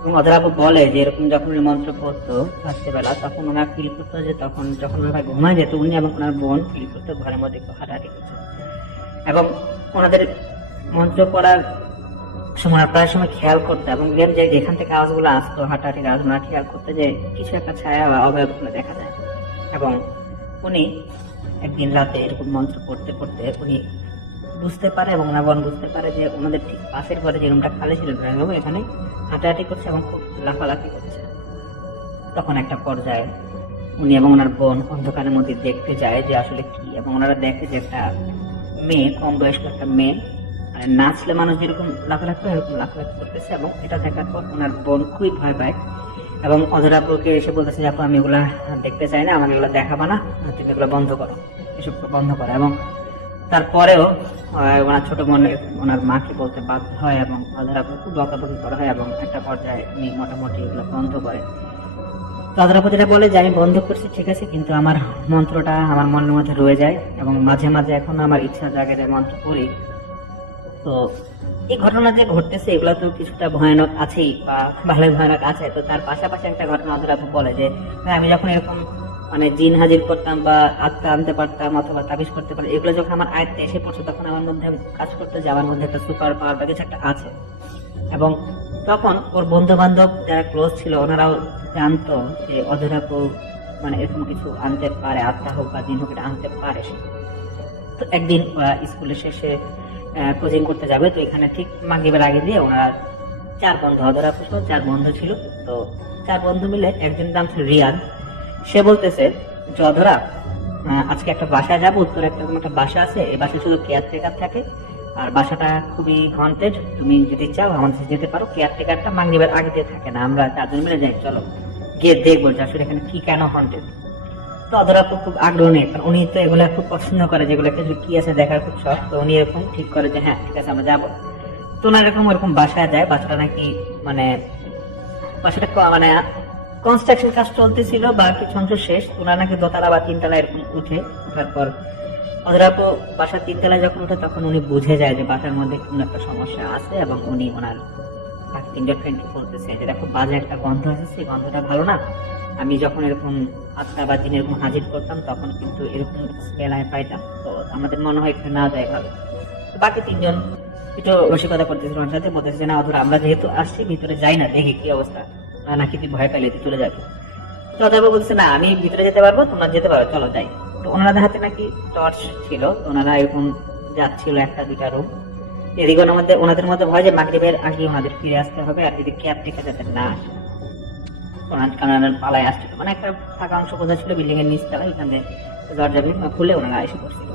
এবং অধরাপু বলে যে এরকম যখন উনি মন্ত্র পড়তো রাত্রিবেলা, তখন ওনার ফিল করতো যে তখন যখন ওনারা ঘুমায় যেত, উনি এবং ওনার বোন ফিল করতো ঘরের মধ্যে হাঁটাহাঁটি করছে। এবং ওনাদের মন্ত্র পড়ার সময় প্রায় সময় খেয়াল করতে, এবং যে যেখান থেকে আওয়াজগুলো আসতো, হাঁটাহাঁটির আওয়াজ, ওনারা খেয়াল করতে যে কিছু একটা ছায়া বা অবয়ব দেখা যায়। এবং উনি একদিন রাতে এরকম মন্ত্র পড়তে পড়তে উনি বুঝতে পারে, এবং ওনার বোন বুঝতে পারে যে ওনাদের ঠিক পাশের ঘরে যে রুমটা খালি ছিল, এখানে হাঁটাহাঁটি করছে এবং খুব লাফালাফি করছে। তখন একটা পর্যায়ে উনি এবং ওনার বোন অন্ধকারের মধ্যে দেখতে যায় যে আসলে কি, এবং ওনারা দেখে যে একটা মেয়ে, কম বয়স্ক একটা মেয়ে, মানে নাচলে মানুষ যেরকম লাফালাফি এরকম লাফালাফি করতেছে। এবং এটা দেখার পর ওনার বোন খুবই ভয় পায়, এবং অধরাপুরকে এসে বলতেছে যে আপু, আমি এগুলা দেখতে চাই না, আমার এগুলো দেখাবো না, তুমি এগুলো বন্ধ করো, এসব বন্ধ করো। এবং তারপরেও ওনার ছোট বোন ওনার মাকে বলতে বাধ্য হয়, এবং অধরাপুর খুব বকাবকি করা হয়, এবং একটা পর্যায়ে উনি মোটামুটি এগুলো বন্ধ করে। তো অধরাপুর যেটা বলে যে আমি বন্ধ করছি ঠিক আছে, কিন্তু আমার মন্ত্রটা আমার মনের মধ্যে রয়ে যায়, এবং মাঝে মাঝে এখন আমার ইচ্ছা জাগে যে মন্ত্র পড়ি। তো এই ঘটনা যে ঘটতেছে, এগুলো তো কিছুটা ভয়ানক আছেই, বা ভালোই ভয়ানক আছে। তো তার পাশাপাশি একটা ঘটনা অধরাপুর বলে যে আমি যখন এরকম মানে জিন হাজির করতাম বা আত্মা আনতে পারতাম অথবা তাবিজ করতে পারতাম, এগুলো যখন আমার আয়ত্তে এসে পড়ছে, তখন আমার মধ্যে কাজ করতে যে আমার মধ্যে একটা সুপার পাওয়ার বা কিছু একটা আছে। এবং তখন ওর বন্ধু বান্ধব যারা ক্লোজ ছিল, ওনারাও জানতো যে অধরাপুর মানে এরকম কিছু আনতে পারে, আত্মা হোক বা জিন হোক, এটা আনতে পারে সে। তো একদিন স্কুলের শেষে কোচিং করতে যাবে, তো এখানে ঠিক মাগরিবের আগে দিয়ে ওনারা 4 বন্ধু, অধরাপুর সহ 4 বন্ধু ছিল। তো 4 বন্ধু মিলে, একজন নাম ছিল রিয়াদ, সে বলতেছে যে অধরা, আজকে একটা বাসায় যাবো, উত্তরে একটা বাসা আছে, এই বাসায় শুধু কেয়ারটেকার থাকে, আর বাসাটা খুবই হন্টেড, তুমি যদি চাও আমাদের সাথে যেতে পারো, কেয়ারটেকারটা মাগরিবের আগে দিয়ে থাকে না, আমরা 4 জন মিলে যাই, চলো গিয়ে দেখবো যে আসলে এখানে কি কেন হন্টেড। তো অধরাপুর খুব আগ্রহ নেই, কারণ উনি তো এগুলা খুব পছন্দ করে, যেগুলোকে কি আছে দেখার খুব শখ। তো উনি এরকম ঠিক করে যে হ্যাঁ ঠিক আছে আমরা যাবো। তো ওনার এরকম বাসায় যায়, বাসাটা নাকি মানে বাসাটা মানে কনস্ট্রাকশন কাজ চলতেছিল বা কিছু অংশ শেষ, ওনার নাকি দোতলা বা 3 তলা এরকম ওঠার পর অধরাপুর বাসার 3 তলায় যখন ওঠে, তখন উনি বুঝে যায় যে বাসার মধ্যে কোনো একটা সমস্যা আছে, এবং উনি ওনার বাকি 3জন ফ্রেন্ডকে বলতেছে যে দেখো, বাজে একটা গন্ধ আছে, সেই গন্ধটা ভালো না, আমি যখন এরকম আত্মা বা জিন এরকম হাজির করতাম, তখন কিন্তু এরকম স্মেল আমি পাইতাম, তো আমাদের মনে হয় এখানে না যায় ভালো। তো বাকি 3জন একটু রসিকতা করতেছিল ওনার সাথে, বলতেছে না অধরা, আমরা যেহেতু আসছি ভিতরে যাই না, দেখি কি অবস্থা, নাকি তুই ভয় পাইলে তুই চলে যাবি। তো অধরা বলছে না, আমি ভিতরে যেতে পারবো, তোমরা যেতে পারো, চলো যাই। তো ওনাদের হাতে নাকি টর্চ ছিল, ওনারা এরকম যাচ্ছিল 1-2টা রুম। এদিকে ওনাদের মধ্যে ভয় যে মাগরিবের আগে ওনাদের ফিরে আসতে হবে, আর এদিকে কেয়ারটেকার যাতে না আসে, ওনার পালায় আসছিল, মানে একটা ফাঁকা অংশ বোঝা ছিল বিল্ডিং এর নিচতলা, এখানে দরজা খুলে ওনারা এসে পড়ছিল।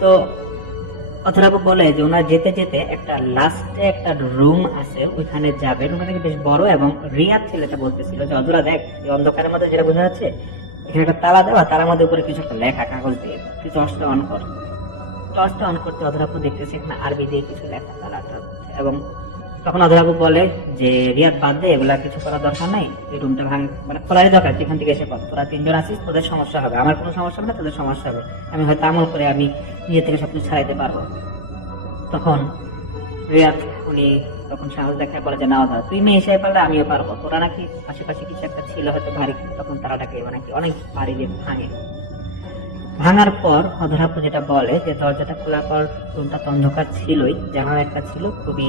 তো অধরাপু বলে যে ওনার যেতে যেতে একটা লাস্টে একটা রুম আছে, ওইখানে যাবে, রুমটা নাকি বেশ বড়। এবং রিয়াদ ছেলেটা বলতেছিল যে অধরা দেখ, এই অন্ধকারের মধ্যে যেটা বোঝা যাচ্ছে, এখানে একটা তালা দেওয়া, তালার মধ্যে উপরে কিছু একটা লেখা কাগজ দিয়ে, তুই টর্চটা অন কর। টর্চটা অন করতে অধরাপু দেখতেছে এখানে আরবি দিয়ে কিছু লেখা তালাটা, এবং তখন অধরাবু বলে যে রিয়াদ বাদ দে, এগুলা কিছু করার দরকার নাই, এই রুমটা ভাঙ মানে খোলারই দরকার, যেখান থেকে এসে পড়, তোরা 3 জন আছিস, তোদের সমস্যা হবে, আমার কোনো সমস্যা হবে না, তোদের সমস্যা হবে, আমি হয়তো আমল করে আমি নিজে থেকে সবকিছু ছাড়াইতে পারবো। তখন রিয়াদ উনি তখন সাহস দেখায় বলে যে না অধরা, তুই মেয়ে হিসেবে পারলে আমিও পারবো, তোরা নাকি আশেপাশে কিছু একটা ছিল হয়তো ভারী, তখন তারাটাকে মানে কি অনেক ভারী দিয়ে ভাঙে। ভাঙার পর অধরাপু যেটা বলে যে দরজাটা খোলার পর রুমটা তো অন্ধকার ছিলই, জানালা একটা ছিল, খুবই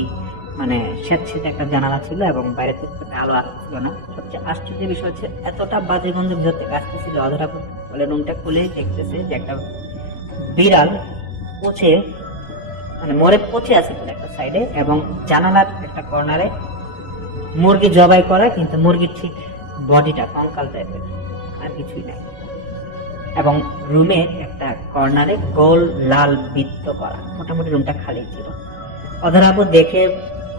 মানে স্যাঁতসেঁতে একটা জানালা ছিল এবং বাইরে থেকে একটা আলো আসছিল না। সবচেয়ে আশ্চর্যের বিষয় হচ্ছে এতটা বাজে গন্ধ ভিতর থেকে আসতেছিল, অধরাপু বলে রুমটা খুলে দেখতেছে যে একটা বিড়াল পচে মানে মরে পচে আছে পুরো একটা সাইডে, এবং জানালার একটা কর্নারে মুরগি জবাই করা, কিন্তু মুরগির ঠিক বডিটা কঙ্কাল টাইপের, আর কিছুই নাই। এবং রুমে একটা কর্নারে গোল লাল বৃত্ত করা, মোটামুটি রুমটা খালি ছিল। অধরাবু দেখে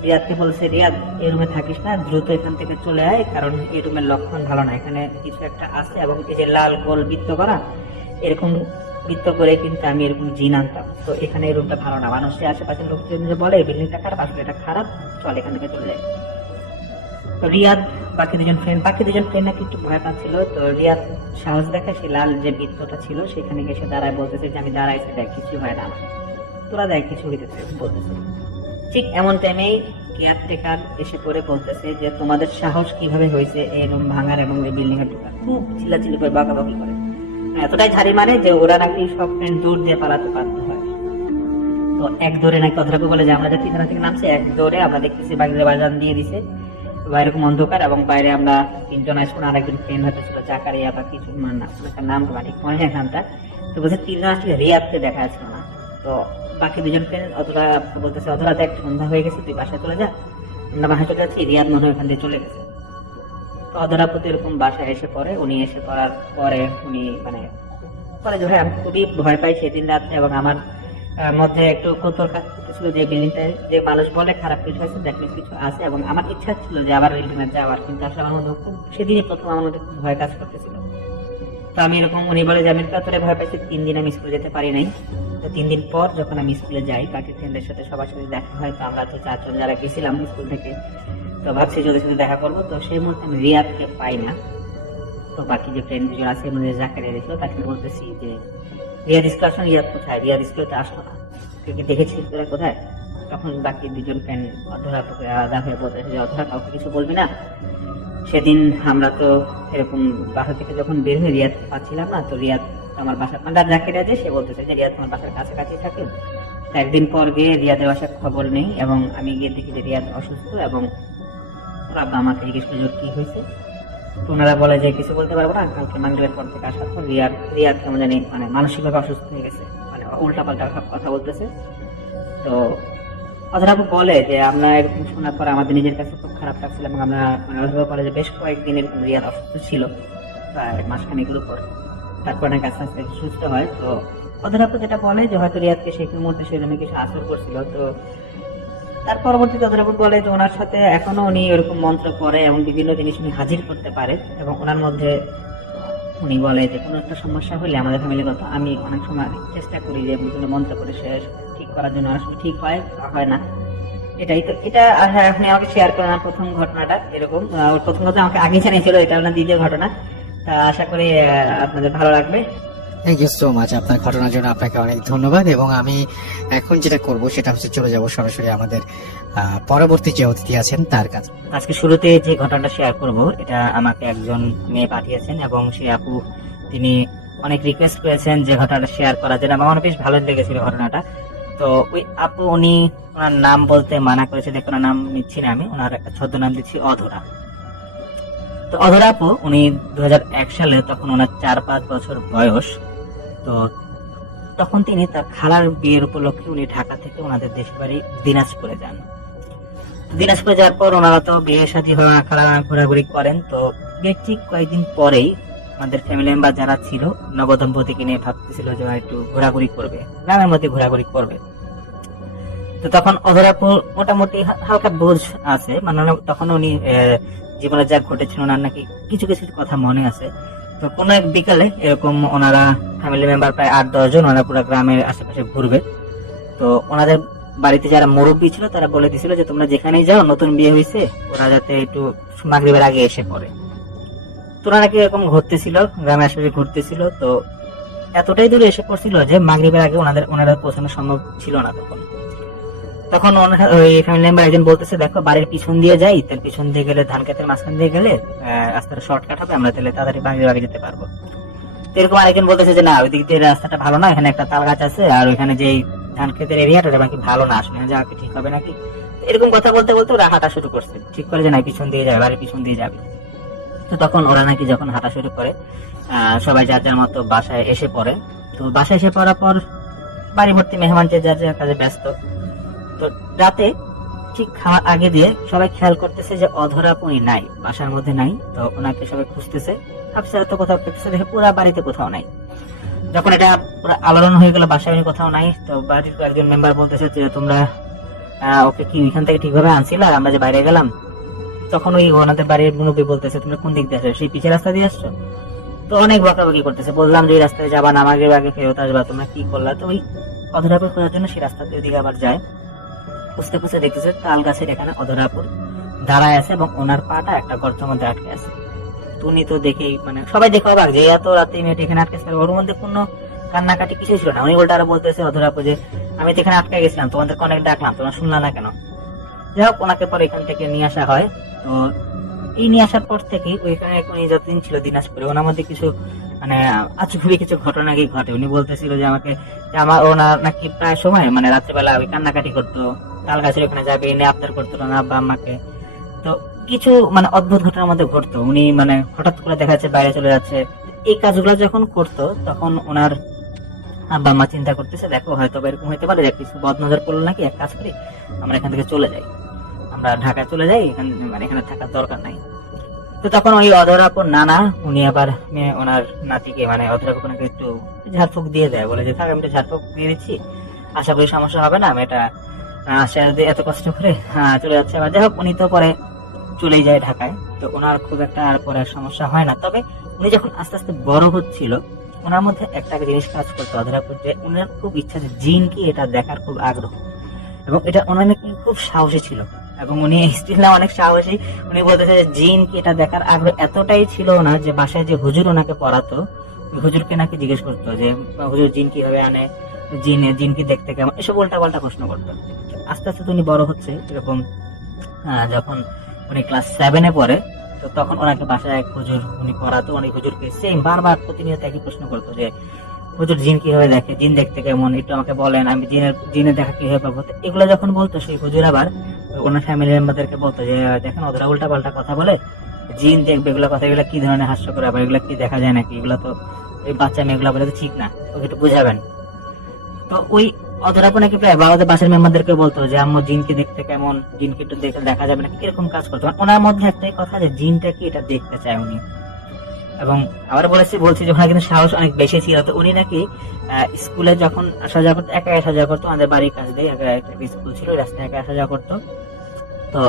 রিয়াদকে বলছে, রিয়াদ এই রুমে থাকিস না, দ্রুত এখান থেকে চলে আয়, কারণ এই রুমের লক্ষণ ভালো না, এখানে কিছু একটা আছে, এবং এই যে লাল গোল বৃত্ত করা, এরকম বৃত্ত করে কিন্তু আমি এরকম জিন আনতাম, তো এখানে এই রুমটা ভালো না, মানুষের আশেপাশের লোকজন যে বলে এই বিল্ডিংটা খারাপ, আসলে এটা খারাপ, চল এখান থেকে চলে যায়। তো রিয়াদ বাকি দুজন ফ্রেন্ড নাকি একটু ভয় পাচ্ছিল, তো রিয়াদ সাহস দেখে সে লাল যে বৃত্তটা ছিল সেখানে গিয়ে সে দাঁড়ায়, বলতেছে যে আমি দাঁড়াইছি, দেখ কিছু হয় না আমার, তোরা দেখ কিছু হইতেছে বলতেছে। ঠিক এমন টাইমেই কেয়ারটেকার এসে পড়ে বলতেছে যে তোমাদের সাহস কিভাবে হয়েছে এই রুম ভাঙার এবং এই বিল্ডিং এর ঢোকার, খুব চিল্লাচিল্লি করে বাঁকাবাকি করে, এতটাই ধারি মারে যে ওরা নাকি সব ফ্রেন্ড দূর দিয়ে পালাতে বাধ্য হয়। তো এক দৌড়ে নাকি অধরাপু বলে যে আমরা যে তিনজনা থেকে নামছি, এক দৌড়ে আমরা দেখতেছি বাইরে বাজান দিয়ে দিছে, বাইরে এরকম অন্ধকার, এবং বাইরে আমরা 3 জন আসবো, আর একজন ফ্রেন্ড হয়তো ছিল জাকারিয়া বা কিছু নাম তো ঠিক মনে হয় নামটা, তো বলছে 3 জন আসলে রিয়াদকে দেখা যাচ্ছিল না। তো বাকি 2 জন ফ্রেন্ড অধরা বলতেছে, অধরা দেখ সন্ধ্যা হয়ে গেছে, তুই বাসায় চলে যা, আমরা বাসায় চলে যাচ্ছি, রিয়াদ মনে হয় ওখান দিয়ে চলে গেছে। তো অধরাপু এরকম বাসায় এসে পড়ে, উনি এসে পড়ার পরে উনি মানে বলে যে ভাই আমি খুবই ভয় পাই সেদিন রাতে, এবং আমার মধ্যে একটু কৌতূহল কাজ করতেছিল যে বিল্ডিংটায় যে মানুষ বলে খারাপ কিছু হয়েছে, দেখলে কিছু আছে, এবং আমার ইচ্ছা ছিল যে আবার বিল্ডিংয়ে যাওয়ার, কিন্তু আসলে আমার মধ্যে খুব সেদিনই প্রথম আমার মধ্যে খুব ভয় কাজ করতেছিল। তো আমি এরকম উনি বলে যে আমি এতটাই ভয় পাইছি 3 দিন আমি স্কুলে যেতে পারি নাই। তো 3 দিন পর যখন আমি স্কুলে যাই, বাকি ফ্রেন্ডের সাথে সবার সাথে দেখা হয়, তো আমরা তো 4 জন যারা গেছিলাম স্কুল থেকে, তো ভাবছি যে ওদের সাথে দেখা করবো, তো সেই মুহূর্তে আমি রিয়াদকে পাই না। তো বাকি যে ফ্রেন্ড দুজন আছে মানে জাকারিয়া ছিল, তাকে বলতেছি যে রিয়াদ স্কুল আসলে, রিয়াদ কোথায়, রিয়াদ স্কুলে আসলো না, তুই কি দেখেছিস তোরা কোথায়? তখন বাকি 2 জন ফ্রেন্ড অধরাপুকে আলাদা হয়ে বলতেছে যে অধরা কাউকে কিছু বলবি না, সেদিন আমরা তো এরকম বাসা থেকে যখন বের হয়ে রিয়াদ পাচ্ছিলাম না, তো রিয়াদ আমার বাসা মানে জাকারিয়া যে সে বলতেছে যে রিয়াদ তোমার বাসার কাছাকাছি থাকে। তো একদিন পর গিয়ে রিয়াদের বাসার খবর নেই, এবং আমি গিয়ে দেখি যে রিয়াদ অসুস্থ, এবং ওরা আমাকে জিজ্ঞেস করে কি হয়েছে, তো ওনারা বলে যে কিছু বলতে পারবো না, কালকে মাগরিবের পর থেকে আসার পর রিয়াদ কেমন জানি মানে মানসিকভাবে অসুস্থ হয়ে গেছে, মানে উল্টাপাল্টা সব কথা বলতেছে। তো অধরাপু বলে যে আমরা এরকম শোনার পর আমাদের নিজের কাছে খুব খারাপ লাগছিল, এবং আমরা মানে অধরাপু বলে যে বেশ কয়েকদিন এরকম রিয়াদ অসুস্থ ছিল, প্রায় মাসখানেকের উপর, তারপর নাকি আস্তে আস্তে সুস্থ হয়। তো অধরাপু যেটা বলে যে হয়তো রিয়াদকে সেই মুহূর্তে সেজন্য কিছু আসর করছিল। তো তার পরবর্তীতে অধরাপু বলে যে ওনার সাথে এখনো উনি এরকম মন্ত্র করে এবং বিভিন্ন জিনিস উনি হাজির করতে পারে, এবং ওনার মধ্যে উনি বলে যে কোনো একটা সমস্যা হলে আমাদের ফ্যামিলিগত আমি অনেক সময় চেষ্টা করি যে বিভিন্ন মন্ত্র করে সে ঠিক করার জন্য, অনেক সময় ঠিক হয় হয় না। এটাই তো, এটা আপনি আমাকে শেয়ার করেন প্রথম ঘটনাটা এরকম, ওর প্রথম কথা আমাকে আগে জানিয়েছিল, এটা আপনার দ্বিতীয় ঘটনা, তা আশা করি আপনাদের ভালো লাগবে। থ্যাংক ইউ সো মাচ, আপনার ঘটনার জন্য আপনাকে অনেক ধন্যবাদ। এবং আমি এখন যেটা করব সেটা হচ্ছে চলে যাব সরাসরি আমাদের পরবর্তী যে অতিথি আছেন তার কাছে। আজকে শুরুতে যে ঘটনাটা শেয়ার করব এটা আমাকে একজন মেয়ে পাঠিয়েছেন, এবং সেই আপু তিনি অনেক রিকোয়েস্ট করেছেন যে ঘটনাটা শেয়ার করার জন্য, আমার বেশ ভালো লেগেছিল ঘটনাটা। তো ওই আপু উনি ওনার নাম বলতে মানা করেছে, দেখো ওনার নাম নিচ্ছি না আমি, ওনার একটা ছদ্মনাম দিচ্ছি অধরা। তো অধরা আপু উনি 2001 সালে, তখন ওনার 4-5 বছর বয়স। তো তখন তিনি তার খালার বিয়ের উপলক্ষে উনি ঢাকা থেকে ওনাদের দেশের বাড়ি দিনাজপুরে যান। দিনাজপুরে যাওয়ার পর ওনারা তো বিয়ে শাদী হয়ে খালা ঘোরাঘুরি করেন। তো বিয়ের ঠিক কয়েকদিন পরেই আমাদের ফ্যামিলি মেম্বার যারা ছিল নবদম্পতিকে নিয়ে ভাবতেছিল যে একটু ঘোরাঘুরি করবে, গ্রামের মধ্যে ঘোরাঘুরি করবে। তো তখন অধরাপুর মোটামুটি হালকা বোঝ আছে, মানে তখন উনি জীবনে যা ঘটেছিল ওনার নাকি কিছু কিছু কথা মনে আছে। তো কোনো এক বিকালে এরকম ওনারা ফ্যামিলি মেম্বার প্রায় 8-10 জন ওনারা পুরো গ্রামের আশেপাশে ঘুরবে। তো ওনাদের বাড়িতে যারা মুরব্বী ছিল তারা বলে দিছিল যে তোমরা যেখানেই যাও, নতুন বিয়ে হয়েছে, ওরা যাতে একটু মাগরিবের আগে এসে পড়ে। তোরা নাকি এরকম ঘুরতেছিল, গ্রামে আশেপাশে ঘুরতেছিল, তো এতটাই দূরে এসে পড়ছিল যে মাগরিবের আগে ওনারা পৌঁছানো সম্ভব ছিল না। তখন ওই ফ্যামিলি মেম্বার একজন বলতেছে, দেখো বাড়ির পিছন দিয়ে যাই, তার পিছন দিয়ে গেলে, ধান ক্ষেতের মাঝখান দিয়ে গেলে রাস্তাটা শর্টকাট হবে, আমরা তাহলে তাড়াতাড়ি মাগরিবের আগে যেতে পারবো। তো এরকম আরেকজন বলতেছে যে না, ওই দিক দিয়ে রাস্তাটা ভালো না, এখানে একটা তাল গাছ আছে, আর ওইখানে যে ধান ক্ষেতের এরিয়াটা নাকি ভালো না, আসলে যাওয়া কি ঠিক হবে নাকি। এরকম কথা বলতে বলতে ওরা হাঁটা শুরু করছে, ঠিক করে যে না পিছন দিয়ে যাবে, বাড়ির পিছন দিয়ে যাবে। তো তখন ওরা নাকি যখন হাঁটা শুরু করে, সবাই যার যার মতো বাসায় এসে পড়ে। তো বাসায় এসে পড়ার পর বাড়ি ভর্তি মেহমান, যে যার যার কাজে ব্যস্ত। তো রাতে ঠিক খাওয়ার আগে দিয়ে সবাই খেয়াল করতেছে যে অধরা আপনি নাই, বাসার মধ্যে নাই। তো ওনাকে সবাই খুঁজতেছে, ভাবছে হয়তো কোথাও পেতেছে, দেখে পুরা বাড়িতে কোথাও নাই। যখন এটা পুরো আলোড়ন হয়ে গেল, বাসায় উনি কোথাও নাই, তো বাড়ির একজন মেম্বার বলতেছে যে তোমরা ওকে কি ওইখান থেকে ঠিকভাবে আনছিলা, আমরা যে বাইরে গেলাম। তখন ওই ওনাদের বাড়ির মুরব্বী বলতেছে, তোমরা কোন দিক দিয়ে আসছো, সেই পিছের রাস্তা দিয়ে আসছো। তো অনেক বকাবকি করতেছে, বললাম যে এই রাস্তায় যাবা না, আমাকে আগে ফেরত আসবা, তোমরা কি করলা। তো ওই অধরাপুর খোঁজার জন্য সেই রাস্তাতে ওইদিকে আবার যায়। খুঁজতে খুঁজতে দেখতেছে তাল গাছের এখানে অধরাপুর দাঁড়ায় আছে এবং ওনার পাটা একটা গর্তের মধ্যে আটকে আছে। উনি তো দেখেই মানে সবাই দেখে অবাক যে এত রাতে মেয়েটা এখানে আটকে আছে, ওর মধ্যে কোনো কান্নাকাটি কিছুই ছিল না। উনি উল্টা আরো বলতেছে অধরাপুর যে আমি তো এখানে আটকে গেছিলাম, তোমাদেরকে অনেক ডাকলাম, তোমরা শুনলা না কেন। যাই হোক, ওনাকে পরে এখান থেকে নিয়ে আসা হয়। তো এই নিয়ে আসার পর থেকে ওইখানে উনি যতদিন ছিল দিনাজপুরে, ওনার মধ্যে কিছু মানে আচুরি কিছু ঘটনা কি ঘটে। উনি বলতেছিল যে আমাকে, যে আমার ওনার নাকি প্রায় সময় মানে রাত্রেবেলা ওই কান্নাকাটি করতো, তাল গাছের ওখানে যাবে, এনে আবদার করতো না আব্বা আম্মাকে। তো কিছু মানে অদ্ভুত ঘটনার মধ্যে ঘটতো। উনি মানে হঠাৎ করে দেখা যাচ্ছে বাইরে চলে যাচ্ছে। এই কাজগুলো যখন করতো তখন ওনার আব্বা আম্মা চিন্তা করতেছে, দেখো হয়তো এরকম হইতে পারে যে কিছু বদনজর পড়লো নাকি, এক কাজ করি আমরা এখান থেকে চলে যাই, আমরা ঢাকায় চলে যাই, মানে এখানে থাকার দরকার নাই। তো তখন ওই অধরাপুর নানা উনি আবার ওনার নাতিকে মানে অধরাপুরকে একটু ঝাড়ফুঁক দিয়ে দেয়, বলে যে থাক আমি ঝাড়ফুঁক দিয়ে দিচ্ছি, আশা করি সমস্যা হবে না, আমি এটা এত কষ্ট করে চলে যাচ্ছে। যাই হোক, উনি তো পরে চলেই যায় ঢাকায়। তো ওনার খুব একটা আর পরে সমস্যা হয় না। তবে উনি যখন আস্তে আস্তে বড় হচ্ছিল, ওনার মধ্যে একটা জিনিস কাজ করতো অধরাপুর, যে উনার খুব ইচ্ছা যে জিন কি এটা দেখার খুব আগ্রহ, এবং এটা ওনার নাকি খুব সাহসী ছিল, এবং উনি স্টিল অনেক সাহসী। উনি বলতেছে যে জিন কি এটা দেখার আগ্রহ এতটাই ছিল না যে বাসায় যে হুজুর ওনাকে পড়াতো, হুজুরকে নাকি জিজ্ঞেস করতো যে হুজুর জিন কিভাবে আনে, জিন কি দেখতে কেমন, এসব উল্টা পাল্টা প্রশ্ন করতো। আস্তে আস্তে উনি বড় হচ্ছে এরকম। যখন উনি ক্লাস 7-এ পড়ে, তো তখন ওনাকে বাসায় এক হুজুর উনি পড়াতো। অনেক হুজুরকে সেম বারবার প্রতিনিয়ত একই প্রশ্ন করতো যে হুজুর জিন কিভাবে দেখে, জিন দেখতে কেমন, একটু আমাকে বলেন, আমি জিনের দেখা কিভাবে পাবো। এগুলো যখন বলতো, সেই হুজুর আবার ওনার ফ্যামিলি মেম্বারদেরকে বলতো যে দেখেন ওরা উল্টা পাল্টা কথা বলে, জিন দেখবে, এগুলো কথা, এগুলো কি ধরনের হাস্য করে, আবার এগুলো কি দেখা যায় নাকি, এগুলো তো এই বাচ্চা মেয়েগুলো বলে তো ঠিক না, ওকে একটু বুঝাবেন। তো ওই অধরাপু নাকি প্রায় বাবাদের বাসার মেম্বারদেরকে বলতো যে আম্মু জিনকে দেখতে কেমন, জিনকে একটু দেখা যাবে নাকি, এরকম কাজ করতো। ওনার মধ্যে একটাই কথা যে জিনটা কি এটা দেখতে চায় উনি। এবং আবার বলছি যে ওখানে কিন্তু সাহস অনেক বেশি ছিল। তো উনি নাকি স্কুলে যখন আসা যাওয়া করতো, একা আসা যাওয়া করতো, আমাদের বাড়ির কাছ দিয়ে একটা স্কুল ছিল, রাস্তায় একা আসা যাওয়া করতো। তো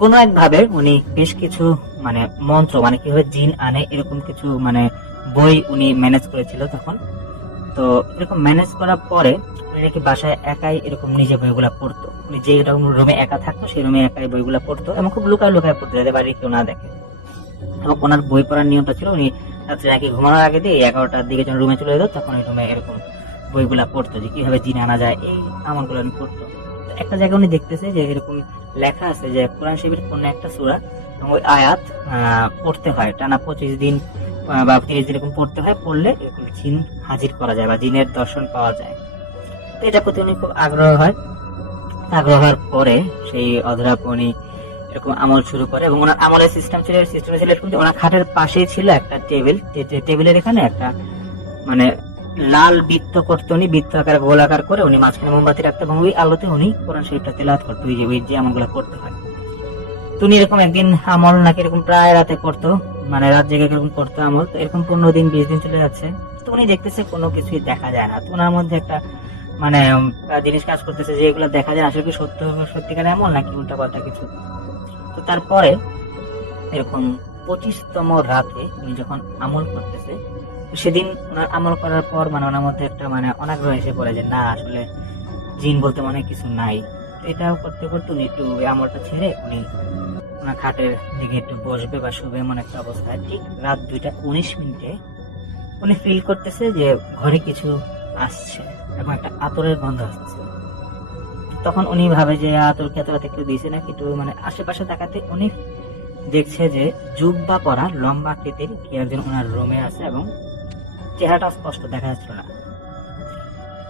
কোনো একভাবে উনি বেশ কিছু মানে মন্ত্র, মানে কিভাবে জিন আনে এরকম কিছু মানে বই উনি ম্যানেজ করেছিল তখন। তো এরকম ম্যানেজ করার পরে উনি নাকি বাসায় একাই এরকম নিজে বইগুলা পড়তো। উনি যে রুমে একা থাকতো সেই রুমে একাই বইগুলা পড়তো, এবং খুব লুকায় লুকায় পড়তো যাতে বাড়ির কেউ না দেখে। এবং ওনার বই পড়ার নিয়মটা ছিল, উনি রাত্রে নাকি ঘুমানোর আগে দিয়ে 11টার দিকে যখন রুমে চলে যেত, তখন ওই রুমে এরকম বইগুলা পড়তো যে কিভাবে জিন আনা যায়, এই আমলগুলো উনি পড়তো। একটা জায়গায় উনি দেখতেছে যে এরকম লেখা আছে যে কোরআন শরীফের কোন একটা সূরা এবং ওই আয়াত পড়তে হয় টানা 25 দিন বা 30 দিন এরকম পড়তে হয়, পড়লে এরকম জিন হাজির করা যায় বা জিনের দর্শন পাওয়া যায়। তো এটা প্রতি উনি খুব আগ্রহ হয়। আগ্রহ হওয়ার পরে সেই অধরাপু উনি এরকম আমল শুরু করে, এবং ওনার আমলের সিস্টেম ছিল এরকম যে ওনার খাটের পাশেই ছিল একটা টেবিল, টেবিলের এখানে একটা মানে লাল বৃত্ত করতো উনি, বৃত্ত আকার গোল আকার করে উনি মাঝখানে মোমবাতি রাখতো, এবং ওই আলোতে উনি কোরআন শরীফটা তেলাওয়াত করতো, ওই যে আমলগুলো করতে হয়। তো উনি এরকম একদিন আমল নাকি এরকম প্রায় রাতে করতো, মানে রাত জেগে এরকম করতো আমল। তো এরকম 15 দিন 20 দিন চলে যাচ্ছে। তো উনি দেখতেছে কোনো কিছুই দেখা যায় না। তো ওনার মধ্যে একটা মানে জিনিস কাজ করতেছে যে এগুলো দেখা যায় আসলে কি সত্যিকার আমল নাকি উল্টা পাল্টা কিছু। তো তারপরে এরকম 25তম রাতে উনি যখন আমল করতেছে, সেদিন ওনার আমল করার পর মানে ওনার মধ্যে একটা মানে অনাগ্রহ এসে পড়ে যে না আসলে জিন বলতে মনে হয় কিছু নাই। তো এটাও করতে করতে উনি একটু ওই আমলটা ছেড়ে উনি ওনার খাটের দিকে একটু বসবে বা শুবে এমন একটা অবস্থায় ঠিক রাত 2:19 উনি ফিল করতেছে যে ঘরে কিছু আসছে এবং একটা আতরের গন্ধ আসছে। তখন উনি ভাবে যে আতর কি এত রাতে কেউ দিয়েছে নাকি, একটু মানে আশেপাশে তাকাতে উনি দেখছে যে জুব্বা পরা লম্বা আকৃতির কি একজন ওনার রুমে আছে এবং চেহারাটা স্পষ্ট দেখা যাচ্ছিল না।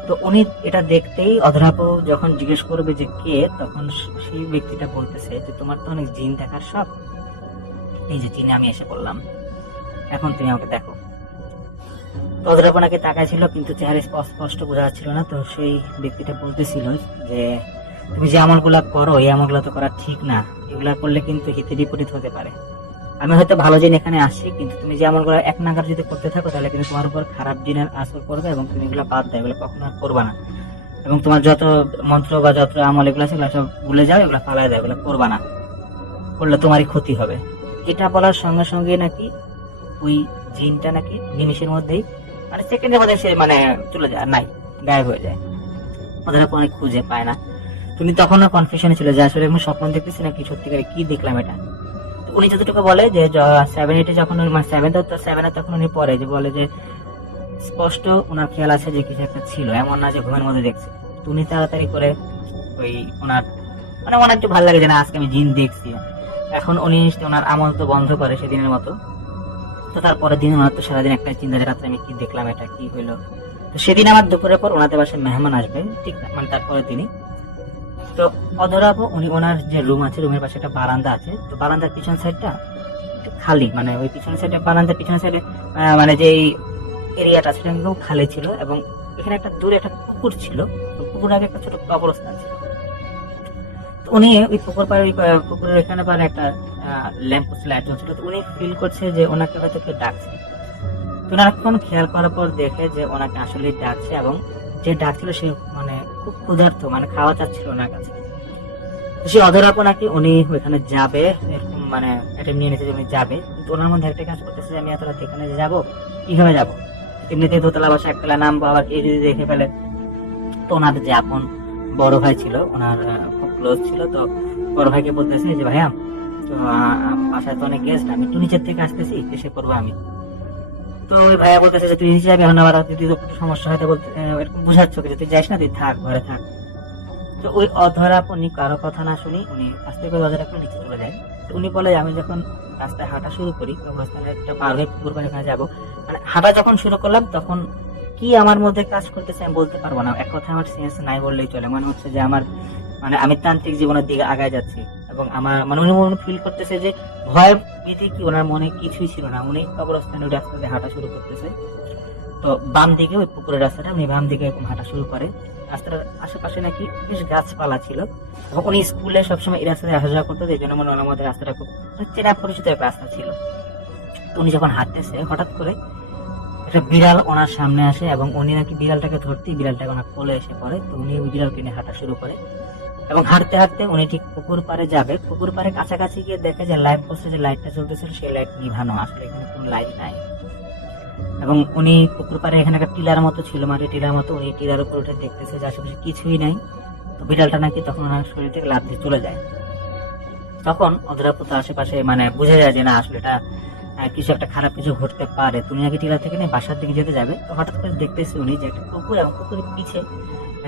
তো উনি এটা দেখতেই অধরাপু যখন জিজ্ঞেস করবে যে কে, তখন সেই ব্যক্তিটা বলতেছে যে তোমার তো অনেক জিন দেখার শখ, এই যে জিনে আমি এসে বললাম, এখন তুমি আমাকে দেখো। তো অধরাপু নাকি তাকায় ছিল কিন্তু চেহারা স্পষ্ট বোঝা যাচ্ছিল না। তো সেই ব্যক্তিটা বলতেছিল যে তুমি যে আমলগুলা করো এই আমলগুলা তো করা ঠিক না, এগুলা করলে কিন্তু হিতে বিপরীত হতে পারে। আমি হয়তো ভালো জিন এখানে আসছি, কিন্তু তুমি যে আমলগুলো এক নাগার যদি করতে থাকো তাহলে কিন্তু তোমার উপর খারাপ জিনের আসর করবে এবং তুমি এগুলো বাদ দাও, এগুলো কখনো আর করবা না। এবং তোমার যত মন্ত্র বা যত আমল এগুলো আছে এগুলো সব ভুলে যাও, এগুলো ফালাই দাও, এগুলো করবা না, করলে তোমারই ক্ষতি হবে। এটা বলার সঙ্গে সঙ্গে নাকি ওই জিনটা নাকি নিমিষের মধ্যেই মানে সেকেন্ডের মধ্যে সে মানে চলে যায়, নাই গায়েব হয়ে যায়। ওদের অনেক খুঁজে পায় না। তুমি তখনও কনফিউশনে ছিল যে আসলে আমি স্বপ্ন দেখতেছি নাকি সত্যিকারে কি দেখলাম এটা। উনি যতটুকু বলে যে 7-8 যখন মানে 7 তখন উনি পরে যে বলে যে স্পষ্ট ওনার খেয়াল আছে যে কিছু একটা ছিল, এমন না যে ঘুমের মধ্যে দেখছে। তো উনি তাড়াতাড়ি করে ওই ওনার মানে ওনার একটু ভালো লাগে যে না আজকে আমি জিন দেখছি। এখন উনি ওনার আমল তো বন্ধ করে সেদিনের মতো। তো তারপরের দিন ওনার তো সারাদিন একটা চিন্তা যে রাত্রে আমি কি দেখলাম, এটা কি হইলো। তো সেদিন আমার দুপুরের পর ওনাদের বাসায় মেহমান আসবে, ঠিক মানে তারপরের দিনই। তো অধরাপু উনি ওনার যে রুম আছে রুমের পাশে একটা বারান্দা আছে, তো বারান্দার পিছন সাইডটা খালি, মানে ওই পিছন সাইডে বারান্দার পিছন সাইডে মানে যে এরিয়াটা সেটা কিন্তু খালি ছিল এবং এখানে একটা দূরে একটা পুকুর ছিল, পুকুর আগে একটা ছোট কবরস্থান ছিল। তো উনি ওই পুকুর পাড়ে পুকুরের এখানে পারে একটা ল্যাম্প পোস্ট লাইট জ্বলছিল। তো উনি ফিল করছে যে ওনাকে হয়তো কেউ ডাকছে। তো অনেকক্ষণ খেয়াল করার পর দেখে যে ওনাকে আসলে ডাকছে এবং যে ডাকছিল সে মানে খুব ক্ষুধার্ত, মানে খাওয়া চাচ্ছিল ওনার কাছে। সে অধরাপু নাকি উনি ওইখানে যাবে এরকম মানে এটা নিয়ে নিতে উনি যাবে, কিন্তু ওনার মধ্যে একটা কাজ করতেছে যে আমি এত রাতে এখানে যাবো, কিভাবে যাবো, এমনিতে দোতলা বাসা একতলা নামবো, আবার কে যদি দেখে ফেলে। তো ওনার যে আপন বড় ভাই ছিল ওনার খুব ক্লোজ ছিল, তো বড় ভাইকে বলতেছে যে ভাইয়া তো বাসায় তো অনেক গেস্ট, আমি একটু নিচের থেকে আসতেছি, এসে করবো আমি। তো ওই ভাইয়া বলতেছে যে তুই নিচে যাবি, এখন আবার যদি একটু সমস্যা হয়তো বলতে এরকম বুঝাচ্ছ যে তুই যাস না, তুই থাক ঘরে থাক। তো ওই অধরাপু উনি কারো কথা না শুনি উনি আস্তে করে দরজাটা খুলে নিচে চলে যায়। তো উনি বলে আমি যখন রাস্তায় হাঁটা শুরু করি রাস্তায় একটা পার হয়ে পুকুর পাড়ে এখানে যাবো, মানে হাঁটা যখন শুরু করলাম তখন কি আমার মধ্যে কাজ করতেছে আমি বলতে পারবো না। এক কথা আমার সেন্স নাই বললেই চলে, মনে হচ্ছে যে আমার মানে আমি তান্ত্রিক জীবনের দিকে আগায় যাচ্ছি এবং আমার মানে উনি ফিল করতেছে যে ভয় ভীতি কি ওনার মনে কিছুই ছিল না। উনি কবরস্থানে রাস্তা দিয়ে হাঁটা শুরু করতেছে। তো বাম দিকে ওই পুকুরের রাস্তাটা উনি বাম দিকে এরকম হাঁটা শুরু করে। রাস্তার আশেপাশে নাকি বেশ গাছপালা ছিল এবং উনি স্কুলে সবসময় এই রাস্তা দিয়ে আসা যাওয়া করতো, এই জন্য মনে ওনার মধ্যে রাস্তাটা খুব চেনা পরিচিত একটা রাস্তা ছিল। তো উনি যখন হাঁটতেছে হঠাৎ করে একটা বিড়াল ওনার সামনে আসে এবং উনি নাকি বিড়ালটাকে ধরতেই বিড়ালটাকে ওনার কোলে এসে পড়ে। তো উনি ওই বিড়ালকে নিয়ে হাঁটা শুরু করে এবং হাঁটতে হাঁটতে উনি ঠিক পুকুর পাড়ে যাবে। পুকুর পাড়ে কাছাকাছি গিয়ে দেখে যে লাইট পোস্টে যে লাইটটা জ্বলতেছিল সেই লাইট নিভানো, আসলে এখানে কোনো লাইট নাই। এবং উনি পুকুর পাড়ে এখানে একটা টিলার মতো ছিল, মাটির টিলার মতো, উনি টিলার উপর উঠে দেখতেছে যে আশেপাশে কিছুই নাই। তো বিড়ালটা নাকি তখন ওনার শরীর থেকে লাফ দিয়ে চলে যায়। তখন অধরাপু আশেপাশে মানে বুঝে যায় যে না আসলে এটা কিছু একটা খারাপ কিছু ঘটতে পারে। তুমি নাকি টিলা থেকে নিয়ে বাসার দিকে যেতে যাবে। তো হঠাৎ করে দেখতেছি উনি যে একটা কুকুর এবং কুকুরের পিছে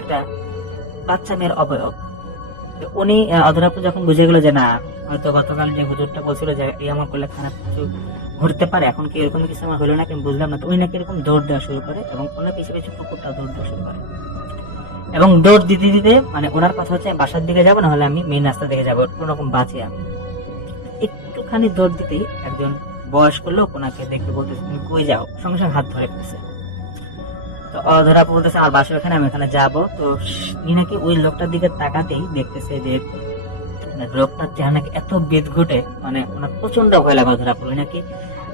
একটা বাচ্চা মেয়ের অবয়ব। উনি অধরাপু যখন বুঝে গেল যে না হয়তো গতকাল যে হুজুরটা বলছিল যে এই আমার করলে খারাপ কিছু ঘুরতে পারে, এখন কি এরকম কিছু আমার হলো নাকি আমি বুঝলাম না। তো উনি নাকি এরকম দৌড় দেওয়া শুরু করে এবং ওনার পিছিয়ে পিছিয়ে কুকুরটা দৌড় দেওয়া শুরু করে এবং দৌড় দিতে দিতে মানে ওনার কথা হচ্ছে আমি বাসার দিকে যাবো, না হলে আমি মেইন রাস্তা দিকে যাবো, কোন রকম বাঁচি আমি। একটুখানি দৌড় দিতেই একজন বয়স্ক লোক ওনাকে দেখে বলতেছে তুমি কই যাও, সঙ্গে সঙ্গে হাত ধরে ফেলছে। তো অধরাপু বলতেছে আর বাসা ওখানে, আমি ওখানে যাবো। তো উনি নাকি ওই লোকটার দিকে তাকাতেই দেখতেছে যে লোকটার চেহারা নাকি এত বেদ ঘটে, মানে ওনার প্রচন্ড ভয় লাগে অধরাপু। নাকি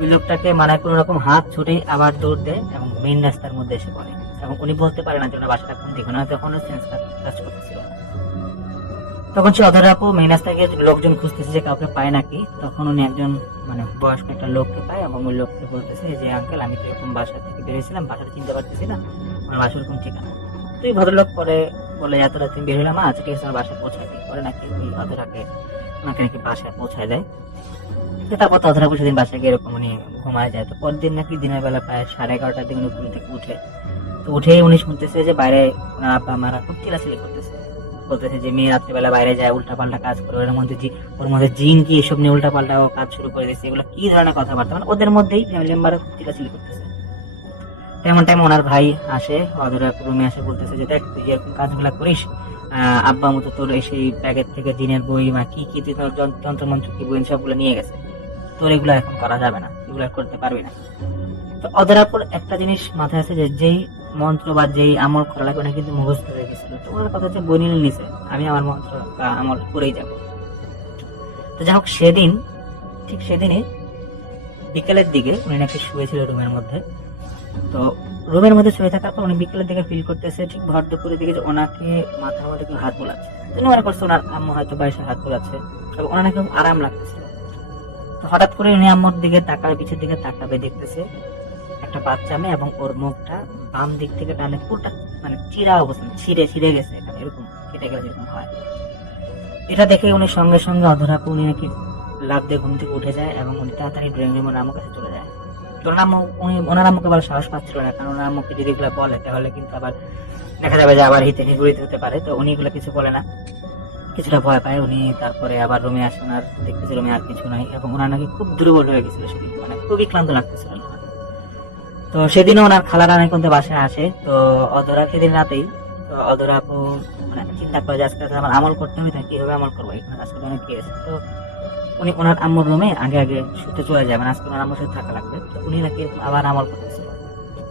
ওই লোকটাকে মানে কোন রকম হাত ছুটে আবার দৌড় দেয় এবং মেইন রাস্তার মধ্যে এসে পড়ে এবং উনি বলতে পারে না যে ওনার বাসাটা কোন দিকে, না তখন সেন্স কাজ করতেছিল। তখন সে অধরাপু মেইন রাস্তায় গিয়ে লোকজন খুঁজতেছে যে কাউকে পায় নাকি। তখন উনি একজন মানে বয়স্ক একটা লোককে পায় এবং ওই লোককে বলতেছে যে আঙ্কেল আমি কিরকম বাসা থেকে বেরিয়েছিলাম, বাসাটা চিনতে পারতেছি না, আমার বাসা ওরকম ঠিকানা। তো এই ভদ্রলোক পরে বলে এত রাতে বের হলাম, আচ্ছা ঠিক আছে আমার বাসায় পৌঁছায় দিই। পরে নাকি ওই অধরাকে ওনাকে নাকি বাসায় পৌঁছায় দেয়। তো তারপর তো অধরা কিছুদিন বাসায় গিয়ে এরকম উনি ঘুমায় যায়। তো পরের দিন নাকি দিনের বেলা প্রায় 11:30টার দিকে উনি ঘুম থেকে উঠে, তো উঠে উনি শুনতেছে যে বাইরে ওনার আব্বা মারা খুব চিল্লাচিল্লি করতেছে, বলতেছে যে মেয়ে রাত্রিবেলা বাইরে যায় উল্টা পাল্টা কাজ করে, ওর মধ্যে জিন কি এসব নিয়ে উল্টা পাল্টা কাজ শুরু করে দিচ্ছে, এগুলো কি ধরনের কথাবার্তা, মানে ওদের মধ্যেই ফ্যামিলি মেম্বার চিল্লাচিল্লি করতেছে। তেমন টাইম ওনার ভাই আসে, অধরা রুমে আসে, বলতেছে যে দেখ তুই এরকম কাজগুলা করিস, আব্বা মতো তোর সেই প্যাকেট থেকে জিনের বই বা কি কি তুই তোর যন্ত্রমন্ত্র কি বই সবগুলো নিয়ে গেছে, তোর এগুলো এখন করা যাবে না, এগুলো করতে পারবি না। তো অধরাপুর একটা জিনিস মাথায় আছে যে যেই মন্ত্র বা যেই আমল করা লাগবে ওটা কিন্তু মুখস্থ হয়ে গেছিল। তো ওনার কথা হচ্ছে বই নিয়ে নিছে, আমি আমার মন্ত্র বা আমল করেই যাব। তো যাই হোক সেদিন, ঠিক সেদিনে বিকেলের দিকে উনি নাকি শুয়েছিল রুমের মধ্যে। তো রুমের মধ্যে শুয়ে থাকার পর উনি বিকেলের দিকে ফিল করতেছে ঠিক ভর দুপুরের দিকে যে ওনাকে মাথার মধ্যে কেউ হাত বোলাচ্ছে। তিনি মনে করছে ওনার আম্মু হয়তো বাইশে হাত বোলাচ্ছে, তবে ওনার নাকি আরাম লাগতেছিল। তো হঠাৎ করে উনি আম্মুর দিকে তাকাবে, পিছের দিকে তাকাবে, দেখতেছে একটা বাচ্চা মেয়ে এবং ওর মুখটা বাম দিক থেকে টানে পুরোটা মানে চিরা অবস্থা, ছিঁড়ে গেছে, এখানে এরকম কেটে গেলে যেরকম হয়। এটা দেখে উনি সঙ্গে সঙ্গে অধরাকে উনি নাকি লাফ দিয়ে ঘুম থেকে উঠে যায় এবং উনি তাড়াতাড়ি ড্রয়িং রুমের আম্মুর কাছে চলে যায়। তো ওনার আম্মুকে আবার সাহস পাচ্ছিল না, কারণ ওনার আম্মুকে যদি এগুলো বলে তাহলে কিন্তু আবার দেখা যাবে যে আবার হিতে নিগড়িত হতে পারে। তো উনি এগুলো কিছু বলে না, কিছুটা ভয় পায়। উনি তারপরে আবার রুমে আসে, ওনার দেখতেছে রুমে আর কিছু নাই এবং ওনার নাকি খুব দুর্বল হয়ে গেছিল সেদিন, মানে খুবই ক্লান্ত লাগতেছিল। তো সেদিনও ওনার খালারা নাকি বাসায় আসে। তো অধরা সেদিন রাতেই, তো অধরা আপু মানে চিন্তা করে যে আজকে আমার আমল করতে হবে, তাই কিভাবে আমল করবো, এখানে আজকে অনেক গিয়েছে। তো উনি ওনার আম্মুর রুমে আগে শুতে চলে যাবেন, আজকে ওনার আম্মুর সাথে থাকা লাগবে। তো উনি নাকি আবার আমল করতেছিল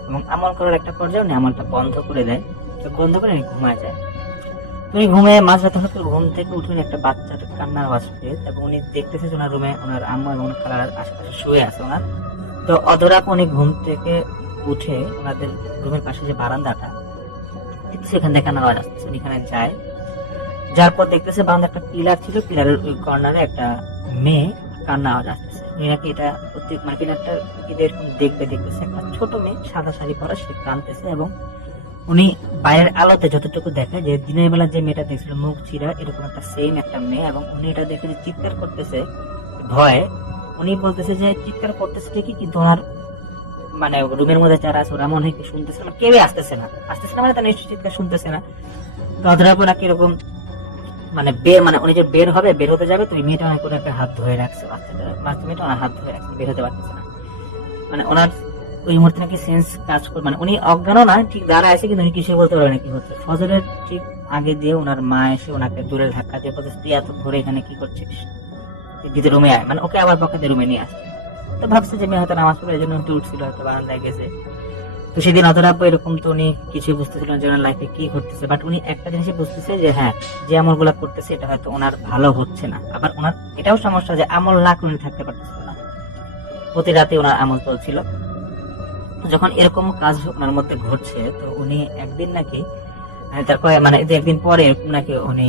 এবং আমল করার একটা পর্যায়ে উনি আমলটা বন্ধ করে দেয়। তো বন্ধ করে উনি ঘুমায় যায়। উনি ঘুমিয়ে মাঝরাতে হয়তো ঘুম থেকে উঠে একটা বাচ্চার কান্নার আওয়াজ পেয়ে, এবং উনি দেখতেছে যে ওনার রুমে ওনার আম্মু এবং খালার আশেপাশে শুয়ে আছে ওনার। তো অধরা উনি ঘুম থেকে উঠে ওনাদের রুমের পাশে যে বারান্দাটা, সেখান থেকে কান্নার আওয়াজ আসতেছে। এখানে যায়, যার পর দেখতেছে বারান্দা একটা পিলার ছিল, পিলারের ওই কর্নারে একটা মেয়ে কান্না আওয়াজ আসতেছে। উনি নাকি এটা মানে পিলারটা এরকম দেখতেছে একটা ছোট মেয়ে সাদা শাড়ি পরা, সে কাঁদতেছে এবং উনি বাইরের আলোতে যতটুকু দেখে যে দিনের বেলা যে মেয়েটা দেখছিল মুখ চিরা এরকম একটা সেম একটা মেয়ে, এবং উনি এটা দেখে যে চিৎকার করতেছে ভয়ে। উনি বলতেছে যে চিৎকার করতেছে ঠিকই, কিন্তু ওনার মানে রুমের মধ্যে যারা আছে ওরা মনে হয় কি শুনতেছে না, কেউই আসতেছে না মানে তার নিশ্চয় চিৎকার শুনতেছে না। তো অধরাপু নাকি এরকম মানে উনি যে বের হতে যাবে, তো ওই মেয়েটা অনেক করে একটা হাত ধরে রাখছে, বাচ্চা মেয়েটা ওনার হাত ধরে রাখছে, বের হতে পারতেছে না। মানে ওনার ওই মুহূর্তে নাকি সেন্স কাজ করে, মানে উনি অজ্ঞানও না, ঠিক দাঁড়ায় আছে কিন্তু উনি কিছু বলতে পারবে না কি হচ্ছে। ফজরের ঠিক আগে দিয়ে ওনার মা এসে ওনাকে দূরে ধাক্কা দিয়ে বলতে, তুই এত ভোরে এখানে কি করছিস, দিদি রুমে আয়, মানে ওকে আবার পকেটে রুমে নিয়ে আসছে। তো ভাবছে যে মেয়ে হয়তো নামাজ পড়ে এই জন্য উঠছিল, হয়তো বারান্দায় গেছে। তো সেদিন অধরাপু এরকম, তো উনি কিছুই বুঝতেছিল না যে ওনার লাইফে কি ঘটতেছে, বাট উনি একটা জিনিসই বুঝতেছে যে হ্যাঁ, যে আমল গুলা করতেছে এটা হয়তো ওনার ভালো হচ্ছে না। আবার ওনার এটাও সমস্যা যে আমল না করে থাকতে পারতেছিল না, প্রতি রাতে ওনার আমল চলছিল। যখন এরকম কাজ ওনার মধ্যে ঘটছে, তো উনি একদিন নাকি তারপর মানে একদিন পরে এরকম নাকি উনি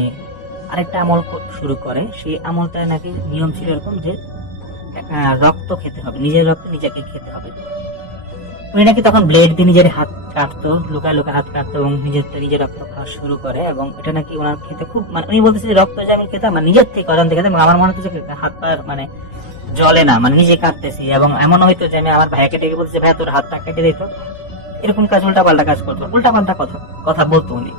আরেকটা আমল শুরু করে। সেই আমলটা নাকি নিয়ম ছিল এরকম যে রক্ত খেতে হবে, নিজের রক্ত নিজেকে খেতে হবে। উনি নাকি তখন ব্লেড দিয়ে নিজের হাত কাটতো, লুকায় হাত কাটতো এবং নিজের রক্ত খাওয়া শুরু করে। এবং এটা নাকি ওনার খেতে খুব, মানে উনি বলতেছে যে রক্ত যে আমি খেতাম মানে নিজের থেকে অজান থেকে, এবং আমার মনে হচ্ছে যে হাত পা মানে জলে না, মানে নিজে কাটতেছি। এবং এমন হয়তো যে আমি আমার ভাইকে ডেকে বলতেছি, ভাই তোর হাতটা কেটে দিত, এরকম কাজ উল্টাপাল্টা কাজ করতো, উল্টাপাল্টা কথা বলতো উনি।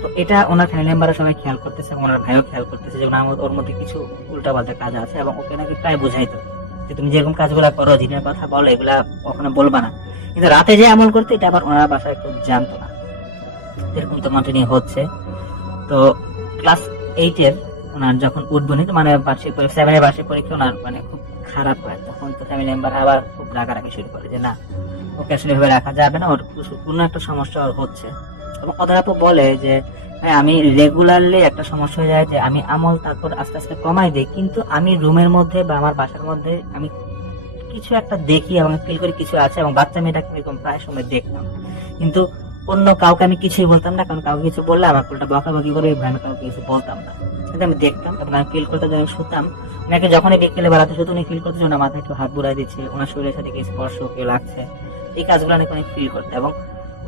তো এটা ওনার ফ্যামিলি মেম্বাররা সবাই খেয়াল করতেছে, ওনার ভাইও খেয়াল করতেছে যে ওর মধ্যে কিছু উল্টাপাল্টা কাজ আছে, এবং ওকে নাকি প্রায় বোঝাইতো যে তুমি যেরকম কাজগুলা করো, জিনের কথা বলো, এগুলা কখনো বলবা না। কিন্তু রাতে যে আমল করতে, এটা আবার ওনারা বাসায় একটু জানতো না। এরকম তো কন্টিনিউ হচ্ছে। তো ক্লাস 8-এর ওনার যখন উদ্বোধনী, মানে 7-এর বার্ষিক পরীক্ষা ওনার মানে খুব খারাপ হয়, তখন তো ফ্যামিলি মেম্বার আবার খুব রাগারাগি শুরু করে যে না, ওকে আসলে এভাবে রাখা যাবে না, ওর কোনো একটা সমস্যা হচ্ছে। এবং অধরাপু বলে যে আমি রেগুলারলি একটা সমস্যা হয়ে যায় যে আমি আমল তারপর আস্তে আস্তে কমাই দিই, কিন্তু আমি রুমের মধ্যে বা আমার বাসার মধ্যে আমি কিছু একটা দেখি এবং ফিল করি কিছু আছে, এবং বাচ্চা মেয়েটাকে এরকম প্রায় সময় দেখতাম, কিন্তু অন্য কাউকে আমি কিছুই বলতাম না, কারণ কাউকে কিছু বললে আমার উল্টা বকাবকি করে, আমি কাউকে কিছু বলতাম না, কিন্তু আমি দেখতাম এবং আমি ফিল করতে যখন শুতাম, ওনাকে যখনই বিকেলে বেড়াতে শুধু উনি ফিল করতে ওনার মাথায় একটু হাত বুড়াই দিচ্ছে, ওনার শরীরের সাথে কিছু স্পর্শ কেউ লাগছে, এই কাজগুলো অনেক ফিল করতে। এবং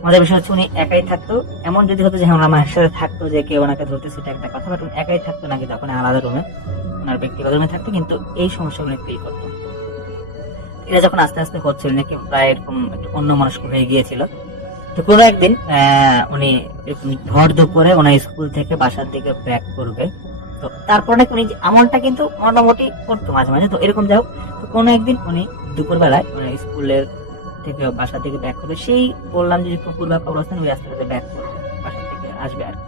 মজার বিষয় হচ্ছে উনি একাই থাকতো। এমন যদি হতো যে হ্যাঁ ওনার আমার সাথে থাকতো, যে কেউ ওনাকে ধরতে, সেটা একটা কথা, বাট উনি একাই থাকতো নাকি তখন আলাদা রুমে, ওনার ব্যক্তিগত রুমে থাকতো, কিন্তু এই সমস্যাগুলো ফিল করতো। এটা যখন আস্তে আস্তে হচ্ছিল নাকি প্রায় এরকম একটু অন্য মনস্ক হয়ে গিয়েছিল। তো কোনো একদিন উনি এরকম ভর দুপুরে ওনার স্কুল থেকে বাসার দিকে ব্যাক করবে। তো তারপর নাকি উনি যে আমলটা কিন্তু মোটামুটি করতো মাঝে মাঝে। তো এরকম যাও, তো কোনো একদিন উনি দুপুর বেলায় স্কুলের থেকে বাসা থেকে ব্যাক করবে, সেই বললাম যে পুকুর বা কবরস্থান ওই রাস্তাটাতে ব্যাক করবে, বাসা থেকে আসবে আর কি।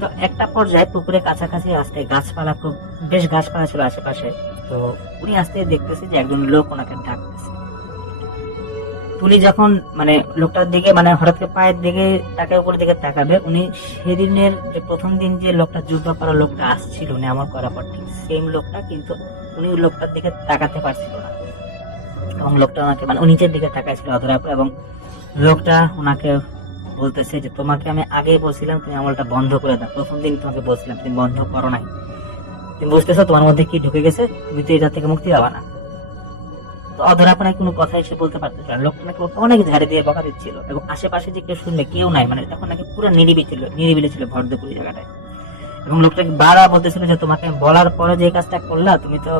তো একটা পর্যায়ে পুকুরের কাছাকাছি আসতে গাছপালা, খুব বেশ গাছপালা ছিল আশেপাশে। তো উনি আসতে দেখতেছে যে একজন লোক ওনাকে ডাকতেছে। উনি যখন লোকটার দিকে হঠাৎ করে পায়ের দিকে তাকে উপরের দিকে তাকাবে, উনি সেদিনের যে প্রথম দিন যে লোকটা জুব্বা পরা লোকটা আসছিল উনি আমার করার পর, ঠিক সেম লোকটা, কিন্তু উনি ওই লোকটার দিকে তাকাতে পারছিল না, এবং লোকটা ওনাকে নিচের দিকে তাকাইছিল অধরাপ, এবং লোকটা ওনাকে বলতেছে যে তোমাকে আমি আগেই বলছিলাম তুমি আমলটা বন্ধ করে দাও, প্রথম দিন তোমাকে বলছিলাম তুমি বন্ধ করো নাই, তুমি বুঝতেছো তোমার মধ্যে কি ঢুকে গেছে, তুমি তো এটা থেকে মুক্তি পাবা না। তো অধরাপনায় কোনো কথা এসে বলতে পারতেছিল না, লোকটা নাকি অনেক ঝাড়ে দিয়ে বকা দিচ্ছিল, এবং আশেপাশে যে কেউ শুনবে কেউ নাই, তখন নাকি পুরো নিরিবিলি ছিল ভরদুপুরি জায়গাটায়। এবং লোকটাকে বারবার বলতেছিল যে তোমাকে বলার পরে যে কাজটা করলা, তুমি তো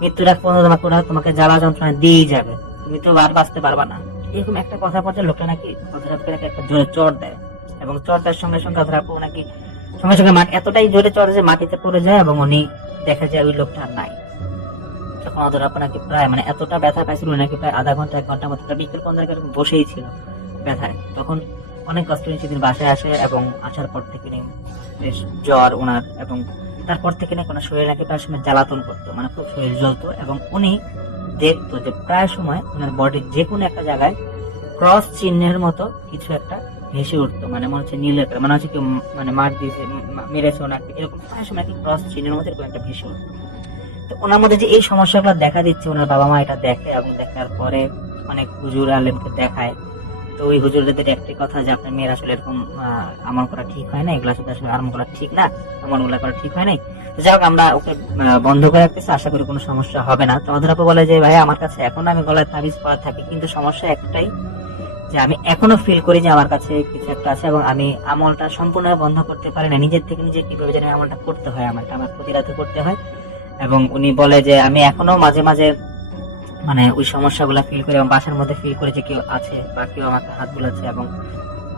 মৃত্যুর আগ পর্যন্ত তোমাকে জ্বালা যন্ত্রণা দিয়েই যাবে, তুমি তো আর বাঁচতে পারবা না। এরকম একটা কথা পর্যায়ে লোকটা নাকি অধরাপকে নাকি একটা জোরে চড় দেয়, এবং চড় দেওয়ার সঙ্গে সঙ্গে অধরাপ নাকি সঙ্গে সঙ্গে এতটাই জোরে চড়ে যে মাটিতে পড়ে যায়, এবং উনি দেখা যায় ওই লোকটা আর নাই। তখন অধরাপ নাকি প্রায় এতটা ব্যথা পাইছিল নাকি প্রায় আধা ঘন্টা 1 ঘন্টা মতো বিকেল পর্যন্ত এরকম বসেই ছিল ব্যথায়। তখন অনেক কষ্ট নিয়ে সেদিন বাসায় আসে, এবং আসার পর থেকে বেশ জ্বর ওনার, এবং তারপর থেকে নাকি ওনার শরীরে নাকি প্রায় সময় জ্বালাতন করতো, খুব শরীর জ্বলতো, এবং উনি দেখতো যে প্রায় সময় ওনার বডির যে কোনো একটা জায়গায় ক্রস চিহ্নের মতো কিছু একটা ভেসে উঠতো, মনে হচ্ছে নীল, হচ্ছে কেউ মার দিয়েছে, মেরেছে ওনাকে, এরকম প্রায় সময় ক্রস চিহ্নের মতো এরকম একটা ভেসে উঠতো। তো ওনার মধ্যে যে এই সমস্যাগুলো দেখা দিচ্ছে, ওনার বাবা মা এটা দেখে, এবং দেখার পরে অনেক হুজুর আলেমকে দেখায়। তো ওই হুজুরদের একটি কথা যে আপনার মেয়ের আসলে এরকম আমল করা ঠিক হয় না, এগুলো আসলে আমল করা ঠিক না, আমল গুলা করা ঠিক হয় নাই। তো যাই হোক, আমরা ওকে বন্ধ করে রাখতেছি, আশা করি কোনো সমস্যা হবে না। তো অধরাপা বলে যে ভাই আমার কাছে এখন আমি গলায় তাবিজ পরা থাকি, কিন্তু সমস্যা একটাই যে আমি এখনো ফিল করি যে আমার কাছে কিছু একটা আছে, এবং আমি আমলটা সম্পূর্ণভাবে বন্ধ করতে পারি না, নিজের থেকে নিজে কিভাবে জানি আমলটা করতে হয়, আমার প্রতিরাতে করতে হয়। এবং উনি বলে যে আমি এখনো মাঝে মাঝে ওই সমস্যাগুলো ফিল করি, এবং বাসার মধ্যে ফিল করে যে কেউ আছে বা কেউ আমাকে হাত বুলাচ্ছে, এবং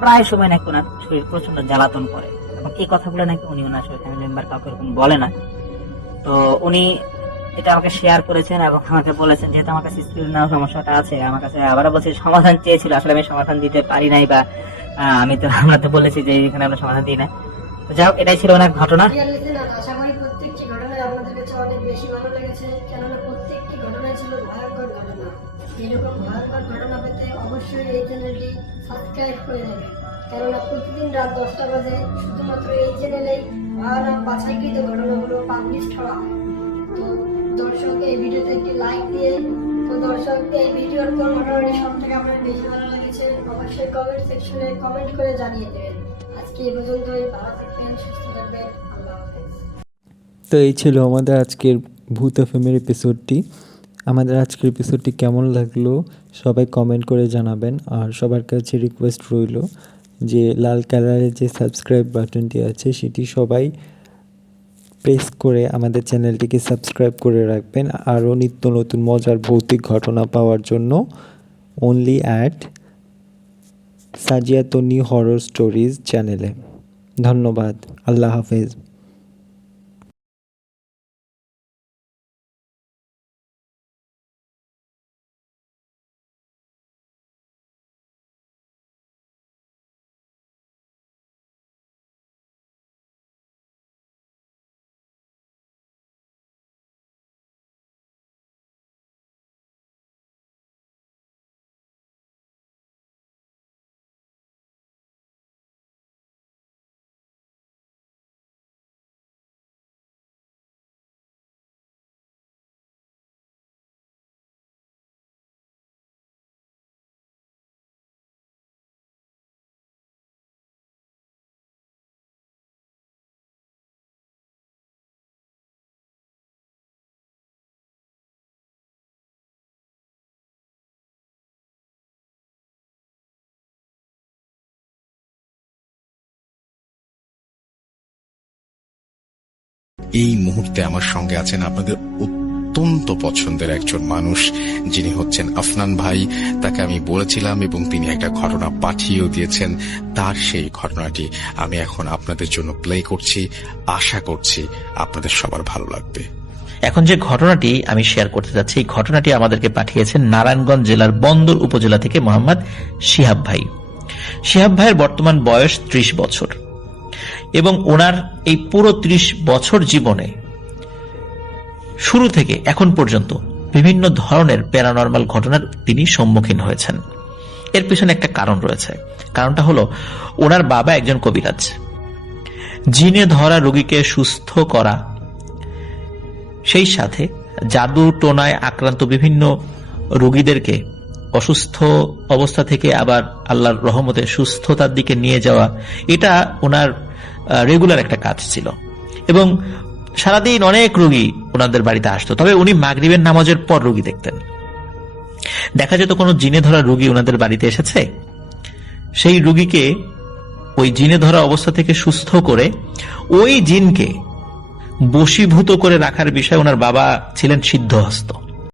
প্রায় সময় নাকি ওনার শরীর প্রচন্ড জ্বালাতন করে, এবং এই কথাগুলো নাকি উনি ওনার ফ্যামিলি মেম্বার কাউকে এরকম বলে না। তো উনি এটা আমাকে শেয়ার করেছেন, এবং আমাকে বলেছেন যেহেতু আমার কাছে স্ত্রীর নাও সমস্যাটা আছে, আমার কাছে আবারও বলছি সমাধান চেয়েছিল, আসলে আমি সমাধান দিতে পারি নাই, বা আমরা তো বলেছি যে এখানে আমরা সমাধান দিই না। তো যাই হোক, এটাই ছিল অনেক ঘটনা। আশা করি প্রত্যেকটি ঘটনায় আপনাদের কাছে অনেক বেশি ভালো লেগেছে, কেননা প্রত্যেকটি ঘটনায় ছিল ভয়ঙ্কর ঘটনা। এরকম ভয়ঙ্কর ঘটনা পেতে অবশ্যই এই চ্যানেলটি সাবস্ক্রাইব করে নেবেন, কেননা প্রতিদিন রাত 10টা বাজে শুধুমাত্র এই চ্যানেলেই ভয়ানক বাছাইকৃত ঘটনাগুলো পাবলিশ হওয়া হয়। তো দর্শক এই ভিডিওতে একটি লাইক দিয়ে, তো দর্শক এই ভিডিওর কোন ঘটনাটি সব থেকে আপনার বেশি ভালো লেগেছে অবশ্যই কমেন্ট সেকশনে কমেন্ট করে জানিয়ে দেবেন। আজকে এই পর্যন্তই, ভালো থাকবেন, সুস্থ থাকবেন, আল্লাহ হাফেজ। তো এই ছিল আমাদের আজকের ভূত এফএমের এপিসোডটি। আমাদের আজকের এপিসোডটি কেমন লাগলো সবাই কমেন্ট করে জানাবেন, আর সবার কাছে রিকোয়েস্ট রইল যে লাল কালারের যে সাবস্ক্রাইব বাটনটি আছে সেটি সবাই প্রেস করে আমাদের চ্যানেলটিকে সাবস্ক্রাইব করে রাখবেন, আরও নিত্য নতুন মজার ভৌতিক ঘটনা পাওয়ার জন্য only at Sajia Tonni horror stories চ্যানেলে। ধন্যবাদ, আল্লাহ হাফেজ। এই মুহূর্তে আমার সঙ্গে আছেন আপনাদের অত্যন্ত পছন্দের একজন মানুষ, যিনি হচ্ছেন আফনান ভাই। তাকে আমি বলেছিলাম এবং তিনি একটা ঘটনা পাঠিয়েও দিয়েছেন। তার সেই ঘটনাটি আমি এখন আপনাদের জন্য প্লে করছি। আশা করছি আপনাদের সবার ভালো লাগবে। এখন যে ঘটনাটি আমি শেয়ার করতে যাচ্ছি, এই ঘটনাটি আমাদেরকে পাঠিয়েছেন নারায়ণগঞ্জ জেলার বন্দর উপজেলা থেকে মোহাম্মদ শিহাব ভাই। শিহাব ভাইয়ের বর্তমান বয়স 30 বছর এবং ওনার এই পুরো 30 বছর জীবনে শুরু থেকে এখন পর্যন্ত বিভিন্ন ধরনের প্যারানরমাল ঘটনার তিনি সম্মুখীন হয়েছেন। এর পিছনে একটা কারণ রয়েছে। কারণটা হলো ওনার বাবা একজন কবিরাজ। জিনে ধরা রোগীকে সুস্থ করা, সেই সাথে জাদু টোনায় আক্রান্ত বিভিন্ন রোগীদেরকে অসুস্থ অবস্থা থেকে আবার আল্লাহর রহমতে সুস্থতার দিকে নিয়ে যাওয়া, এটা ওনার রেগুলার একটা কাজ ছিল। এবং সারাদিন অনেক রোগী ওনাদের বাড়িতে আসতো। তবে উনি মাগরিবের নামাজের পর রোগী দেখতেন। দেখা যেত কোনো জিনে ধরা রোগী ওনাদের বাড়িতে এসেছে, সেই রোগীকে ওই জিনে ধরা অবস্থা থেকে সুস্থ করে ওই জিনকে বশীভূত করে রাখার বিষয়ে ওনার বাবা ছিলেন সিদ্ধহস্ত।